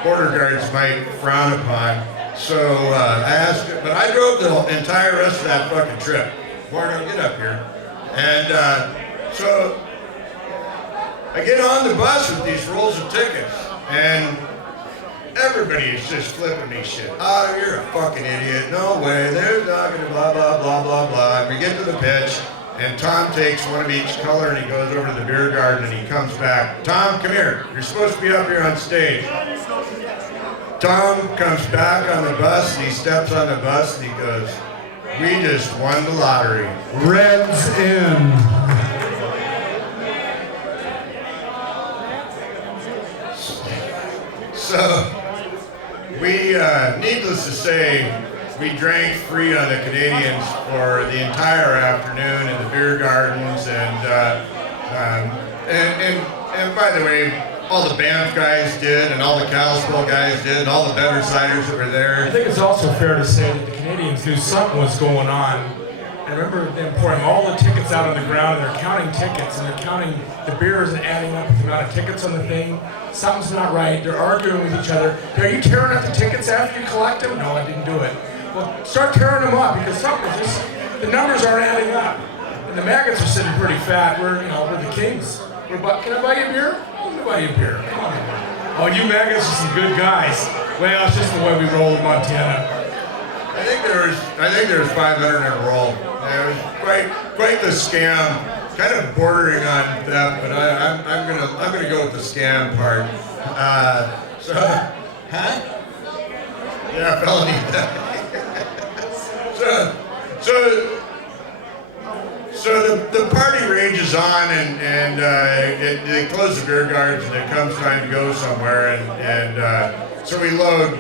border guards might frown upon. So I asked him, but I drove the entire rest of that fucking trip. Barno, get up here. And so I get on the bus with these rolls of tickets, and everybody is just flipping me shit. Oh, you're a fucking idiot. No way. They're talking blah, blah, blah, blah, blah. And we get to the pitch, and Tom takes one of each color, and he goes over to the beer garden, and he comes back. Tom, come here. You're supposed to be up here on stage. Tom comes back on the bus, and he steps on the bus, and he goes, we just won the lottery. Reds in. So, we, needless to say, we drank free on the Canadians for the entire afternoon in the beer gardens, and by the way, all the Banff guys did, and all the Kalispell guys did, and all the better ciders that were there. I think it's also fair to say that the Canadians knew something was going on. I remember them pouring all the tickets out on the ground, and they're counting tickets, and they're counting the beers and adding up the amount of tickets on the thing. Something's not right. They're arguing with each other. Are you tearing up the tickets after you collect them? No, I didn't do it. Well, start tearing them up, because something's just, the numbers aren't adding up. And the Maggots are sitting pretty fat. We're the kings. Can I buy you a beer? Let me buy you a beer. Come on. Oh, you Maggots are some good guys. Well, it's just the way we roll in Montana. I think there was 500 in a roll. Yeah, it was quite the scam, kind of bordering on theft, but I'm gonna go with the scam part. Yeah, felony theft. So the party rages on, and they close the beer gardens, and it comes time to go somewhere, and so we load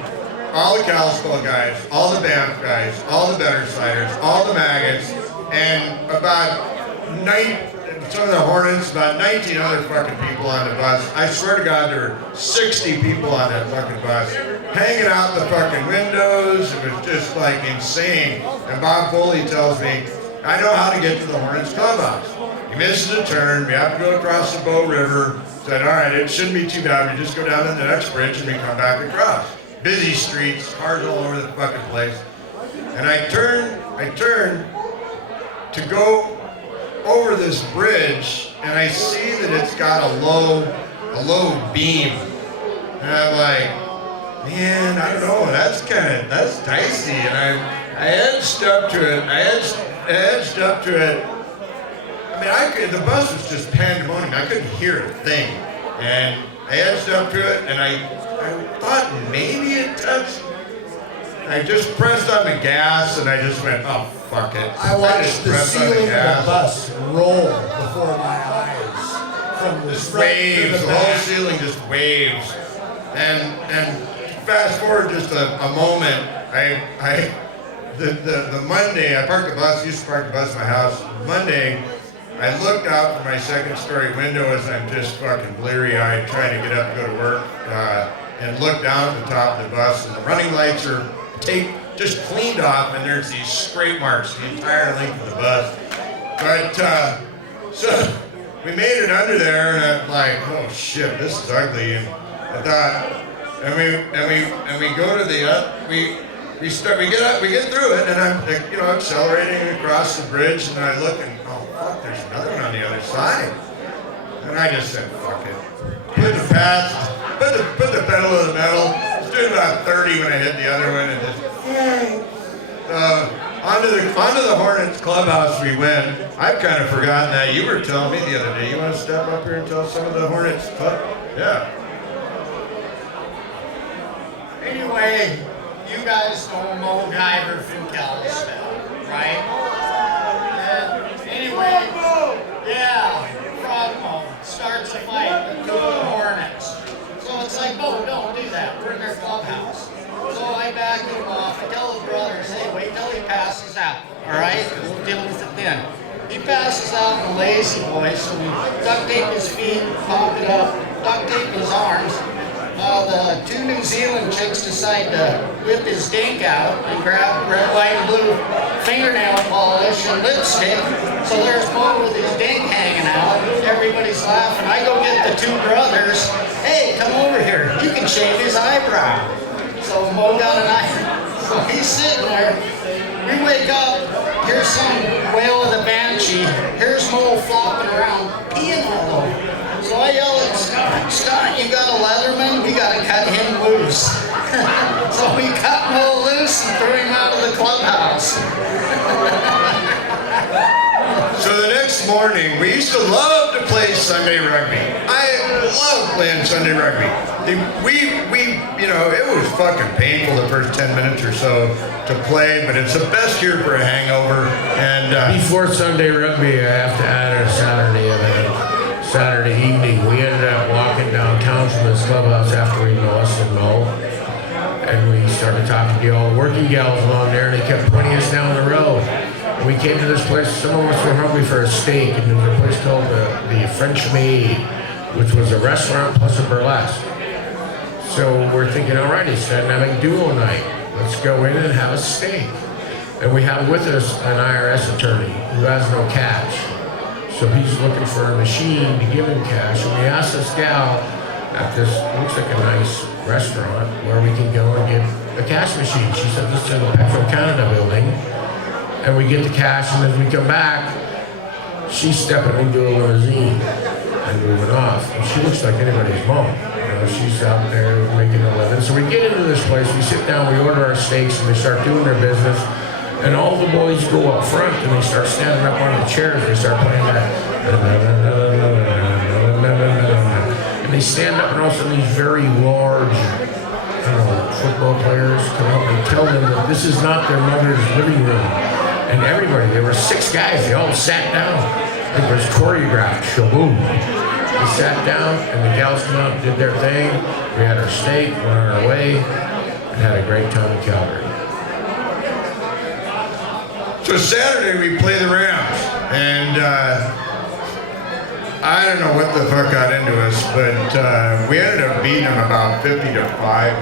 all the Kalispell guys, all the Banff guys, all the better ciders, all the Maggots, and about some of the Hornets, about 19 other fucking people on the bus. I swear to God, there were 60 people on that fucking bus, hanging out the fucking windows. It was just like insane. And Bob Foley tells me, I know how to get to the Hornets clubhouse. He misses a turn, we have to go across the Bow River. Said, all right, it shouldn't be too bad. We just go down to the next bridge and we come back across. Busy streets, cars all over the fucking place. And I turn to go over this bridge, and I see that it's got a low beam. And I'm like, man, I don't know, that's dicey. And I edged up to it. I edged up to it. I mean, the bus was just pandemonium. I couldn't hear a thing. And I edged up to it, and I thought maybe it touched. I just pressed on the gas, and I just went, oh, fuck it. I watched the ceiling of the bus roll before my eyes. From the waves, the whole ceiling just waves. And fast forward just a moment, the Monday, I parked the bus, used to park the bus in my house. Monday, I looked out from my second story window as I'm just fucking bleary-eyed trying to get up and go to work, and looked down at the top of the bus, and the running lights are just cleaned off, and there's these scrape marks the entire length of the bus. But so we made it under there, and I'm like, oh shit, this is ugly. And I thought, and we go to the we get through it, and I'm accelerating across the bridge, and I look, and oh fuck, there's another one on the other side. And I just said, fuck it. Put the pedal to the metal. Doing about 30 when I hit the other one, and just onto the Hornets clubhouse we went. I've kind of forgotten that. You were telling me the other day. You want to step up here and tell some of the Hornets club? Yeah. Anyway, you guys know Mo Guyver from Kalispell, right? And anyway, yeah, Frogmo starts a fight with two of the Hornets. So it's like, oh, don't do that. We're in their clubhouse. So I back him off. I tell the brothers, hey, wait till he passes out. All right? We'll deal with it then. He passes out in the lazy boy, so we duct tape his feet, pop it up, duct tape his arms. The two New Zealand chicks decide to whip his dink out and grab red, white, and blue fingernail polish and lipstick. So there's Mo with his dink hanging out. Everybody's laughing. I go get the two brothers. Hey, come over here. You can shave his eyebrow. So Mo got an eye. So he's sitting there. We wake up. Here's some wail of the banshee. Here's Mo flopping around, peeing all over. So I yell at Scott, Scott, you got a Leatherman? We got to cut him loose. So we cut Mo loose and threw him out of the clubhouse. So the next morning, we used to love to play Sunday rugby. I love playing Sunday rugby. It was fucking painful the first 10 minutes or so to play, but it's the best year for a hangover. And before Sunday rugby, I have to add a Saturday event. Saturday evening, we ended up walking downtown from this clubhouse after we molested Mo, and we started talking to all the working gals along there, and they kept pointing us down the road. And we came to this place, some of us were hungry for a steak, and there was a place called the French Maid, which was a restaurant plus a burlesque. So we're thinking, all right, he's having duo night. Let's go in and have a steak. And we have with us an IRS attorney who has no cash. So he's looking for a machine to give him cash. And we asked this gal at this, looks like a nice restaurant, where we can go and get a cash machine. She said, this is in the Petro Canada building. And we get the cash, and as we come back, she's stepping into a limousine and moving off. And she looks like anybody's mom. She's out there making a living. So we get into this place, we sit down, we order our steaks, and they start doing their business. And all the boys go up front, and they start standing up on the chairs. They start playing that. And they stand up, and all of a sudden these very large, football players come up and tell them that this is not their mother's living room. And everybody, there were 6 guys, they all sat down. It was choreographed, shaboom. We sat down, and the gals come out and did their thing. We had our steak, went on our way, and had a great time in Calgary. So Saturday we play the Rams, and I don't know what the fuck got into us, but we ended up beating them about 50-5,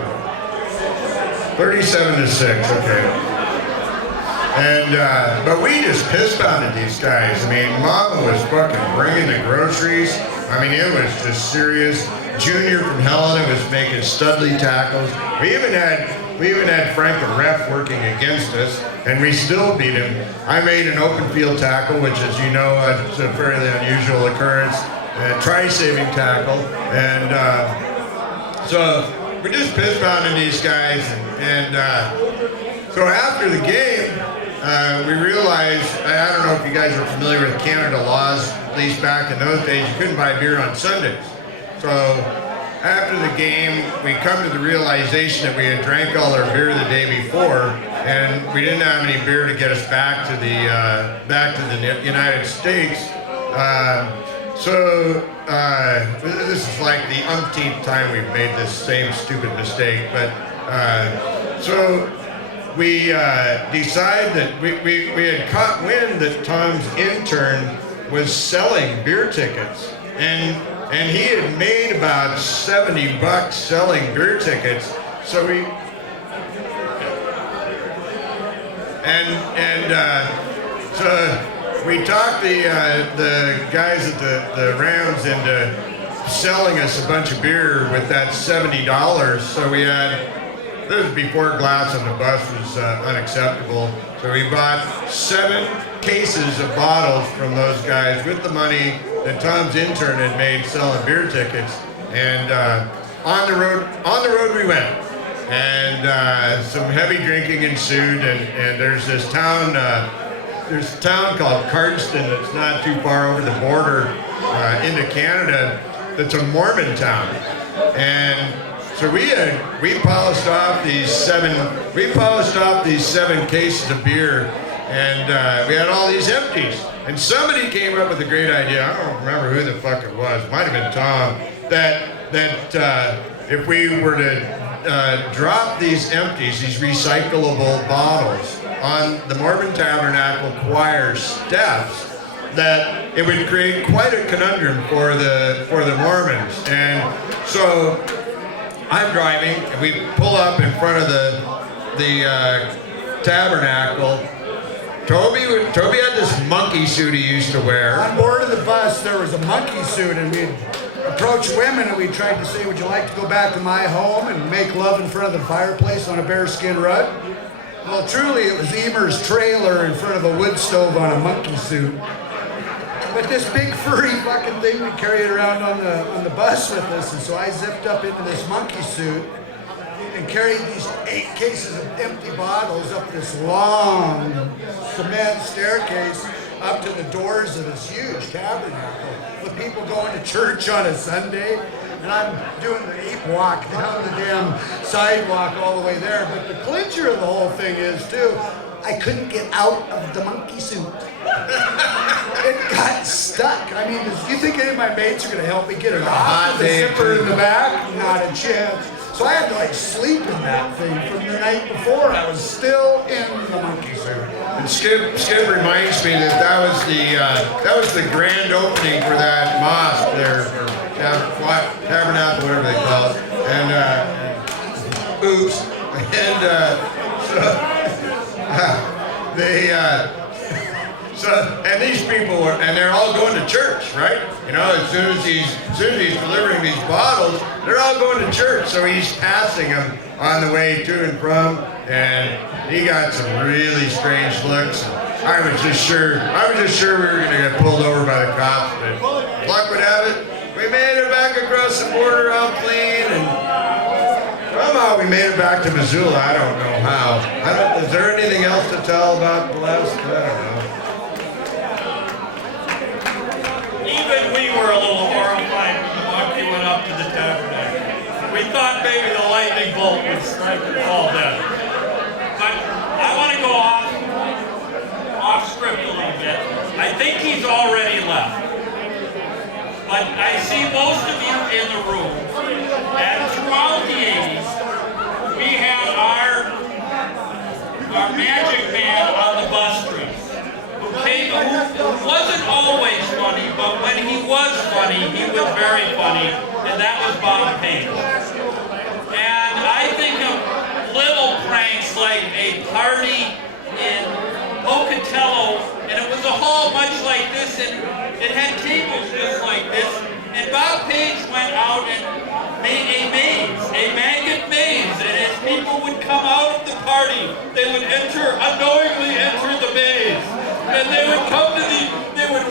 37-6. Okay. And, but we just pissed pounded these guys. I mean, Mama was fucking bringing the groceries. I mean, it was just serious. Junior from Helena was making studly tackles. We even had Frank the ref working against us, and we still beat him. I made an open field tackle, which, as you know, is a fairly unusual occurrence. A try-saving tackle. And so we're just piss pounding these guys. And so after the game, we realized, I don't know if you guys are familiar with Canada laws, at least back in those days, you couldn't buy beer on Sundays. So after the game, we come to the realization that we had drank all our beer the day before, and we didn't have any beer to get us back to the United States. This is like the umpteenth time we've made this same stupid mistake. But so we decided that we had caught wind that Tom's intern was selling beer tickets, and he had made about $70 selling beer tickets. So we we talked the guys at the Rams into selling us a bunch of beer with that $70. So we had. This was before glass on the bus was unacceptable. So we bought 7 cases of bottles from those guys with the money that Tom's intern had made selling beer tickets. And on the road we went. And some heavy drinking ensued. And there's this town, there's a town called Cardston that's not too far over the border into Canada. That's a Mormon town. And So we polished off these seven cases of beer, and we had all these empties. And somebody came up with a great idea. I don't remember who the fuck it was. It might have been Tom. That if we were to drop these empties, these recyclable bottles, on the Mormon Tabernacle choir steps, that it would create quite a conundrum for the Mormons. And so I'm driving, and we pull up in front of the tabernacle. Toby had this monkey suit he used to wear. On board of the bus, there was a monkey suit, and we'd approach women, and we tried to say, would you like to go back to my home and make love in front of the fireplace on a bearskin rug? Well, truly, it was Emer's trailer in front of a wood stove on a monkey suit. But this big furry fucking thing, we carried around on the bus with us, and so I zipped up into this monkey suit and carried these 8 cases of empty bottles up this long cement staircase up to the doors of this huge tabernacle with people going to church on a Sunday. And I'm doing the ape walk down the damn sidewalk all the way there. But the clincher of the whole thing is, too, I couldn't get out of the monkey suit. It got stuck. I mean, do you think any of my mates are going to help me get it off with the zipper in the back? Not a chance. So I had to like sleep in that thing from the night before. I was still in the monkey suit. And Skip reminds me that was the grand opening for that mosque there, or tabernacle, whatever they call it. And oops. And and these people were, and they're all going to church, right? You know, as soon as he's delivering these bottles, they're all going to church. So he's passing them on the way to and from, and he got some really strange looks. I was just sure we were going to get pulled over by the cops, but luck would have it, we made it back across the border all clean, and somehow we made it back to Missoula. I don't know how. Is there anything else to tell about Blessed? I don't know. Even we were a little horrified when the monkey went up to the tabernacle. We thought maybe the lightning bolt would strike and fall down. But I want to go off script a little bit. I think he's already left. But I see most of you in the room. And throughout the 80s, we had our magic man on the bus trips, who wasn't always funny, but when he was funny, he was very funny, and that was Bob Payne. And I think of little pranks like a party in Pocatello, and it was a hall much like this, and it had tables just like this, and Bob Page went out and made a maze, a maggot maze, and as people would come out of the party, they would unknowingly enter the maze, and they would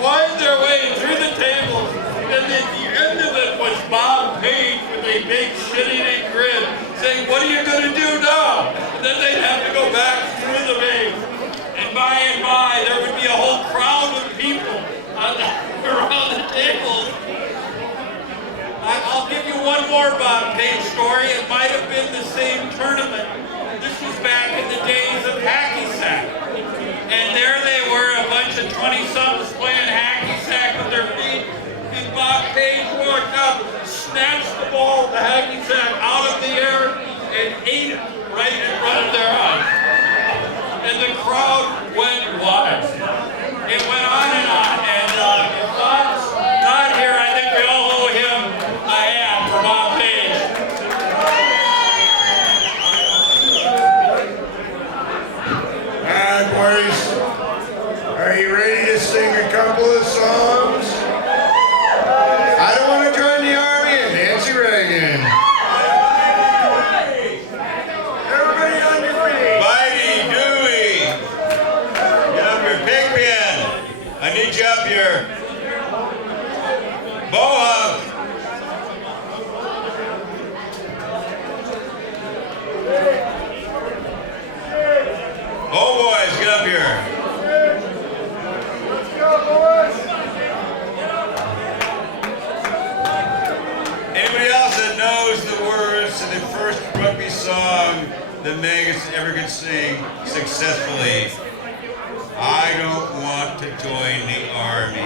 wind their way through the tables, and at the end of it was Bob Page with a big shit-eating grin, saying, "What are you going to do now?" And then they'd have to go back through the maze. And by, there would be a whole crowd of people around the tables. I'll give you one more Bob Page story. It might have been the same tournament. This was back in the days of hacky sack. And there they were, a bunch of 20-somethings playing hacky sack with their feet. And Bob Page walked up, snatched the ball, the hacky sack, out of the air, and ate it right in front of their eyes. And the crowd went wild. It went on, and if Bob's not here, I think we all owe him a hand for Bob Page. All right, boys, are you ready to sing a couple of songs? I don't want to join the army and Nancy Reagan. Everybody on your feet. Mighty Dewey! Get up here, Pigpen! I need you up here. Bohawk! Oh boys, get up here. Let's go, boys. Anybody else that knows the words to the first rugby song the Maggots ever could sing successfully. I don't want to join the army.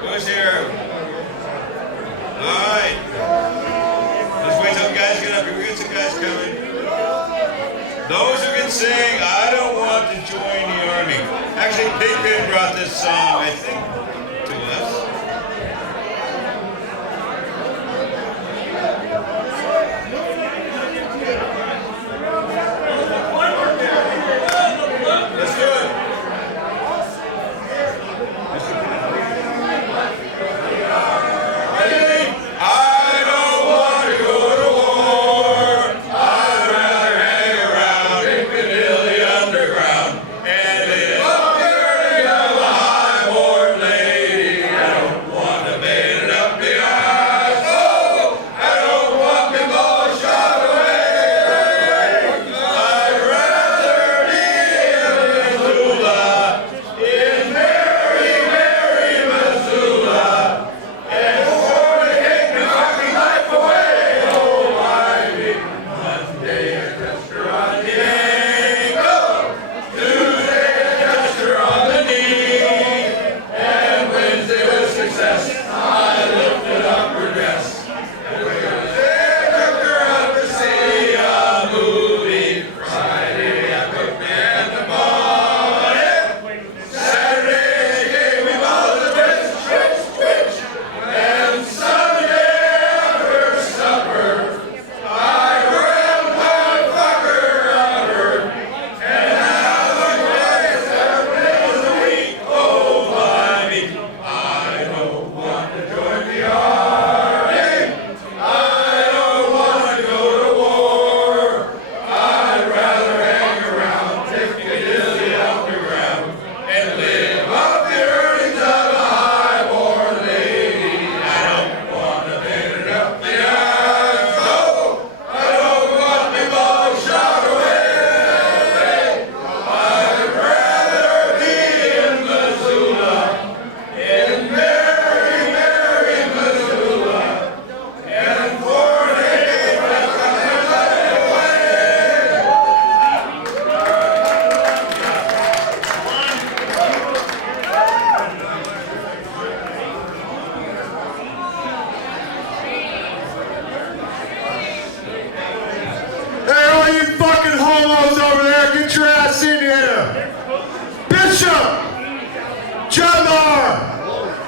Who's here? Alright. Let's wait till the guys get up here. We got some guys coming. Those who can sing, I don't want to join the army. Actually, Big Ben brought this song, I think, to us. Let's do it.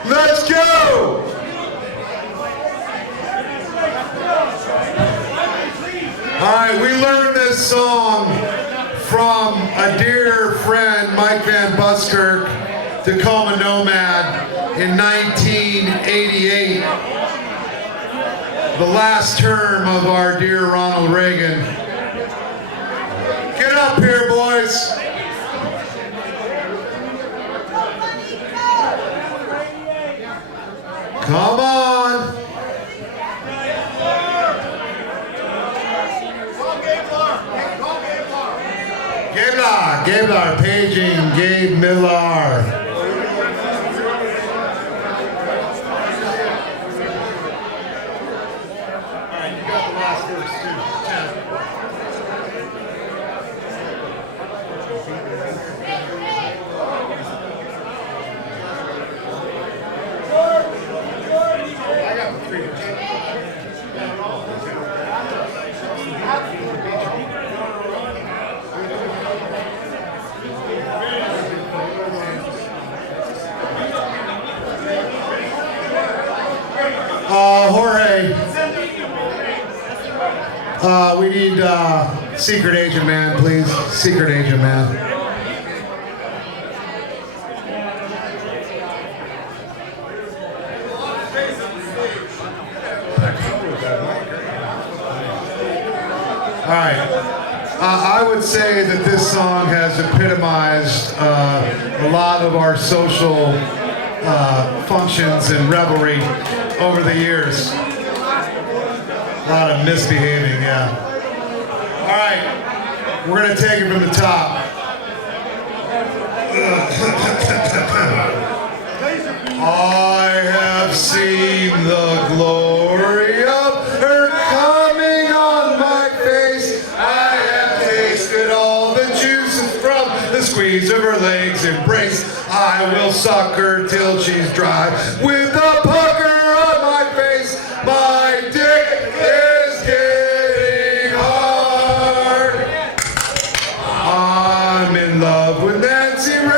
Let's go! Alright, we learned this song from a dear friend, Mike Van Buskirk, Tacoma Nomad, in 1988. The last term of our dear Ronald Reagan. Get up here, boys. Come on. Gabelar, paging Gabe Millar. Alright, you got the last verse too. 10. I got the 3. Jorge, we need Secret Agent Man, please. Secret Agent Man. All right. I would say that this song has epitomized a lot of our social functions and revelry over the years. A lot of misbehaving, yeah. All right, we're gonna take it from the top. I have seen the glory of her coming on my face. I have tasted all the juices from the squeeze of her legs embrace. I will suck her till she's dry with a pucker on my face. My dick is getting hard. I'm in love with Nancy Reagan.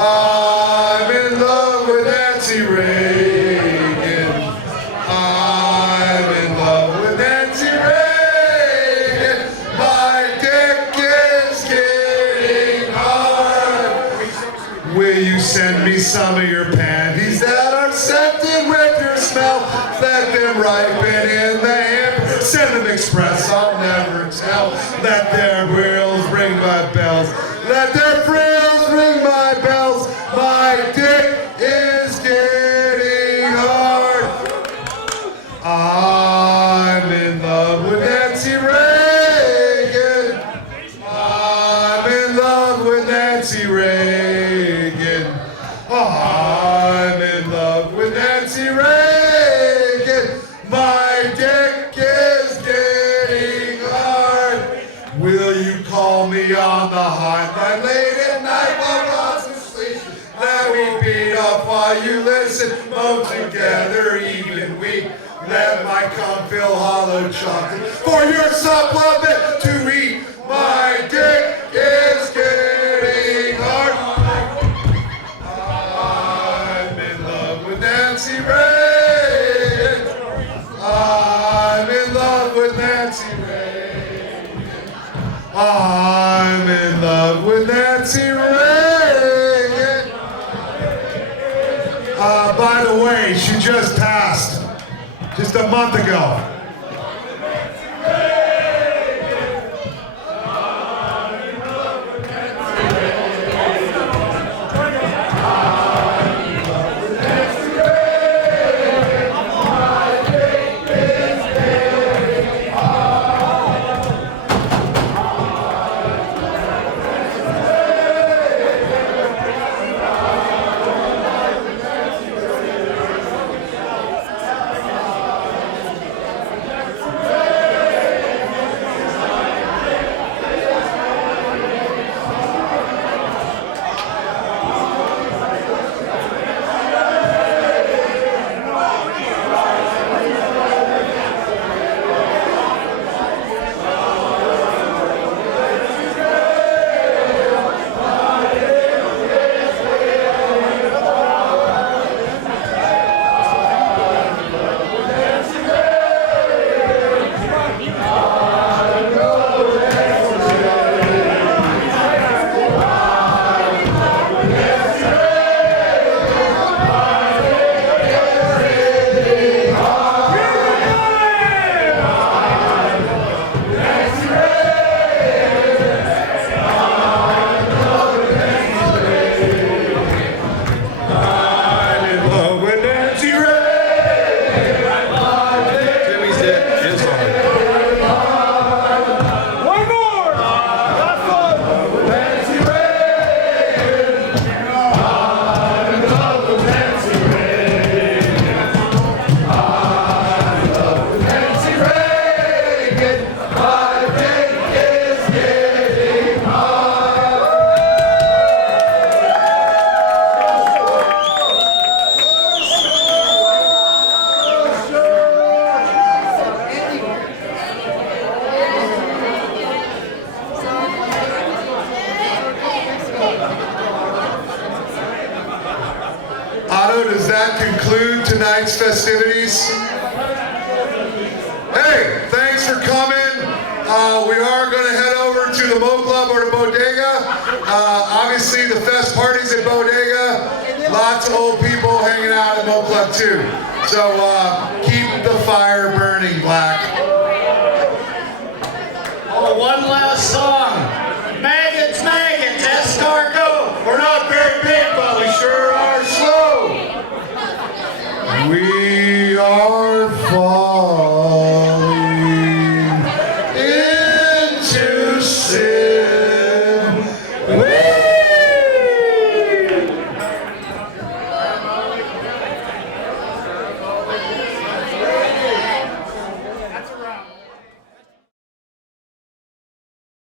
I'm in love with Nancy Reagan. I'm in love with Nancy Reagan. My dick is getting hard. Will you send me some of your panties that are scented with your smell? Let them ripen in the hamper. Send them express, I'll never tell. Let their wheels ring my bells. Let their frills ring my bells. My dick is getting hard. I'm in love with Nancy Reagan. I'm in love with Nancy Reagan. I'm in love with Nancy Reagan. My dick is getting hard. Will you call me on the hotline late at night while Ross is asleep? That we beat off while you listen, moan together even weak. Let my cum fill hollow chocolate for your supplement to eat. My dick is getting hard. I'm in love with Nancy Reagan. I'm in love with Nancy Reagan. I'm in love with Nancy Reagan. By the way, she just passed just a month ago. Does that conclude tonight's festivities? Hey, thanks for coming. We are going to head over to the Mo Club or the Bodega. Obviously, the fest parties at Bodega. Lots of old people hanging out at Mo Club too. So keep the fire burning.